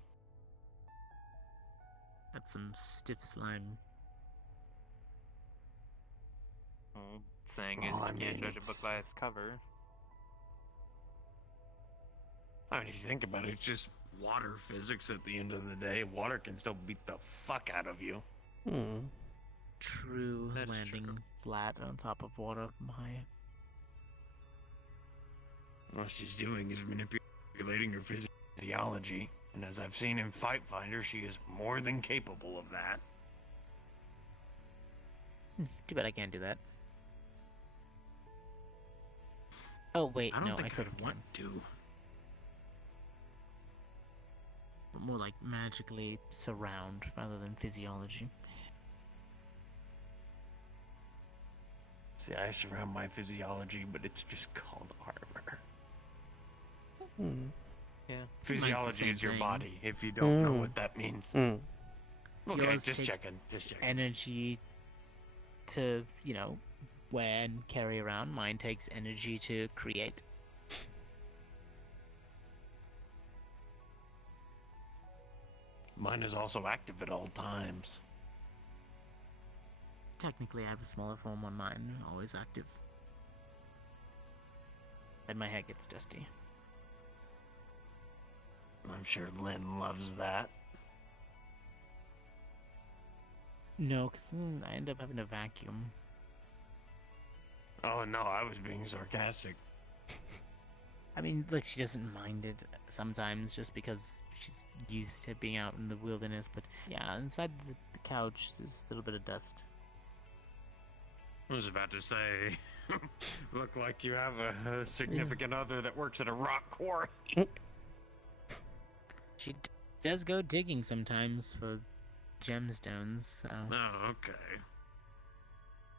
That's some stiff slime. Saying Well, is I you can't mean, judge a book by its cover. I mean, if you think about it, it's just water physics at the end of the day. Water can still beat the fuck out of you. True, That is landing true. flat on top of water from high. What she's doing is manipulating her physiology, and as I've seen in Fight Finder, she is more than capable of that. Too bad I can't do that. Oh wait, I don't no, think I said I'd want to. But more like magically surround rather than physiology. See, I surround my physiology, but it's just called armor. Yeah. Physiology is your body, if you don't know what that means. Okay, Yours just takes checking. energy to, wear and carry around. Mine takes energy to create. Mine is also active at all times. Technically, I have a smaller form on mine, always active. And my hair gets dusty. I'm sure Lynn loves that. No, because then I end up having to vacuum. Oh no, I was being sarcastic. I mean, she doesn't mind it sometimes just because she's used to being out in the wilderness, but yeah, inside the couch, there's a little bit of dust. I was about to say, look like you have a significant other that works at a rock quarry. She does go digging sometimes for gemstones, so... Oh, okay.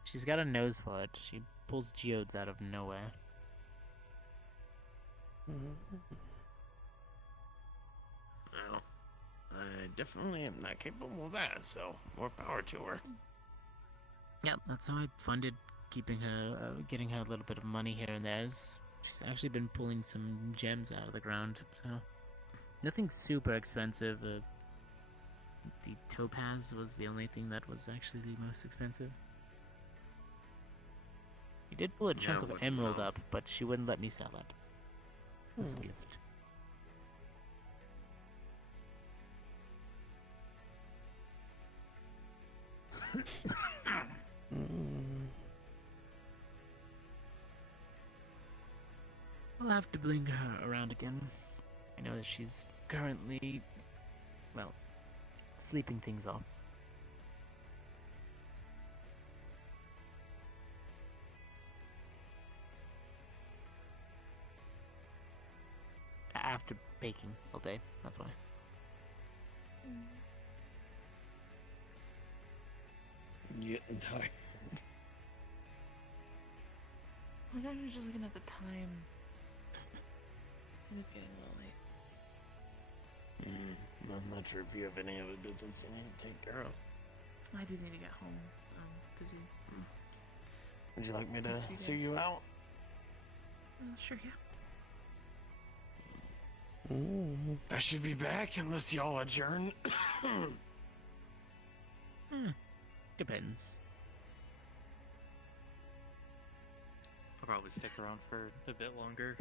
She's got a nose for it. She pulls geodes out of nowhere. Well, I definitely am not capable of that, so more power to her. Yeah, that's how I funded keeping her, getting her a little bit of money here and there. She's actually been pulling some gems out of the ground, so nothing super expensive. The topaz was the only thing that was actually the most expensive. We did pull a chunk of emerald up, but she wouldn't let me sell it. As a gift. I'll have to bring her around again. I know that she's currently, well, sleeping things off. After baking all day, that's why. Getting tired. I was actually just looking at the time. It is getting a little late. I'm not sure if you have any other business you need to take care of. I do need to get home. I'm busy. Would you like me to Next few see days. you out? Sure, yeah. I should be back unless y'all adjourn. Depends. I'll probably stick around for a bit longer.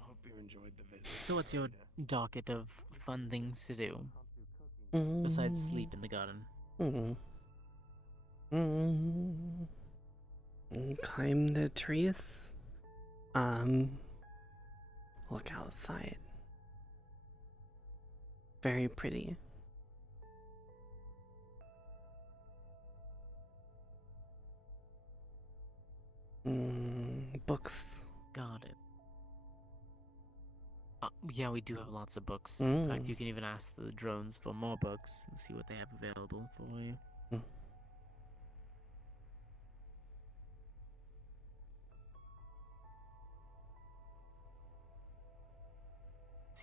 Hope you enjoyed the visit. So what's your docket of fun things to do? Besides sleep in the garden. Climb the trees. Look outside. Very pretty. Books. Got it. Yeah, we do have lots of books. In fact, you can even ask the drones for more books and see what they have available for you.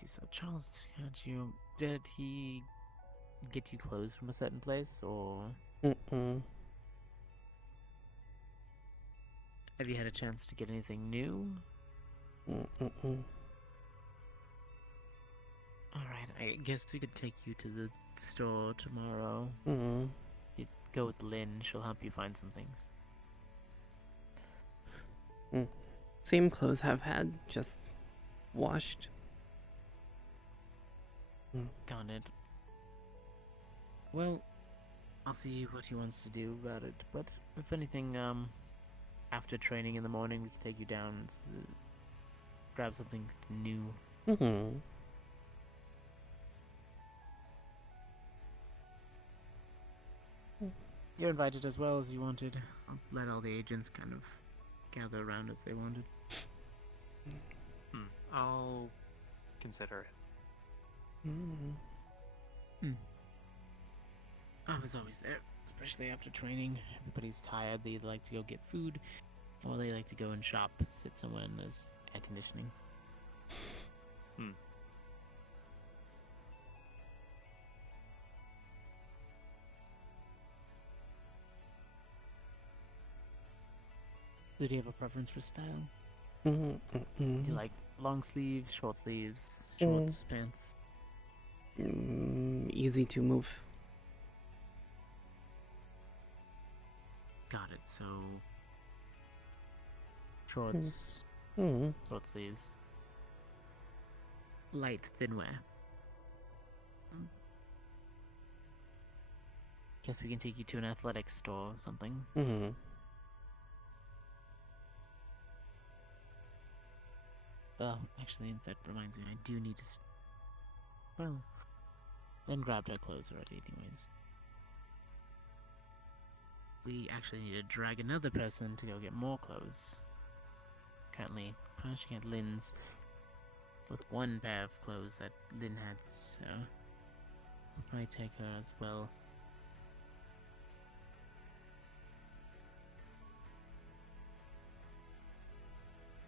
See, so Charles, did he get you clothes from a certain place, or have you had a chance to get anything new? Alright, I guess we could take you to the store tomorrow. You'd go with Lynn, she'll help you find some things. Same clothes I've had, just washed. Got it. Well, I'll see what he wants to do about it, but if anything, after training in the morning, we can take you down and grab something new. You're invited as well as you wanted. I'll let all the agents kind of gather around if they wanted. I'll consider it. I was always there, especially after training. Everybody's tired. They either like to go get food, or they like to go and shop, sit somewhere and there's air conditioning. Do you have a preference for style? Do you like long sleeves, short sleeves, shorts, pants? Easy to move. Got it, so shorts, short sleeves, light thin wear. Guess we can take you to an athletic store or something. Actually, that reminds me, I do need to. Well, Lynn grabbed her clothes already, anyways. We actually need to drag another person to go get more clothes. Currently crashing at Lynn's with one pair of clothes that Lynn had, so we'll probably take her as well.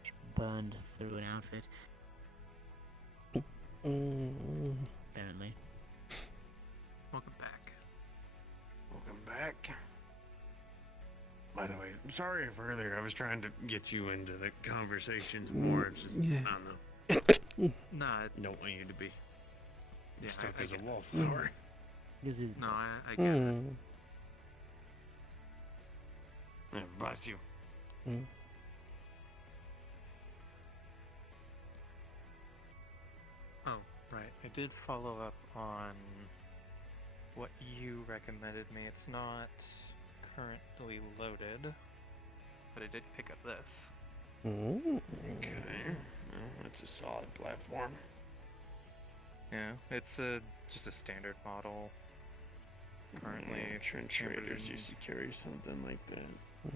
She burned through an outfit. Apparently. Welcome back. Welcome back. By the way, I'm sorry if earlier I was trying to get you into the conversations more. It's just, Yeah. I don't know. Nah, Don't want you to be yeah, stuck I as a get it. wallflower. This is No, I get it. Yeah, bless you. Oh, right. I did follow up on what you recommended me. It's not currently loaded, but I did pick up this. Okay. Well, that's a solid platform. Yeah, it's just a standard model. Currently, Trench chambered Raiders in- used to carry something like that.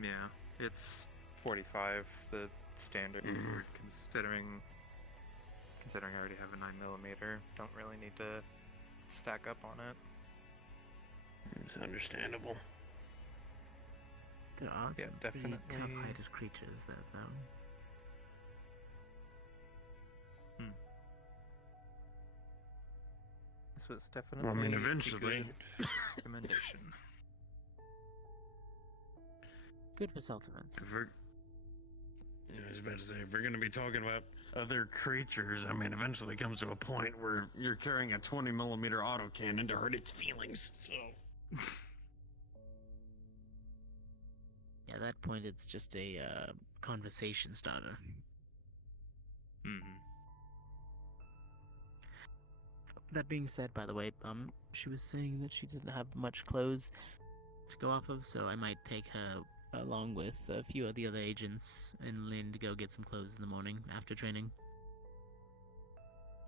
Yeah, it's 45, the standard. Mhm. Considering I already have a 9mm, don't really need to stack up on it. It's understandable. There are Yeah, some pretty definitely. tough-hided creatures there, though. This was definitely I mean, a eventually. good recommendation. Good for self-defense. If we're, yeah, I was about to say, if we're going to be talking about other creatures, I mean, eventually comes to a point where you're carrying a 20mm autocannon to hurt its feelings, so. Yeah, at that point, it's just a conversation starter. That being said, by the way, she was saying that she didn't have much clothes to go off of, so I might take her along with a few of the other agents and Lynn to go get some clothes in the morning after training.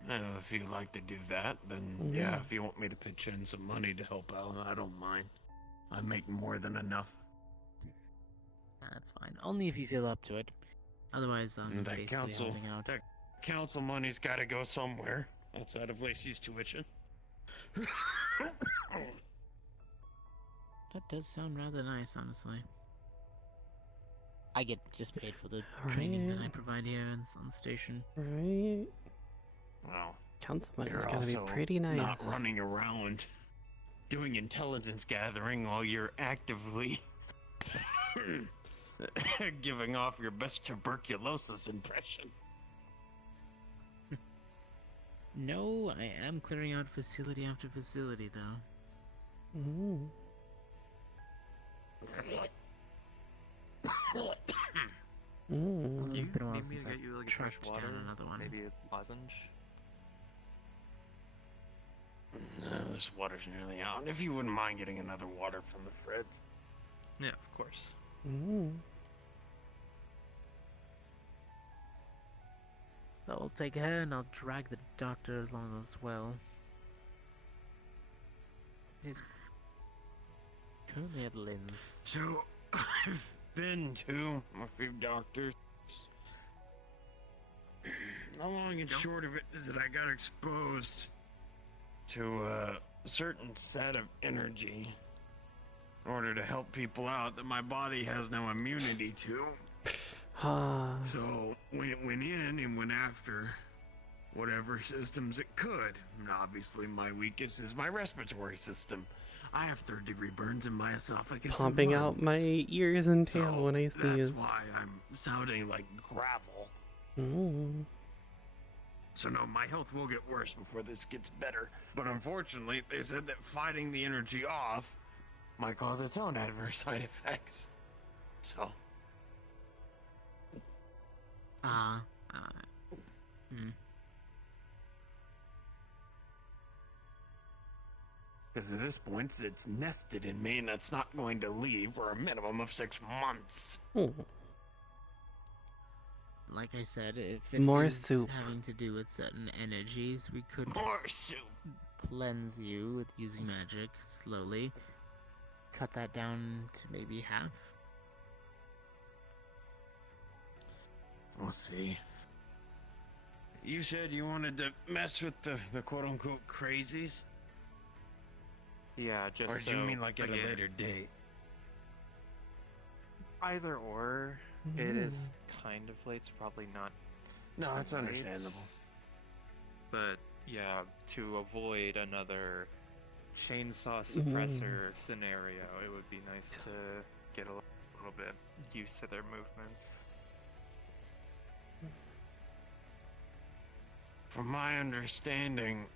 If you'd like to do that, then yeah, if you want me to pitch in some money to help out, I don't mind. I make more than enough. That's fine. Only if you feel up to it. Otherwise, I'm That basically council, helping out. that council money's got to go somewhere outside of Lacey's tuition. That does sound rather nice, honestly. I get just paid for the training that I provide here on the station. Right. Well, Council money's you're gotta be also pretty nice. not running around doing intelligence gathering while you're actively giving off your best tuberculosis impression. No, I am clearing out facility after facility, though. Do you It's been a while need me since to get I've you like a fresh tracked water? down another one. Maybe a lozenge? No, this water's nearly out. If you wouldn't mind getting another water from the fridge. Yeah, of course. So I'll take her and I'll drag the doctor along as well. He's currently at Lynn's. So, I've been to a few doctors. The long and short of it is that I got exposed to a certain set of energy in order to help people out that my body has no immunity to. So, went in and went after whatever systems it could. And obviously, my weakest is my respiratory system. I have third-degree burns in my esophagus. Pumping and out my ears and tail So when I sneeze. that's why I'm sounding like gravel. So no, my health will get worse before this gets better. But unfortunately, they said that fighting the energy off might cause its own adverse side effects. So. Because at this point, it's nested in me, and it's not going to leave for a minimum of 6 months. like I said, if it More is soup. having to do with certain energies, we could More soup. cleanse you with using magic slowly. Cut that down to maybe half. We'll see. You said you wanted to mess with the quote-unquote crazies? Yeah, just Or do you so, mean like at a again, later date? Either or. It is kind of late, so probably not. No, it's tonight. understandable. But yeah, to avoid another chainsaw suppressor scenario, it would be nice to get a little bit used to their movements. From my understanding,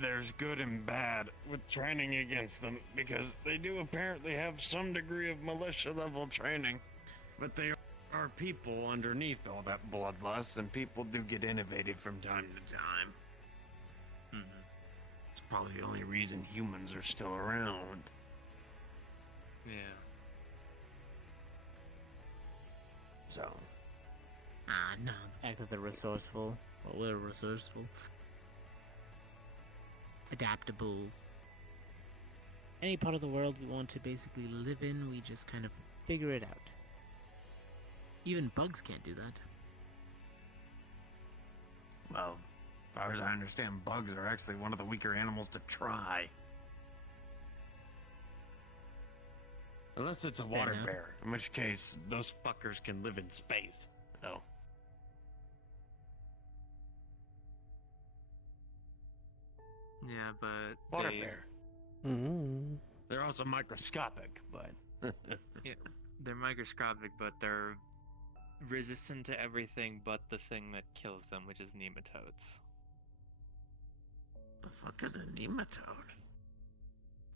there's good and bad with training against them, because they do apparently have some degree of militia level training, but they are people underneath all that bloodlust, and people do get innovated from time to time. It's probably the only reason humans are still around. Yeah. So. No, the fact that they're resourceful. Well, we're resourceful. Adaptable. Any part of the world we want to basically live in, we just kind of figure it out. Even bugs can't do that. Well, as far as I understand, bugs are actually one of the weaker animals to try. Unless it's a water enough. bear, in which case those fuckers can live in space. Oh. Yeah, but Water they, bear. Mm. They're also microscopic, but yeah, they're microscopic, but they're resistant to everything but the thing that kills them, which is nematodes. the fuck is a nematode?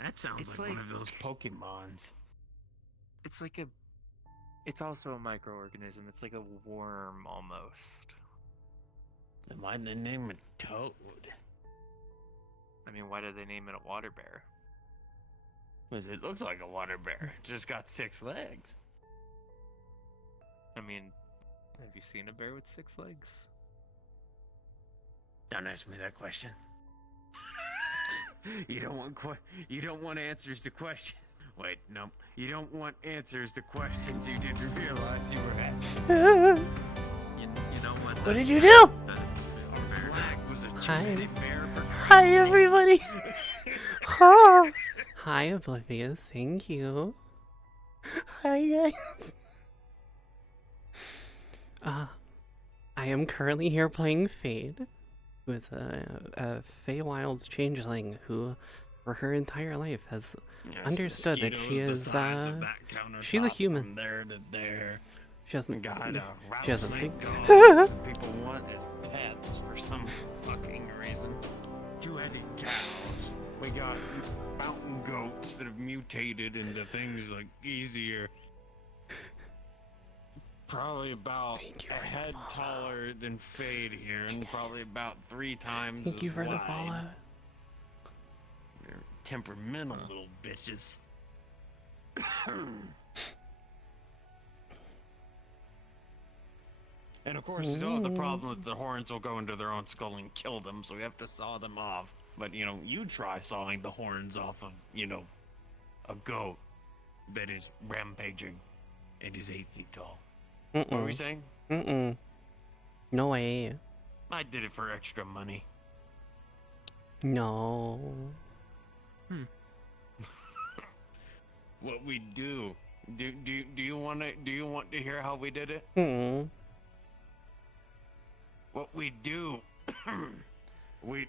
That sounds It's like one like- of those Pokemons. It's like a. It's also a microorganism. It's like a worm almost. Then why'd they name it Toad? I mean, why did they name it a water bear? Because it looks like a water bear. It just got 6 legs. I mean, have you seen a bear with 6 legs? Don't ask me that question. You don't want answers to questions. Wait, no. You don't want answers to questions you didn't realize you were asking. You know what? What did you do? That is a bear. Flag was a Hi. two-headed bear for Hi, everybody. Huh. Hi, Oblivious. Thank you. Hi, guys. I am currently here playing Fayde, who is a Feywild's changeling who, for her entire life, has understood that she Mosquitoes is the size of that she's a countertop human. From there to there. She doesn't. God, She doesn't rattlesnake think. dogs people want as pets for some fucking reason. 2-headed cows. We got mountain goats that have mutated into things like easier. Probably about a head taller than Fayde here, and probably about 3 times Thank you as for the wide. follow. They're temperamental little bitches. And of course, you still have the problem that the horns will go into their own skull and kill them, so we have to saw them off. But, you try sawing the horns off of, a goat that is rampaging and is 8 feet tall. What were we saying? No way. I did it for extra money. No. What we do? Do you want to hear how we did it? What we do? we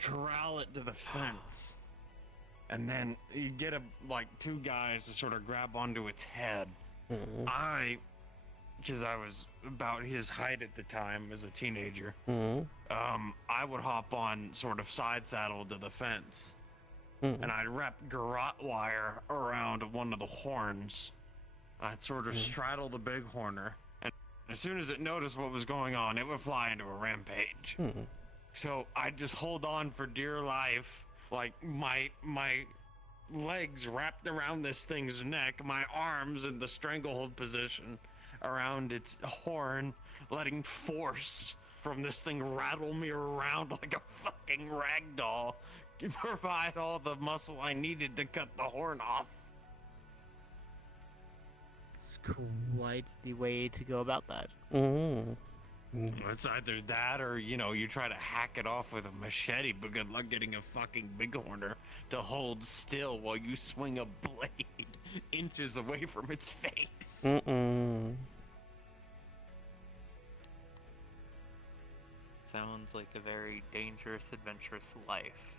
corral it to the fence, and then you get 2 guys to sort of grab onto its head. Because I was about his height at the time as a teenager, I would hop on sort of side saddle to the fence, and I'd wrap garrote wire around one of the horns. I'd sort of straddle the big horner, and as soon as it noticed what was going on, it would fly into a rampage. So I'd just hold on for dear life, like my legs wrapped around this thing's neck, my arms in the stranglehold position, around its horn, letting force from this thing rattle me around like a fucking ragdoll to provide all the muscle I needed to cut the horn off. It's quite the way to go about that. It's either that or, you try to hack it off with a machete, but good luck getting a fucking bighorner to hold still while you swing a blade inches away from its face. Sounds like a very dangerous, adventurous life.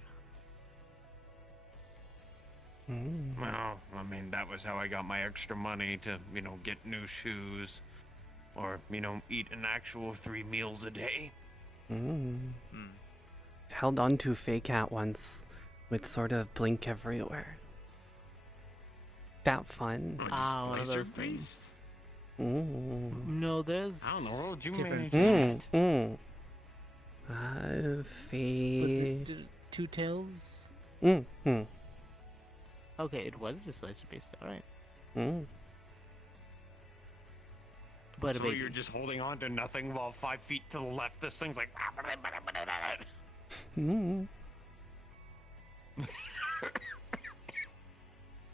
Well, I mean, that was how I got my extra money to, get new shoes. Or, eat an actual 3 meals a day. Held on to fake cat once with sort of blink everywhere. That fun. One of those things. Mm. No, there's. How in the world did you different manage things. Was Fayde. it Two Tails? Okay, it was displacer based, alright. But So you're just holding on to nothing while 5 feet to the left, this thing's like.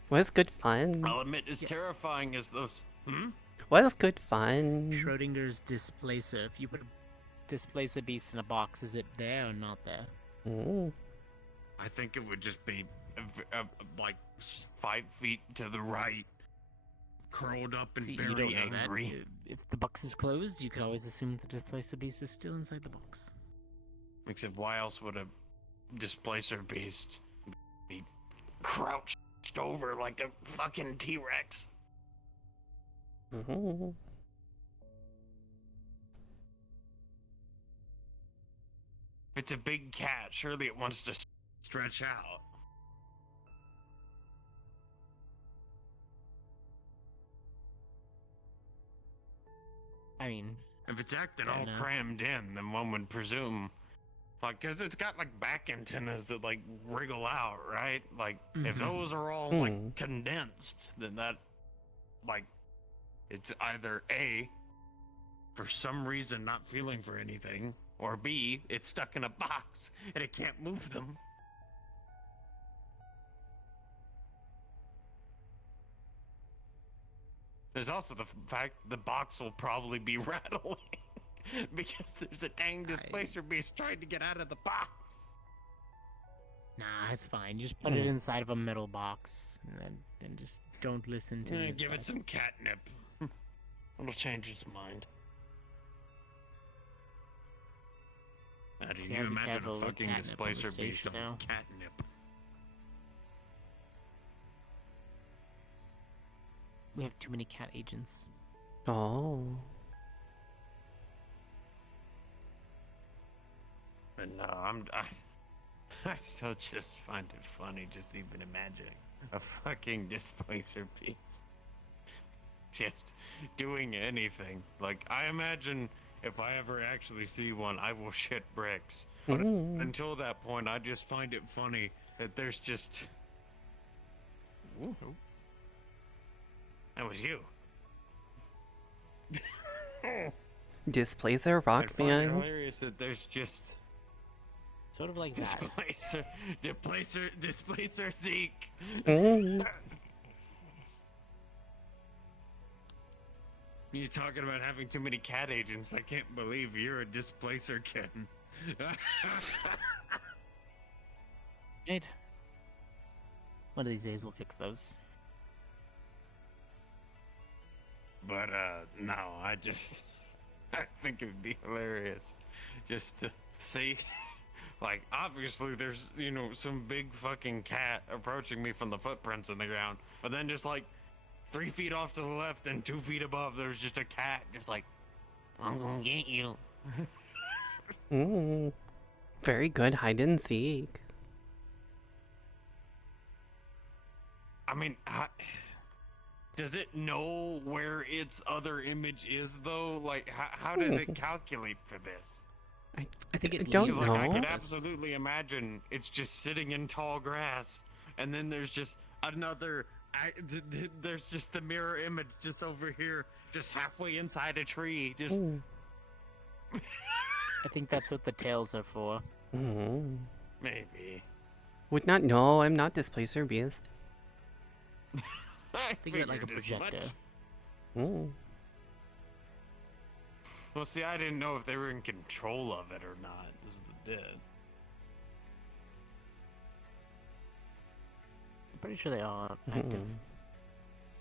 Was good fun. I'll admit, as terrifying as those. Was good fun. Schrodinger's displacer. If you put a displacer beast in a box, is it there or not there? I think it would just be like 5 feet to the right, curled up and See, very you don't know angry. that. If the box is closed, you could always assume the displacer beast is still inside the box. Except why else would a displacer beast be crouched over like a fucking T-Rex? Mm-hmm. If it's a big cat, surely it wants to stretch out. I mean, if it's acting fair all enough. crammed in, then one would presume, like, because it's got like back antennas that like wriggle out, right? Like, if Mhm. those are all like condensed, then that, like, it's either A, for some reason not feeling for anything, or B, it's stuck in a box and it can't move them. There's also the fact the box will probably be rattling because there's a dang displacer beast trying to get out of the box. Nah, it's fine. Just put it inside of a metal box, and then just don't listen to it. Give it some catnip. It'll change its mind. How do See, you I'd be imagine careful a with fucking catnip on the displacer beast station on now. catnip? We have too many cat agents. Oh. But no, I still just find it funny just even imagining a fucking displacer beast just doing anything. Like, I imagine if I ever actually see one, I will shit bricks. But until that point, I just find it funny that there's just... Ooh. That was you. Displacer I rock find it band. hilarious that there's just Sort of like that. displacer Zeke. You're talking about having too many cat agents. I can't believe you're a displacer kid. Right. One of these days we'll fix those. But no, I think it would be hilarious just to see, like, obviously there's, some big fucking cat approaching me from the footprints in the ground, but then just like 3 feet off to the left and 2 feet above, there's just a cat just like, I'm gonna get you. Very good hide and seek. I mean, does it know where its other image is, though? Like, how does it calculate for this? I think it don't leaves know. Like, I could us. absolutely imagine it's just sitting in tall grass, and then there's just another There's just the mirror image just over here, just halfway inside a tree. Just. Ooh. I think that's what the tails are for. Maybe. Would not know. I'm not Displacer Beast. I Think of it like a figured as much. projector. Ooh. Well, see, I didn't know if they were in control of it or not. This is the bit. I'm pretty sure they are active.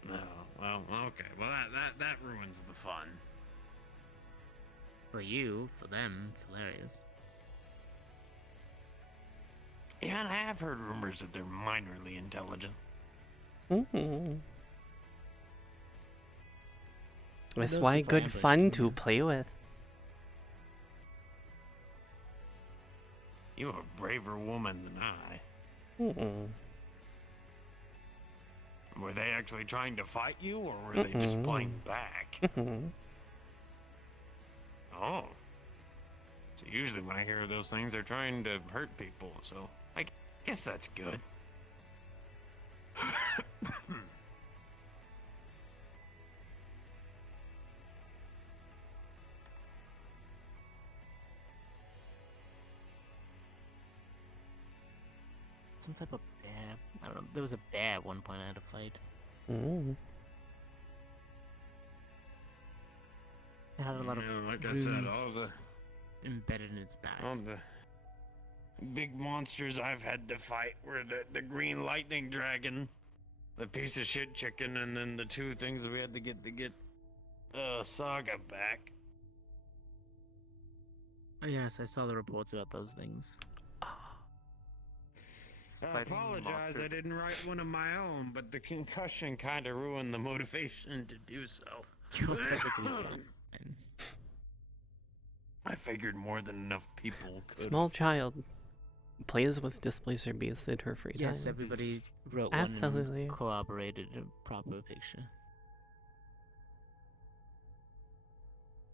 No. Well, okay. Well, that ruins the fun. For you, for them, it's hilarious. Yeah, and I have heard rumors that they're minorly intelligent. That's Those why are for good ambush, fun yeah. to play with. You're a braver woman than I. Were they actually trying to fight you, or were they just playing back? Oh. So usually when I hear those things, they're trying to hurt people, so I guess that's good. Some type of bear. I don't know. There was a bear at one point I had to fight. It had a lot of like I said, all runes the embedded in its back. all the big monsters I've had to fight were the green lightning dragon, the piece of shit chicken, and then the two things that we had to get Saga back. Oh, yes, I saw the reports about those things. I apologize, I didn't write one of my own, but the concussion kind of ruined the motivation to do so. You're perfectly fine. I figured more than enough people could. Small child plays with Displacer Beasts in her free time. Yes, everybody wrote one Absolutely. and corroborated a proper picture.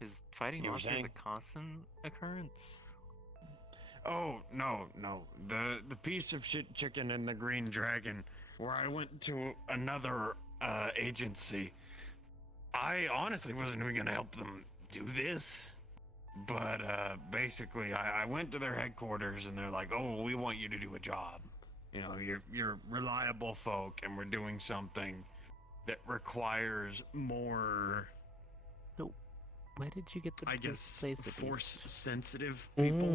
Is fighting You were monsters saying? a constant occurrence? Oh, no. The piece of shit chicken and the green dragon, where I went to another agency. I honestly wasn't even going to help them do this. But basically, I went to their headquarters and they're like, oh, we want you to do a job. You know, you're reliable folk and we're doing something that requires more, So, where did you get the I guess, Displacer Beast? force-sensitive people.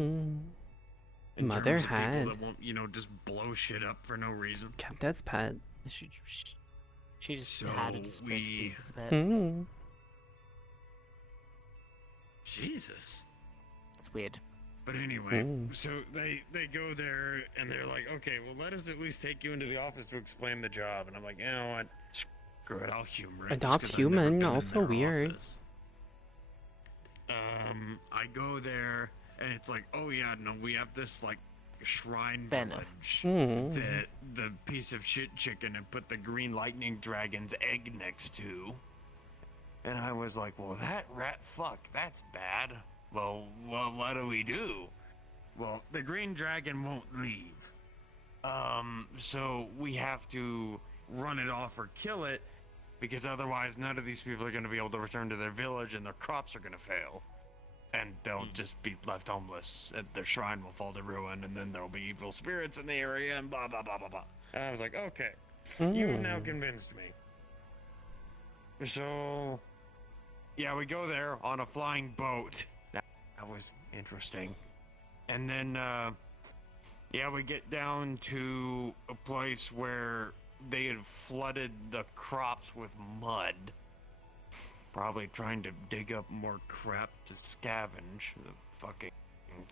In Mother terms of had people that won't, just blow shit up for no reason. kept as pet. She just So had a Displacer Beast as a pet. Jesus. It's weird. But anyway, so they go there and they're like, okay, well, let us at least take you into the office to explain the job. And I'm like, you know what? Screw it, I'll humor it. Adopt just 'cause I've never human, been in also their weird. office. I go there and it's like, oh yeah, no, we have this like shrine village that the piece of shit chicken had put the green lightning dragon's egg next to. And I was like, well, that rat fuck, that's bad. Well, what do we do? Well, the green dragon won't leave. So we have to run it off or kill it, because otherwise none of these people are going to be able to return to their village and their crops are going to fail. And they'll just be left homeless, and their shrine will fall to ruin, and then there'll be evil spirits in the area, and blah, blah, blah, blah, blah. And I was like, okay, you have now convinced me. So, yeah, we go there on a flying boat. That was interesting. And then, yeah, we get down to a place where they had flooded the crops with mud. Probably trying to dig up more crap to scavenge the fucking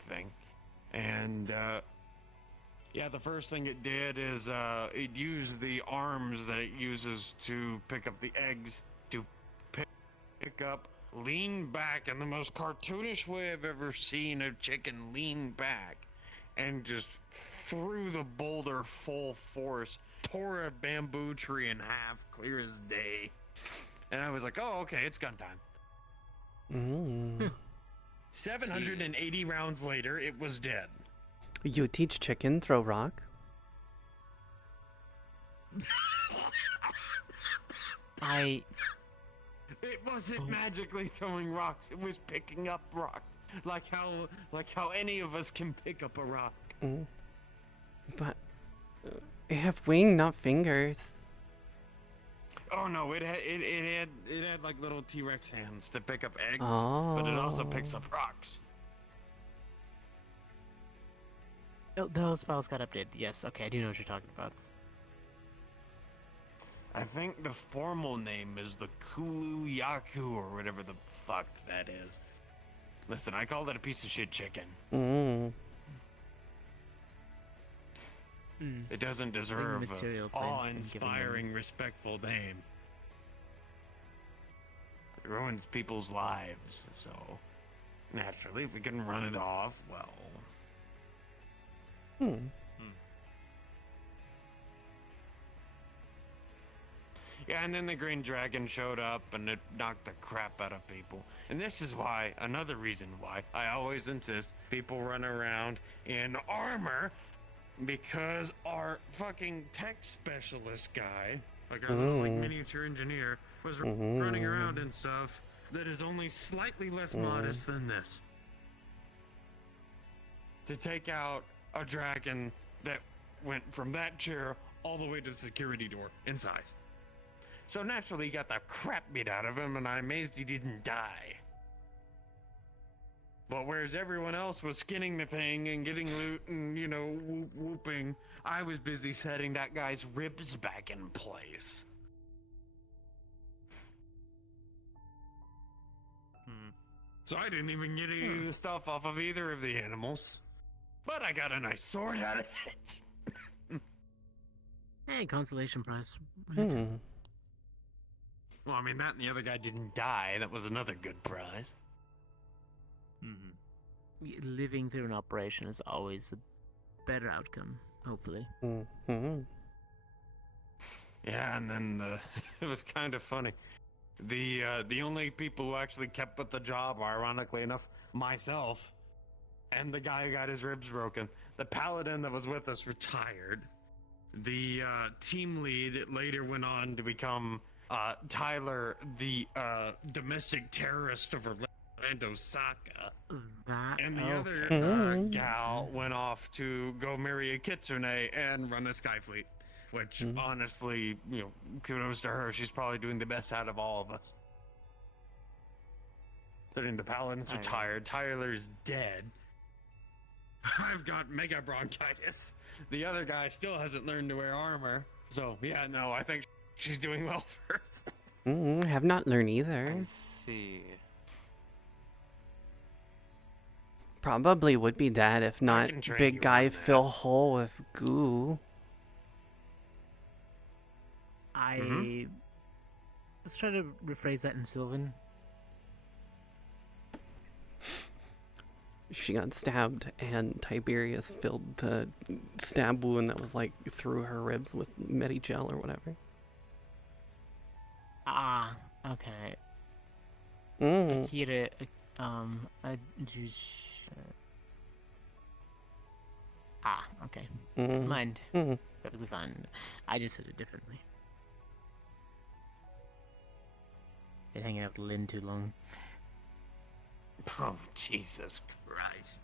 thing. And, yeah, the first thing it did is, it used the arms that it uses to pick up the eggs to pick up, lean back in the most cartoonish way I've ever seen a chicken lean back, and just threw the boulder full force, tore a bamboo tree in half, clear as day. And I was like, oh, okay, it's gun time. 780 rounds later, it was dead. You teach chicken throw rock? It wasn't magically throwing rocks. It was picking up rocks, like how any of us can pick up a rock. But I have wing, not fingers. Oh no, it had like little T-Rex hands to pick up eggs, but it also picks up rocks. Oh, those files got updated. Yes, okay, I do know what you're talking about. I think the formal name is the Kulu Yaku or whatever the fuck that is. Listen, I call that a piece of shit chicken. It doesn't deserve an awe-inspiring, respectful name. It ruins people's lives, so naturally, if we can run it off, well. Yeah, and then the green dragon showed up and it knocked the crap out of people. And this is why, another reason why, I always insist people run around in armor, because our fucking tech specialist guy, like our little like miniature engineer, was running around and stuff that is only slightly less modest than this. To take out a dragon that went from that chair all the way to the security door in size. So naturally he got the crap beat out of him, and I'm amazed he didn't die. But whereas everyone else was skinning the thing and getting loot and, you know, whooping, I was busy setting that guy's ribs back in place. So I didn't even get any of the stuff off of either of the animals. But I got a nice sword out of it. Hey, consolation prize. Well, I mean, that and the other guy didn't die. That was another good prize. Living through an operation is always the better outcome, hopefully. Yeah, and then it was kind of funny. The only people who actually kept with the job, ironically enough, myself, and the guy who got his ribs broken. The paladin that was with us retired. The team lead later went on to become Tyler, the domestic terrorist of Orlando Saka. And the other gal went off to go marry a kitsune and run a sky fleet. Which, honestly, you know, kudos to her. She's probably doing the best out of all of us. The paladin's retired. Tyler's dead. I've got mega bronchitis. The other guy still hasn't learned to wear armor. So, yeah, no, I think she's doing well first. Have not learned either. I see. Probably would be dead if not big guy fill hole with goo. Let's try to rephrase that in Sylvan. She got stabbed, and Tiberius filled the stab wound that was like through her ribs with Medigel or whatever. Ah, okay. Akira, okay. Mind. Perfectly fine. I just said it differently. Been hanging out with Lynn too long. Oh, Jesus Christ.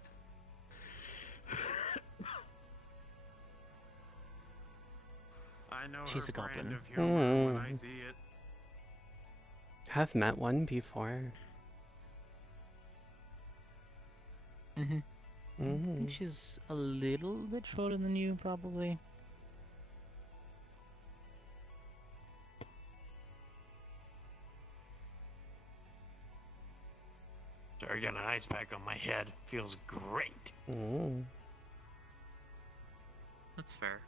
I know She's her a goblin. brand of humor when I see it. Have met one before. I think she's a little bit shorter than you, probably. Sorry, I got an ice pack on my head. Feels great. That's fair.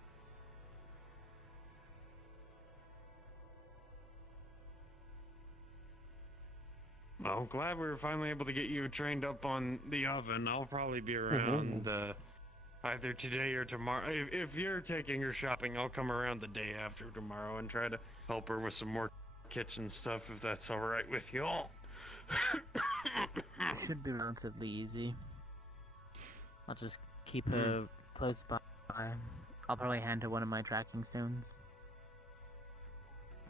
Well, glad we were finally able to get you trained up on the oven. I'll probably be around either today or tomorrow. If you're taking her shopping, I'll come around the day after tomorrow and try to help her with some more kitchen stuff, if that's all right with you all. Should be relatively easy. I'll just keep her close by. I'll probably hand her one of my tracking stones.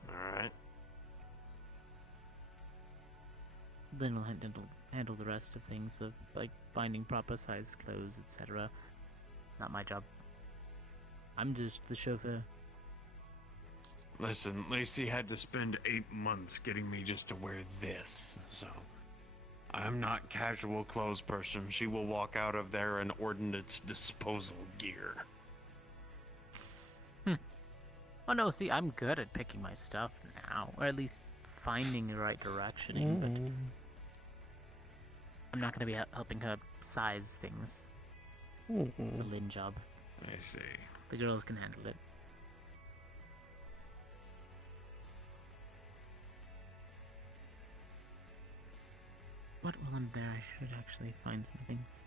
Alright. Lynn will handle the rest of things, of like finding proper size clothes, etc. Not my job. I'm just the chauffeur. Listen, Lacey had to spend 8 months getting me just to wear this, so I'm not casual clothes person. She will walk out of there in ordnance disposal gear. Oh no, see, I'm good at picking my stuff now, or at least finding the right directioning, but I'm not going to be helping her size things. It's a Lynn job. I see. The girls can handle it. But while I'm there, I should actually find some things.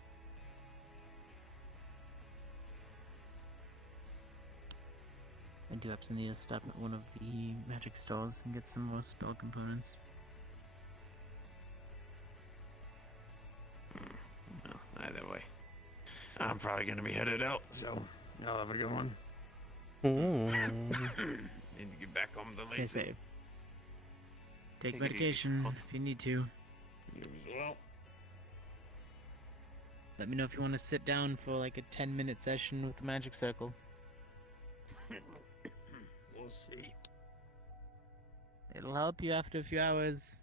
I do absolutely need to stop at one of the magic stores and get some more spell components. Well, either way, I'm probably gonna be headed out, so y'all have a good one. Need to get back home to Stay Lacey. safe. Take Take it easy. medication if you need to. You as well. Let me know if you want to sit down for like a 10-minute session with the magic circle. We'll see. It'll help you after a few hours.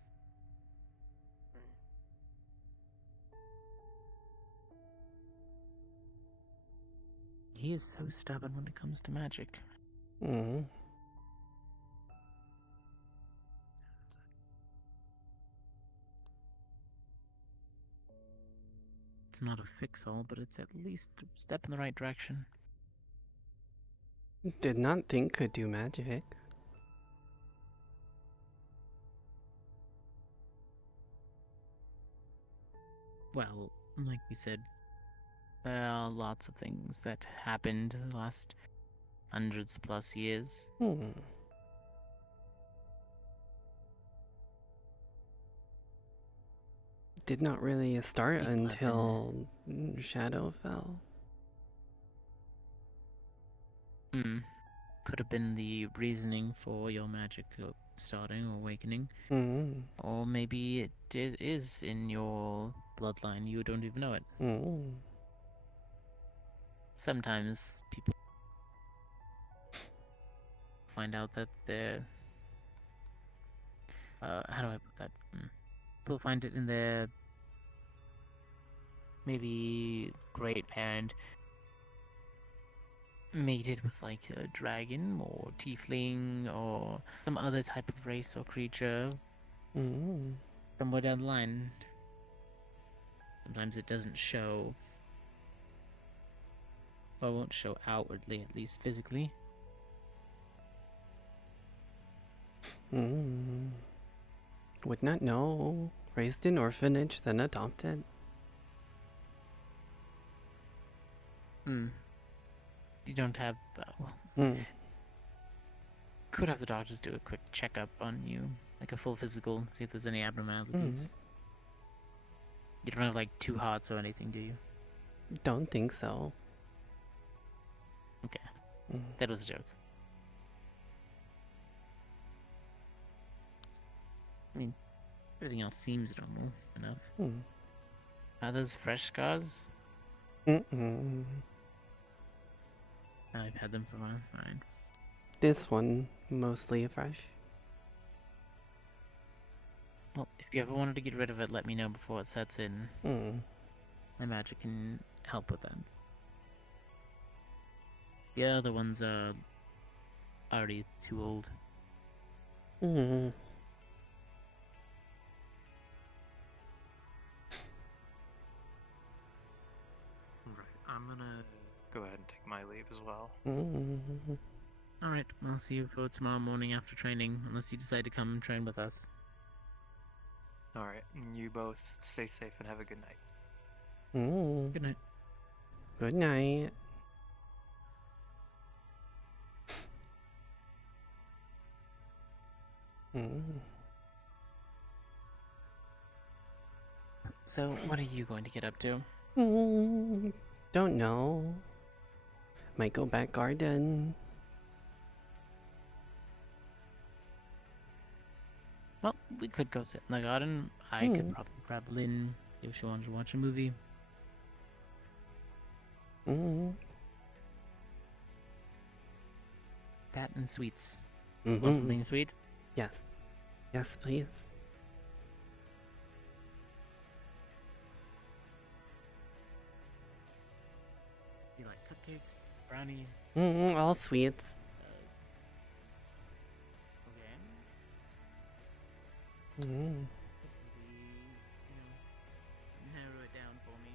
He is so stubborn when it comes to magic. It's not a fix-all, but it's at least a step in the right direction. Did not think could do magic. Well, like we said, there are lots of things that happened in the last hundreds plus years. Did not really start People have until Shadow fell. Could have been the reasoning for your magic starting or awakening. Or maybe it is in your bloodline, you don't even know it. Sometimes people find out that they're... how do I put that? People find it in their... maybe great parent mated with like a dragon or tiefling or some other type of race or creature somewhere down the line. Sometimes it doesn't show, or won't show outwardly, at least physically. Would not know. Raised in orphanage, then adopted. You don't have... could have the doctors do a quick checkup on you, like a full physical, see if there's any abnormalities. You don't have like 2 hearts or anything, do you? Don't think so. Okay. That was a joke. I mean, everything else seems normal enough. Are those fresh scars? I've had them for a while. Fine. This one, mostly fresh. Well, if you ever wanted to get rid of it, let me know before it sets in. My magic can help with that. The other ones are already too old. Alright, I'm gonna go ahead and take my leave as well. Alright, I'll see you for tomorrow morning after training, unless you decide to come and train with us. Alright, and you both stay safe and have a good night. Good night. Good night. So, what are you going to get up to? Don't know. Might go back garden. Well, we could go sit in the garden. I could probably grab Lynn if she wanted to watch a movie. That and sweets. Want something sweet? Yes. Yes, please. You like cupcakes, brownie? All sweets. Okay. Maybe, narrow it down for me.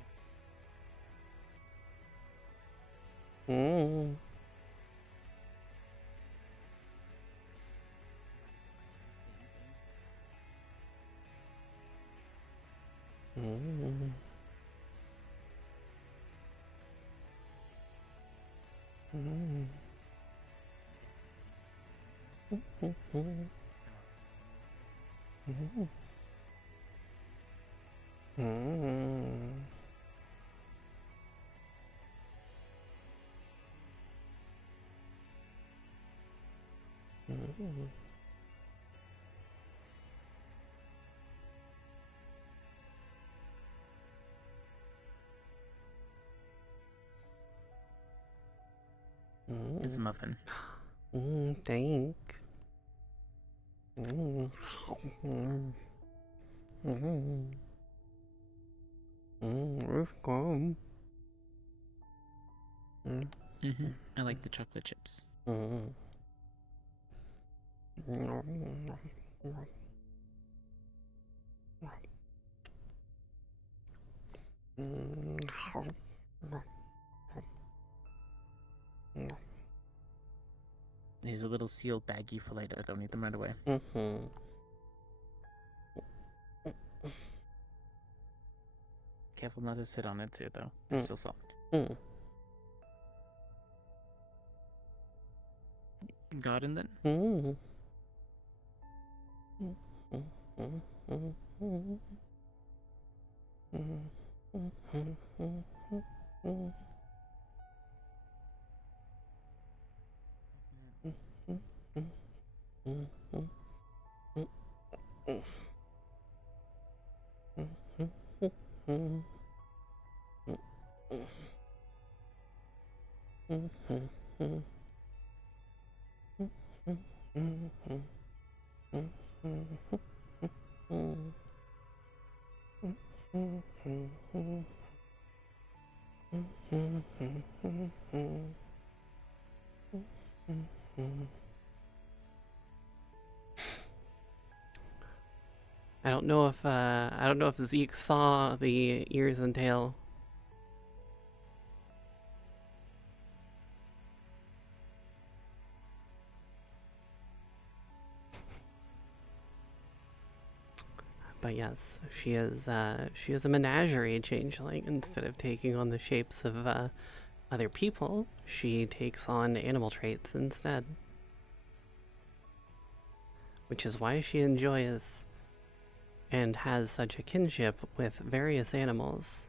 It's a muffin. Thank. Come. I like the chocolate chips. Here's a little sealed baggie for later. Don't eat them right away. Careful not to sit on it too, though. It's still soft. Garden then? I don't know if Zeke saw the ears and tail. But yes, she is a menagerie changeling. Instead of taking on the shapes of other people, she takes on animal traits instead. Which is why she enjoys and has such a kinship with various animals.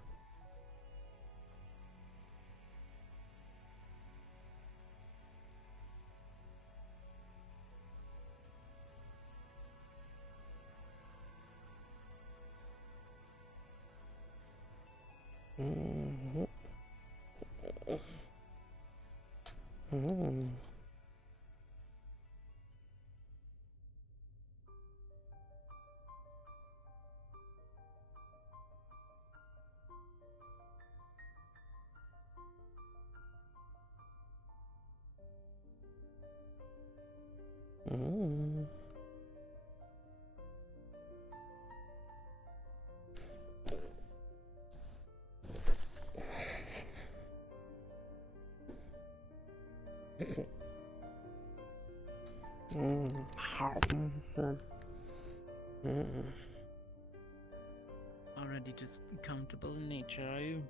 Already just comfortable in nature, are you?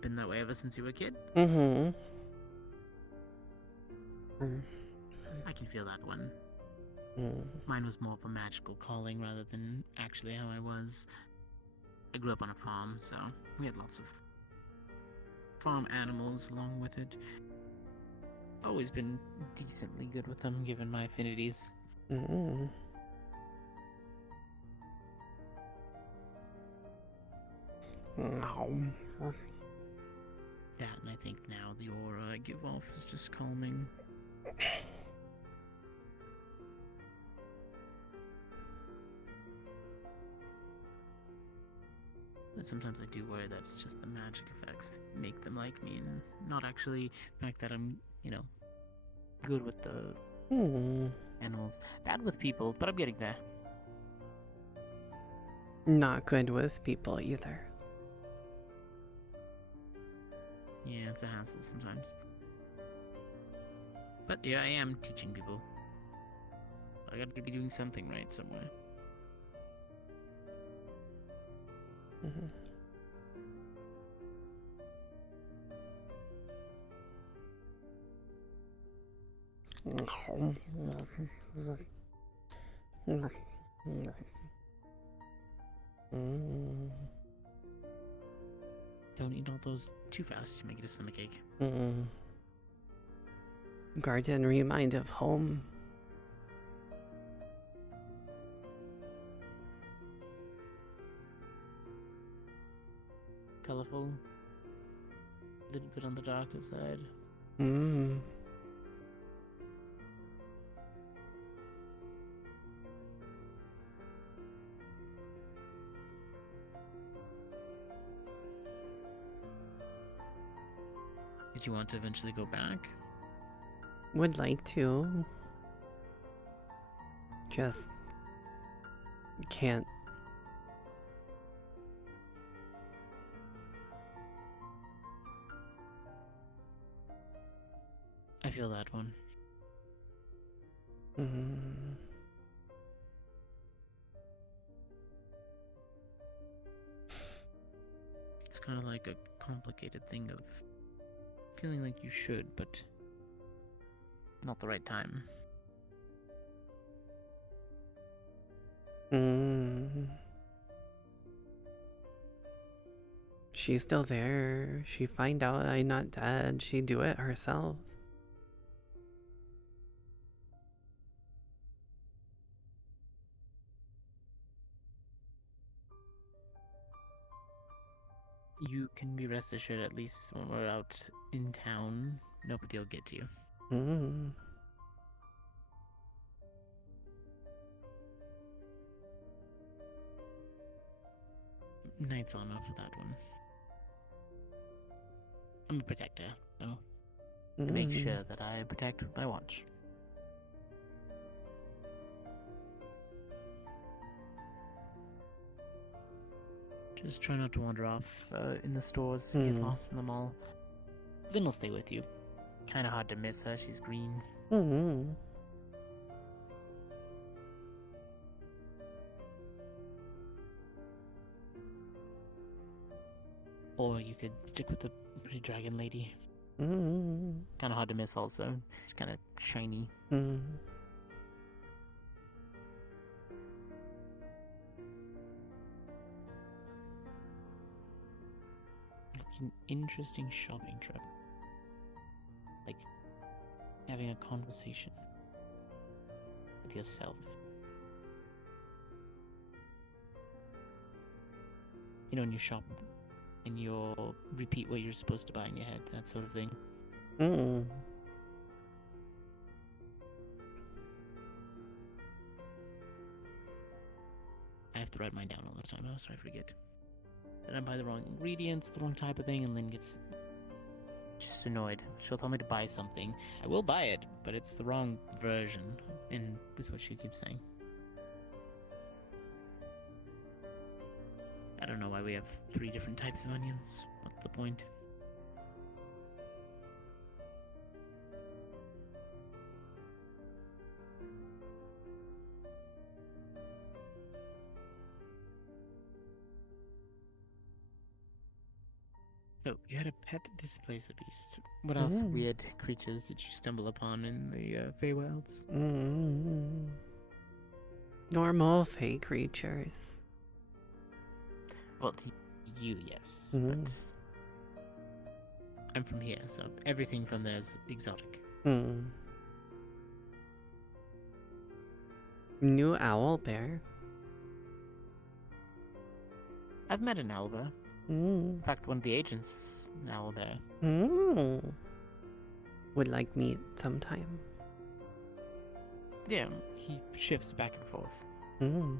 Been that way ever since you were a kid? I can feel that one. Mine was more of a magical calling rather than actually how I was. I grew up on a farm, so we had lots of farm animals along with it. always been decently good with them, given my affinities. Mm. That, and I think now the aura I give off is just calming. But sometimes I do worry that it's just the magic effects that make them like me, and not actually the fact that I'm, good with the animals. Bad with people, but I'm getting there. Not good with people either. Yeah, it's a hassle sometimes. But yeah, I am teaching people. I gotta be doing something right somewhere. Don't eat all those too fast to make it a stomachache. Garden remind of home. Colorful. A little bit on the darker side. Did you want to eventually go back? Would like to. Just can't. I feel that one. It's kind of like a complicated thing of feeling like you should, but not the right time. She's still there. She find out I'm not dead. She do it herself. You can be rest assured, at least when we're out in town, nobody will get to you. Knight's honor for that one. I'm a protector, so I make sure that I protect my watch. Just try not to wander off in the stores, get lost in the mall. Then I'll stay with you. Kinda hard to miss her, she's green. Or you could stick with the pretty dragon lady. Kinda hard to miss also. She's kinda shiny. An interesting shopping trip. Like having a conversation with yourself. You know, when you shop and you'll repeat what you're supposed to buy in your head, that sort of thing. I have to write mine down all the time, so I forget. Then I buy the wrong ingredients, the wrong type of thing, and then gets just annoyed. She'll tell me to buy something. I will buy it, but it's the wrong version, and this is what she keeps saying. I don't know why we have 3 different types of onions. What's the point? Oh, you had a pet displacer beast. What else weird creatures did you stumble upon in the Feywilds? Normal fey creatures. Well, you, yes, but I'm from here, so everything from there is exotic. Hmm. New owl bear. I've met an owlbear. Mm. In fact, one of the agents is an owlbear. Mm. Would like meet sometime. Yeah, he shifts back and forth. Mm.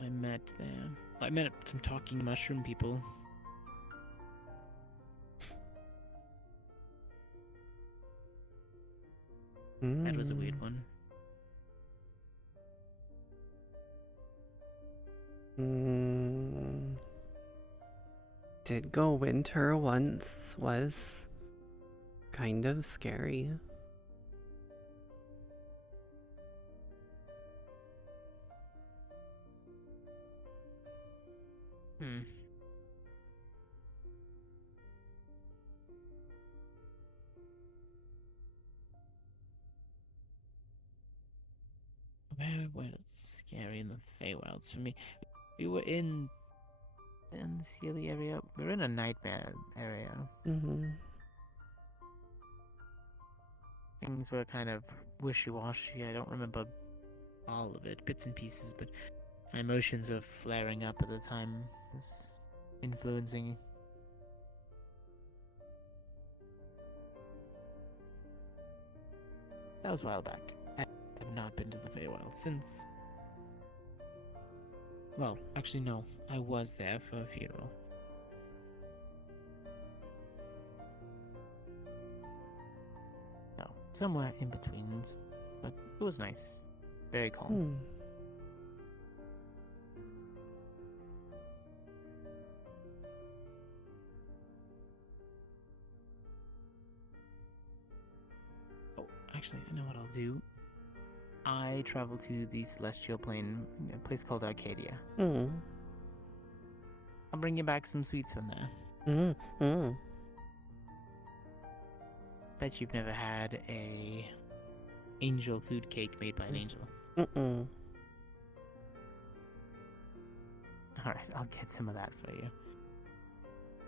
I met there. I met some talking mushroom people. That was a weird one. Did go winter once, was kind of scary. Hmm. Where was scary in the Feywilds for me? We were in the Sealy area. We were in a nightmare area. Things were kind of wishy-washy. I don't remember all of it, bits and pieces, but my emotions were flaring up at the time. It was influencing. That was a while back. I have not been to the Feywild since. Well, actually, no. I was there for a funeral. No, somewhere in between. But it was nice. Very calm. Oh, actually, I know what I'll do. I travel to the Celestial Plane, a place called Arcadia. I'll bring you back some sweets from there. Bet you've never had a angel food cake made by an angel. Alright, I'll get some of that for you.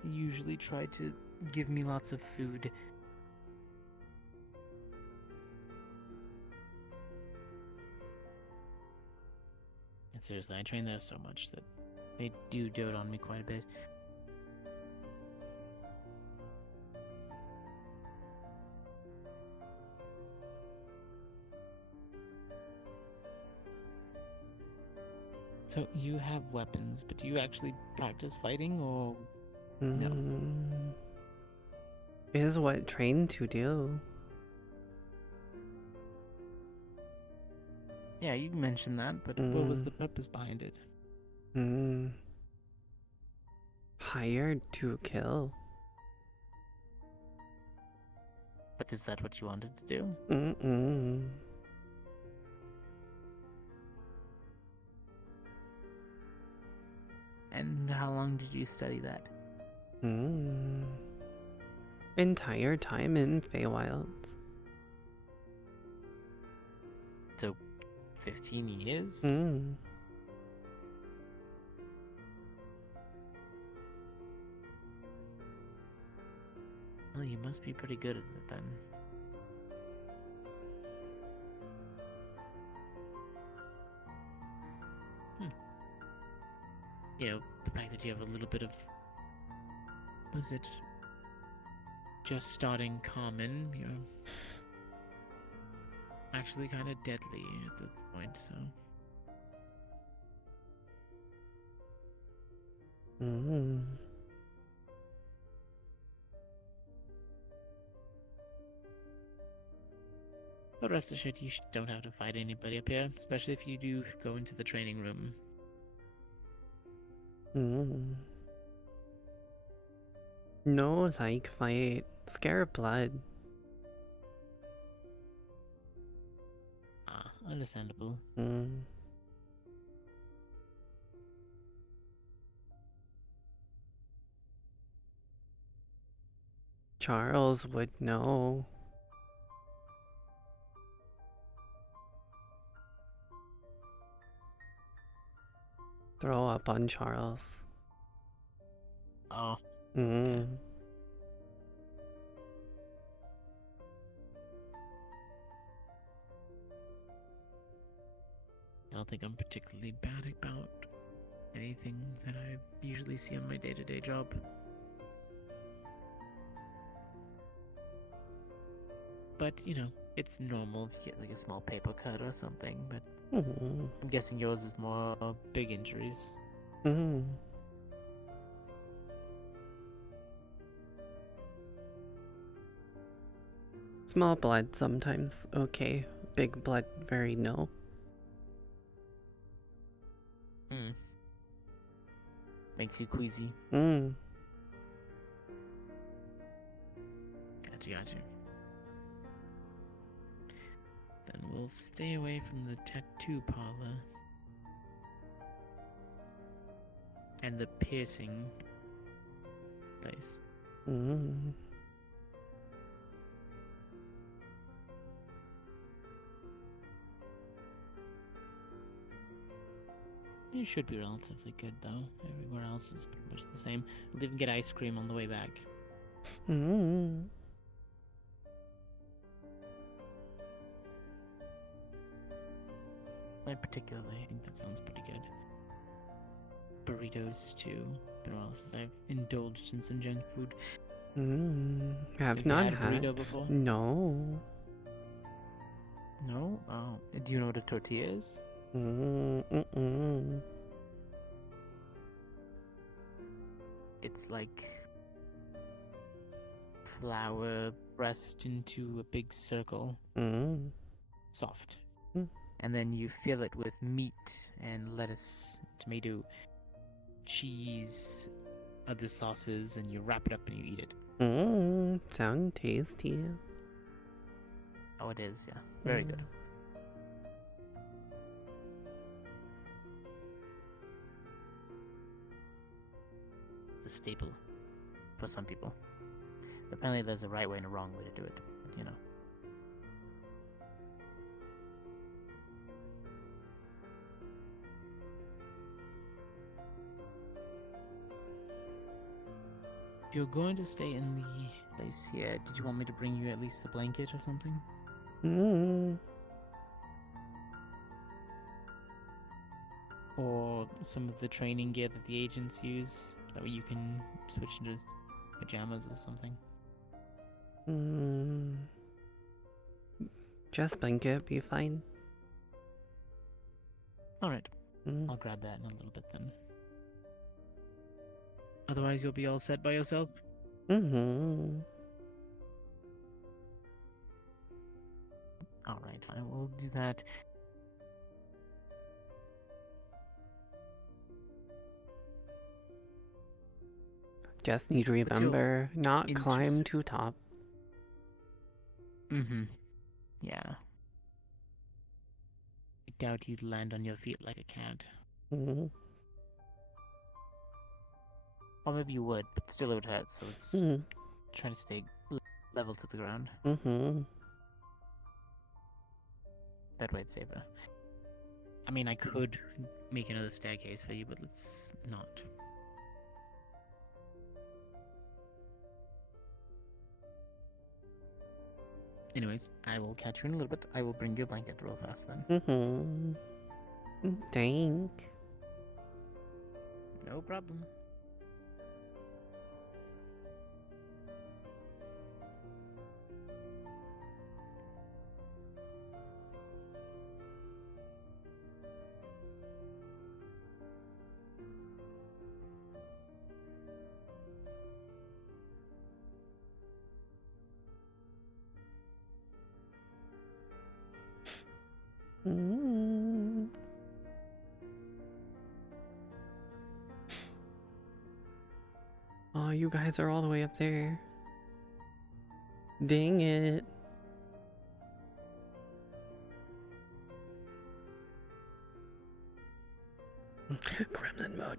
You usually try to give me lots of food. And seriously, I train those so much that they do dote on me quite a bit. So you have weapons, but do you actually practice fighting, or no? Is what trained to do. Yeah, you mentioned that, but what was the purpose behind it? Hired to kill. But is that what you wanted to do? And how long did you study that? Entire time in Feywilds. So, 15 years? Well, you must be pretty good at it then. You know, the fact that you have a little bit of... Was it... just starting common, you're... actually kind of deadly at this point, so... But rest assured, you don't have to fight anybody up here, especially if you do go into the training room. No, like, fight. Scare blood. Ah, understandable. Charles would know. Throw up on Charles. Oh. Mm. I don't think I'm particularly bad about anything that I usually see on my day-to-day job. But, you know, it's normal if you get like a small paper cut or something, but I'm guessing yours is more big injuries. Mm. Small blood sometimes, okay. Big blood, very no. Makes you queasy. Mm. Gotcha. Then we'll stay away from the tattoo parlor. And the piercing place. Mm. It should be relatively good though. Everywhere else is pretty much the same. We'll even get ice cream on the way back. Mm. Quite particularly, I think that sounds pretty good. Burritos too. Been a while since I've indulged in some junk food. Have you not had a burrito had. before? No. No? Oh. Do you know what a tortilla is? It's like flour pressed into a big circle. Soft. And then you fill it with meat and lettuce, tomato, cheese, other sauces, and you wrap it up and you eat it. Sound tasty. Oh, it is, yeah. Very good. The staple for some people. Apparently there's a right way and a wrong way to do it, but, you know. If you're going to stay in the place here, did you want me to bring you at least a blanket or something? Or some of the training gear that the agents use, that way you can switch into pajamas or something. Just blanket be fine. Alright. I'll grab that in a little bit then. Otherwise you'll be all set by yourself? Alright, fine, we'll do that. Just need to remember, not climb too top. Yeah. I doubt you'd land on your feet like a cat. Or maybe you would, but still it would hurt, so let's try to stay level to the ground. That way it's safer. I mean, I could make another staircase for you, but let's not. Anyways, I will catch you in a little bit. I will bring you a blanket real fast then. Thank. No problem. Oh, you guys are all the way up there. Dang it. Gremlin mode.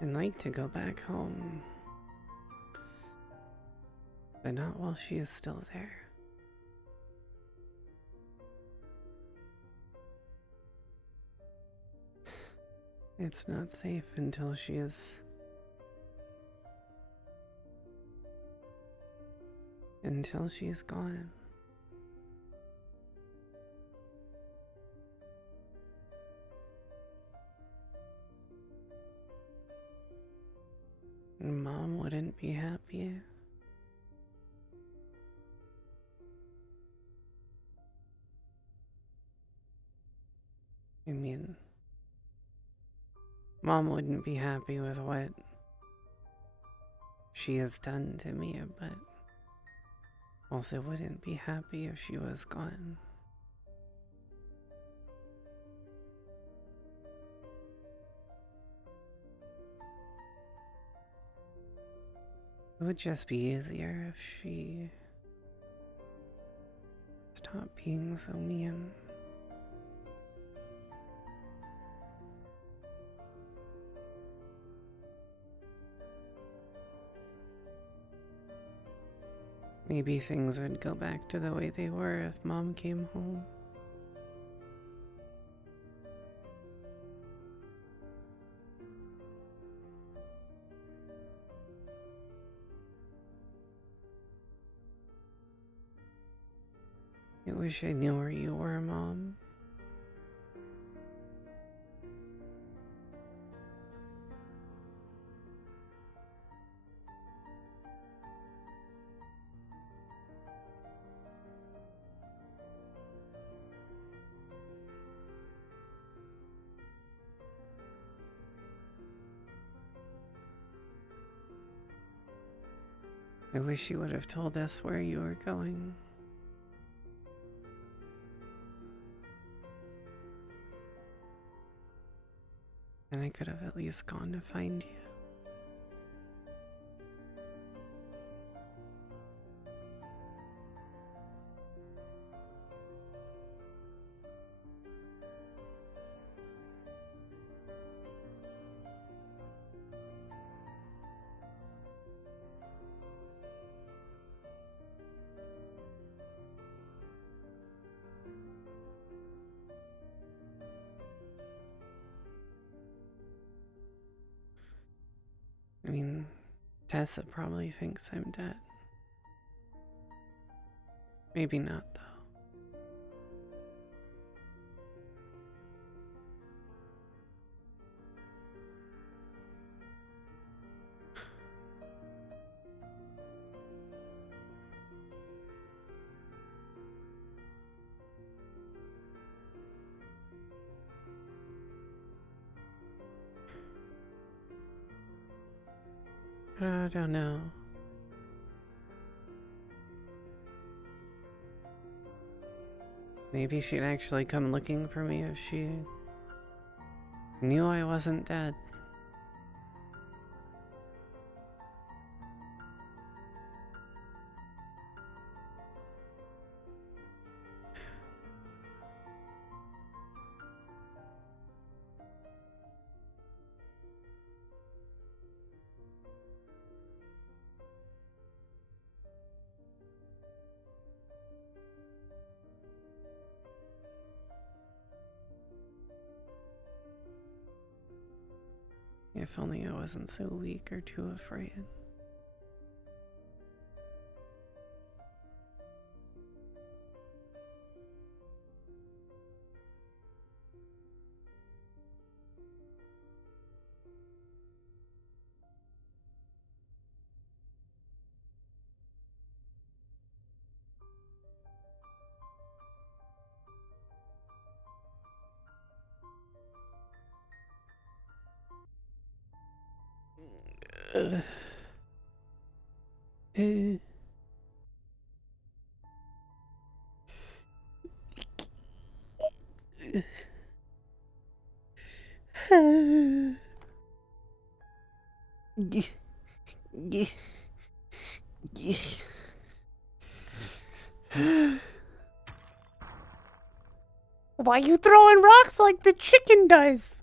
I'd like to go back home, but not while she is still there. It's not safe until she is... until she's gone. Mom wouldn't be happy. I mean, Mom wouldn't be happy with what she has done to me, but also wouldn't be happy if she was gone. It would just be easier if she stopped being so mean. Maybe things would go back to the way they were if Mom came home. I wish I knew where you were, Mom. I wish you would have told us where you were going. And I could have at least gone to find you. I mean, Tessa probably thinks I'm dead. Maybe not, though. I don't know. Maybe she'd actually come looking for me if she knew I wasn't dead. If only I wasn't so weak or too afraid. Why you throwing rocks like the chicken does?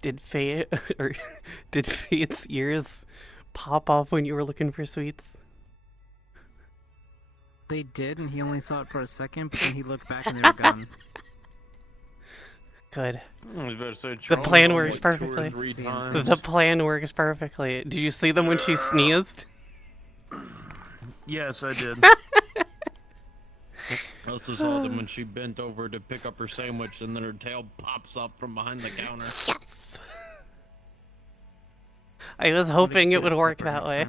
Did Fayde or did Fayde's ears pop off when you were looking for sweets? They did, and he only saw it for a second, but then he looked back and they were gone. Good. The The plan works perfectly. The plan works perfectly. Did you see them when she sneezed? Yes, I did. I also saw them when she bent over to pick up her sandwich and then her tail pops up from behind the counter. Yes! I was hoping it would work that way.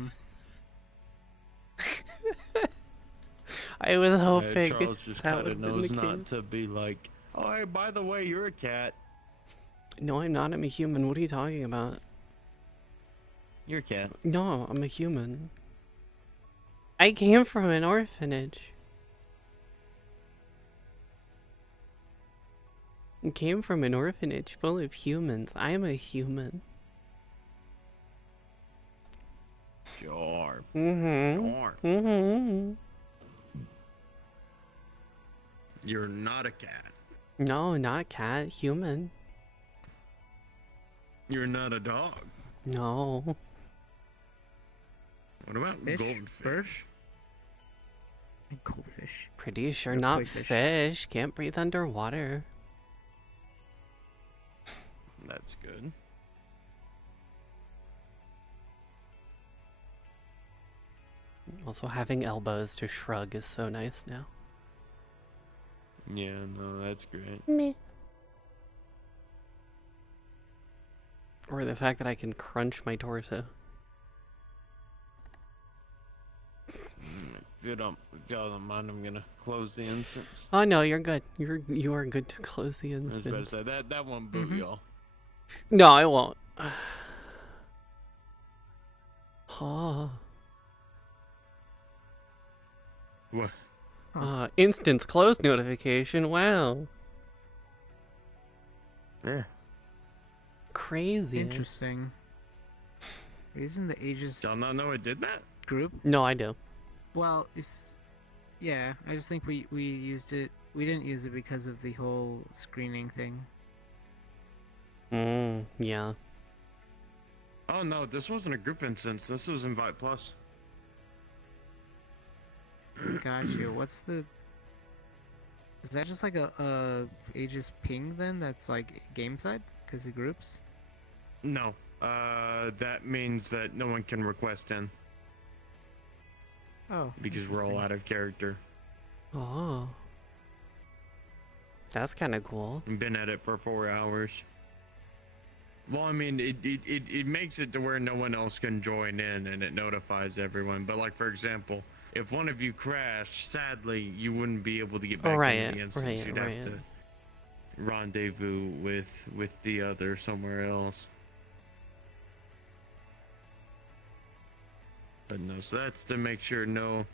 I was hoping Charles just that kind would of have been knows the not case. to be like, oh, hey, by the way, you're a cat. No, I'm not. I'm a human. What are you talking about? You're a cat. No, I'm a human. I came from an orphanage. I came from an orphanage full of humans. I am a human. Sure. Mm-hmm. Sure. Mm-hmm. You're not a cat. No, not cat. Human. You're not a dog. No. What about Fish? goldfish? Goldfish. Pretty sure Or not koi fish. fish. Can't breathe underwater. That's good. Also, having elbows to shrug is so nice now. Yeah, no, that's great. Meh. Or the fact that I can crunch my torso. If you don't mind, I'm gonna close the instance. Oh no, you're good. You are good to close the I was about to instance. say that one boot y'all. No, I won't. Oh. What? Instance close notification. Wow. Yeah. Crazy. Interesting. Isn't the ages Y'all not know it did that? group? No, I do. Well, it's yeah. I just think we used it. We didn't use it because of the whole screening thing. Yeah. Oh no, this wasn't a group instance. This was Invite Plus. Gotcha. What's the? Is that just like a Aegis ping then? That's like game side because of groups. No, that means that no one can request in Oh. because we're all out of character. Oh. That's kind of cool. I've been at it for 4 hours. Well, I mean, it makes it to where no one else can join in and it notifies everyone. But like, for example, if one of you crashed, sadly, you wouldn't be able to get back into the instance. You'd have to rendezvous with the other somewhere else. But no, so that's to make sure no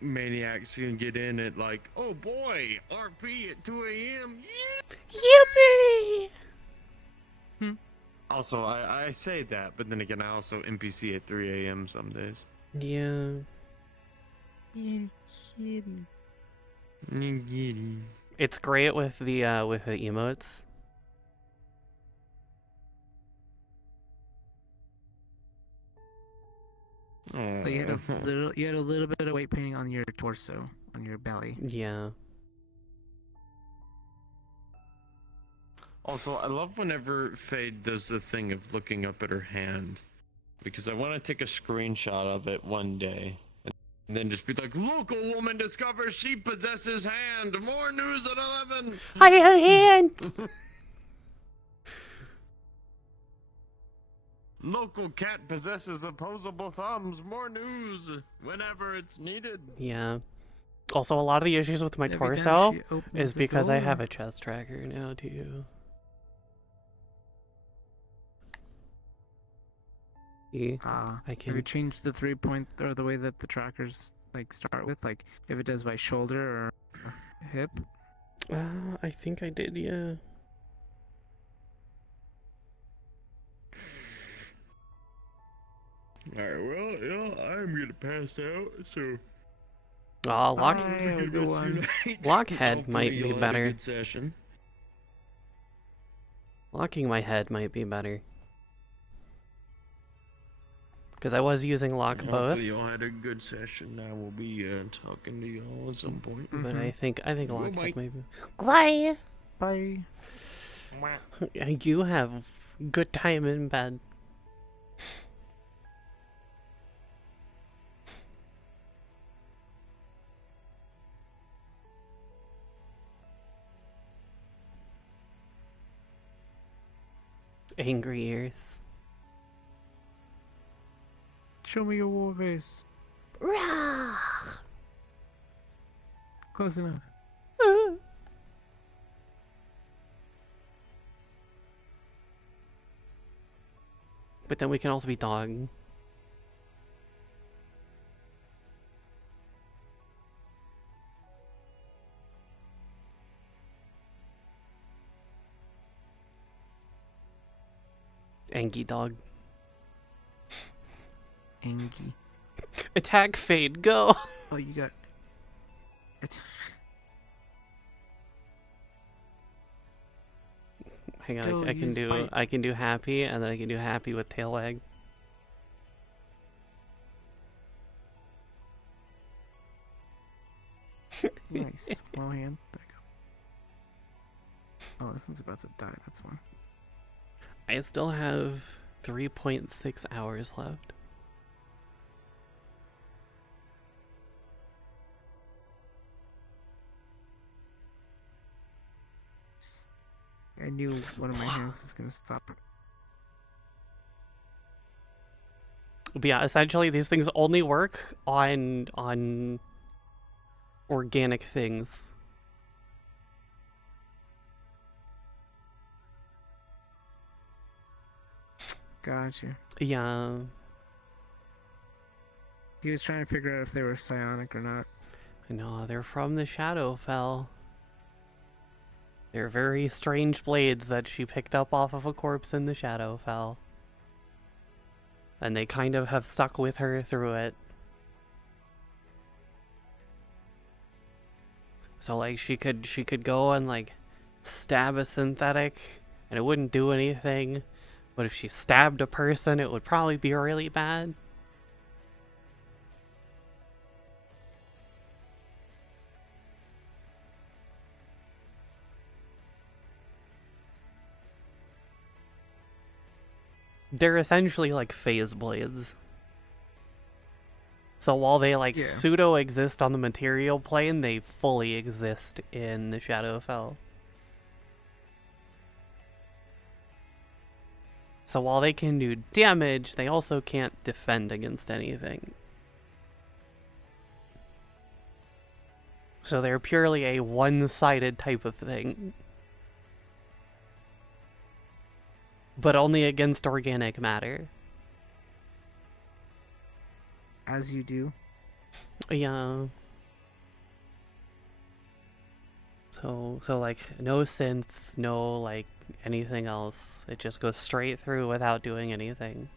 maniacs can get in at like, oh boy, RP at 2 a.m. Yippee! Also, I say that, but then again, I also NPC at 3 a.m. some days. Yeah. You're kidding. You're kidding. It's great with the emotes. So you had a little bit of weight painting on your torso, on your belly. Yeah. Also, I love whenever Fayde does the thing of looking up at her hand, because I want to take a screenshot of it one day, and then just be like, local woman discovers she possesses hand. More news at 11. I have hands. Local cat possesses opposable thumbs. More news whenever it's needed. Yeah. Also, a lot of the issues with my Every time torso she opens is the because I door. have a chest tracker now too. See, I Have can. you changed the 3-point or the way that the trackers like start with, like if it does by shoulder or hip? I think I did. Yeah. Alright, well, I'm gonna pass out, so. Lock have a good rest of your night. Lockhead might Hopefully be y'all had a better. good session. Locking my head might be better. Because I was using lock both. Hopefully y'all had a good session. I will be talking to y'all at some point. But I think lockhead Bye. might be. Bye. Bye. You have good time in bed. Angry ears. Show me your war face. Close enough. But then we can also be dog. Angie dog. Angie. Attack Fayde, go! Oh, you got. Hang on, Go, I can use do bite. I can do happy, and then I can do happy with tail wag. Nice. Low hand. There you go. Oh, this one's about to die. That's one. I still have 3.6 hours left. I knew one of my hands was gonna stop. But yeah, essentially these things only work on organic things. Gotcha. Yeah. He was trying to figure out if they were psionic or not. I know, they're from the Shadowfell. They're very strange blades that she picked up off of a corpse in the Shadowfell. And they kind of have stuck with her through it. So like she could go and like stab a synthetic and it wouldn't do anything. But if she stabbed a person, it would probably be really bad. They're essentially like phase blades. So while they like pseudo exist on the material plane, they fully exist in the Shadowfell. So while they can do damage, they also can't defend against anything. So they're purely a one-sided type of thing. But only against organic matter. As you do. Yeah. So like no synths, no like anything else. It just goes straight through without doing anything.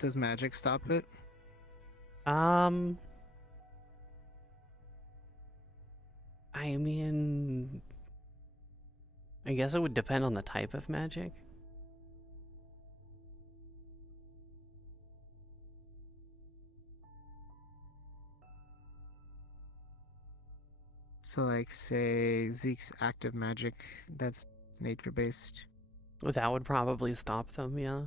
Does magic stop it? I mean, I guess it would depend on the type of magic. So, like, say Zeke's active magic, that's nature-based. That would probably stop them, yeah.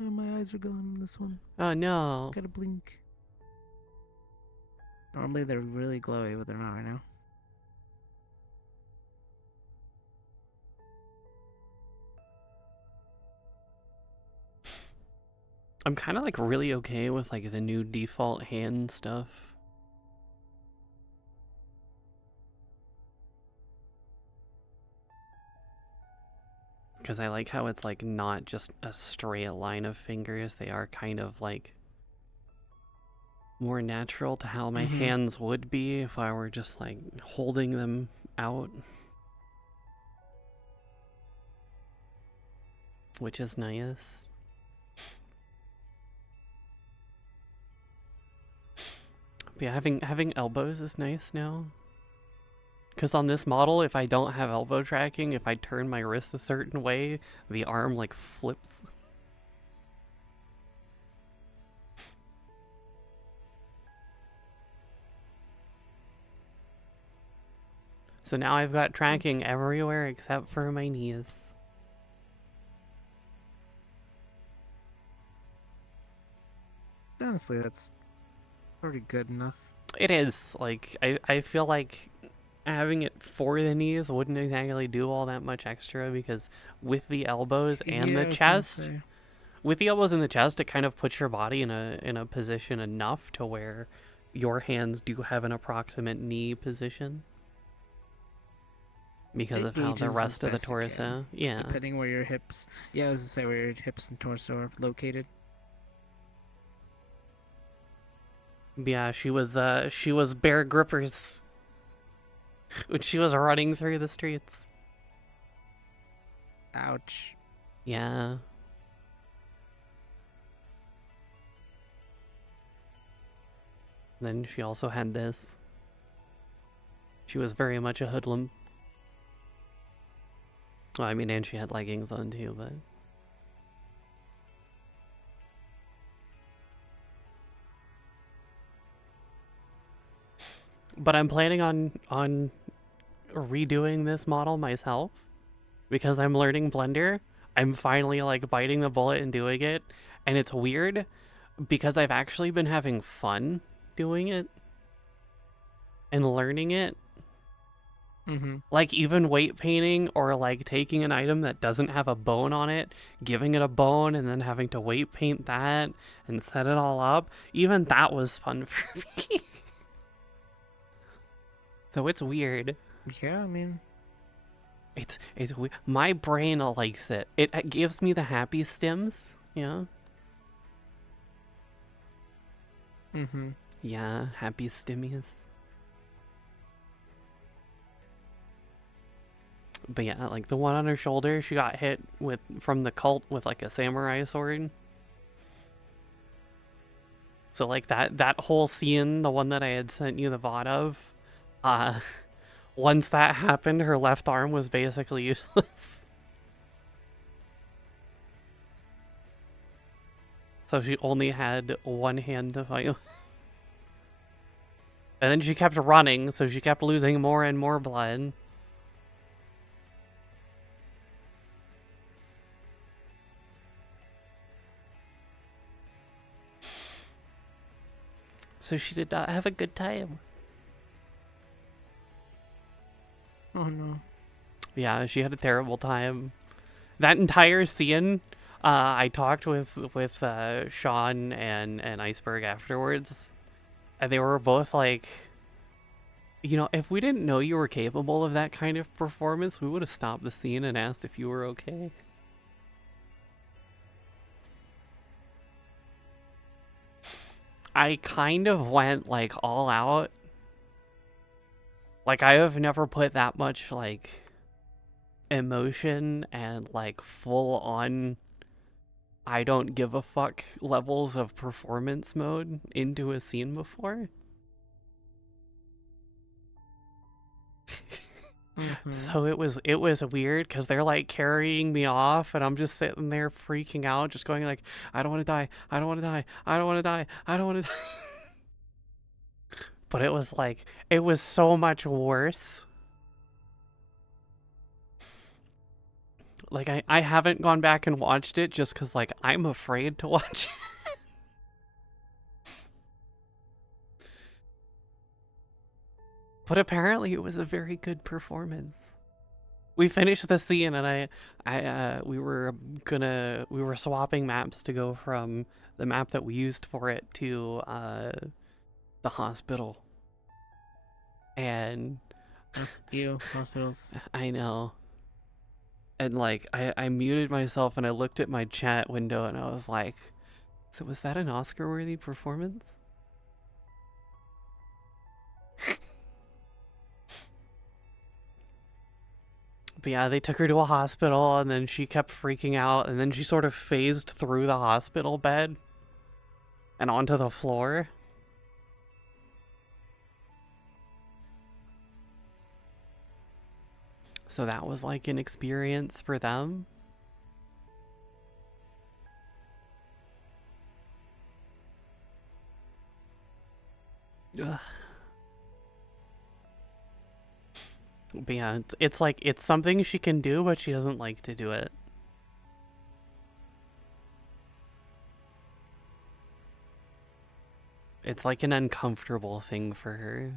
Oh, my eyes are going on this one. Oh no. Gotta blink. Normally they're really glowy, but they're not right now. I'm kind of like really okay with like the new default hand stuff. Because I like how it's like not just a straight line of fingers, they are kind of like more natural to how my Mhm. hands would be if I were just like holding them out. Which is nice. But yeah, having elbows is nice now. Because on this model, if I don't have elbow tracking, if I turn my wrist a certain way, the arm like flips. So now I've got tracking everywhere except for my knees. Honestly, that's pretty good enough. It is. Like, I feel like having it for the knees wouldn't exactly do all that much extra because with the elbows and Yeah, I the was gonna chest, say. with the elbows and the chest, it kind of puts your body in a position enough to where your hands do have an approximate knee position. Because It of how the gauges as rest of the best it can, torso, yeah. Depending where your hips, yeah, I was gonna say where your hips and torso are located. Yeah, she was Bear Grippers when she was running through the streets. Ouch. Yeah. Then she also had this. She was very much a hoodlum. Well, I mean, and she had leggings on too, but... But I'm planning on redoing this model myself. Because I'm learning Blender. I'm finally, like, biting the bullet and doing it. And it's weird, because I've actually been having fun doing it. And learning it. Mm-hmm. Like, even weight painting or, like, taking an item that doesn't have a bone on it, giving it a bone, and then having to weight paint that and set it all up. Even that was fun for me. So it's weird. Yeah, I mean... It's weird. My brain likes it. It gives me the happy stims, yeah? Mm-hmm. Yeah, happy stimmies. But yeah, like the one on her shoulder, she got hit with from the cult with like a samurai sword. So like that whole scene, the one that I had sent you the VOD of, once that happened, her left arm was basically useless. So she only had one hand to fight. And then she kept running, so she kept losing more and more blood. So she did not have a good time. Oh no. Yeah, she had a terrible time. That entire scene, I talked with Sean and Iceberg afterwards, and they were both like, you know, if we didn't know you were capable of that kind of performance, we would have stopped the scene and asked if you were okay. I kind of went like all out. Like I have never put that much like emotion and like full on I don't give a fuck levels of performance mode into a scene before. So it was weird because they're like carrying me off and I'm just sitting there freaking out, just going like, I don't want to die, I don't want to die, I don't want to die, I don't want to die. But it was like, it was so much worse. Like I haven't gone back and watched it just because like I'm afraid to watch it. But apparently it was a very good performance. We finished the scene and we were swapping maps to go from the map that we used for it to the hospital. And hospitals. I know. And like I muted myself and I looked at my chat window and I was like, so was that an Oscar-worthy performance? But yeah, they took her to a hospital, and then she kept freaking out, and then she sort of phased through the hospital bed and onto the floor. So that was like an experience for them. Ugh. But yeah, it's like, it's something she can do, but she doesn't like to do it. It's like an uncomfortable thing for her.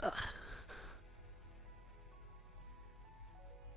Ugh.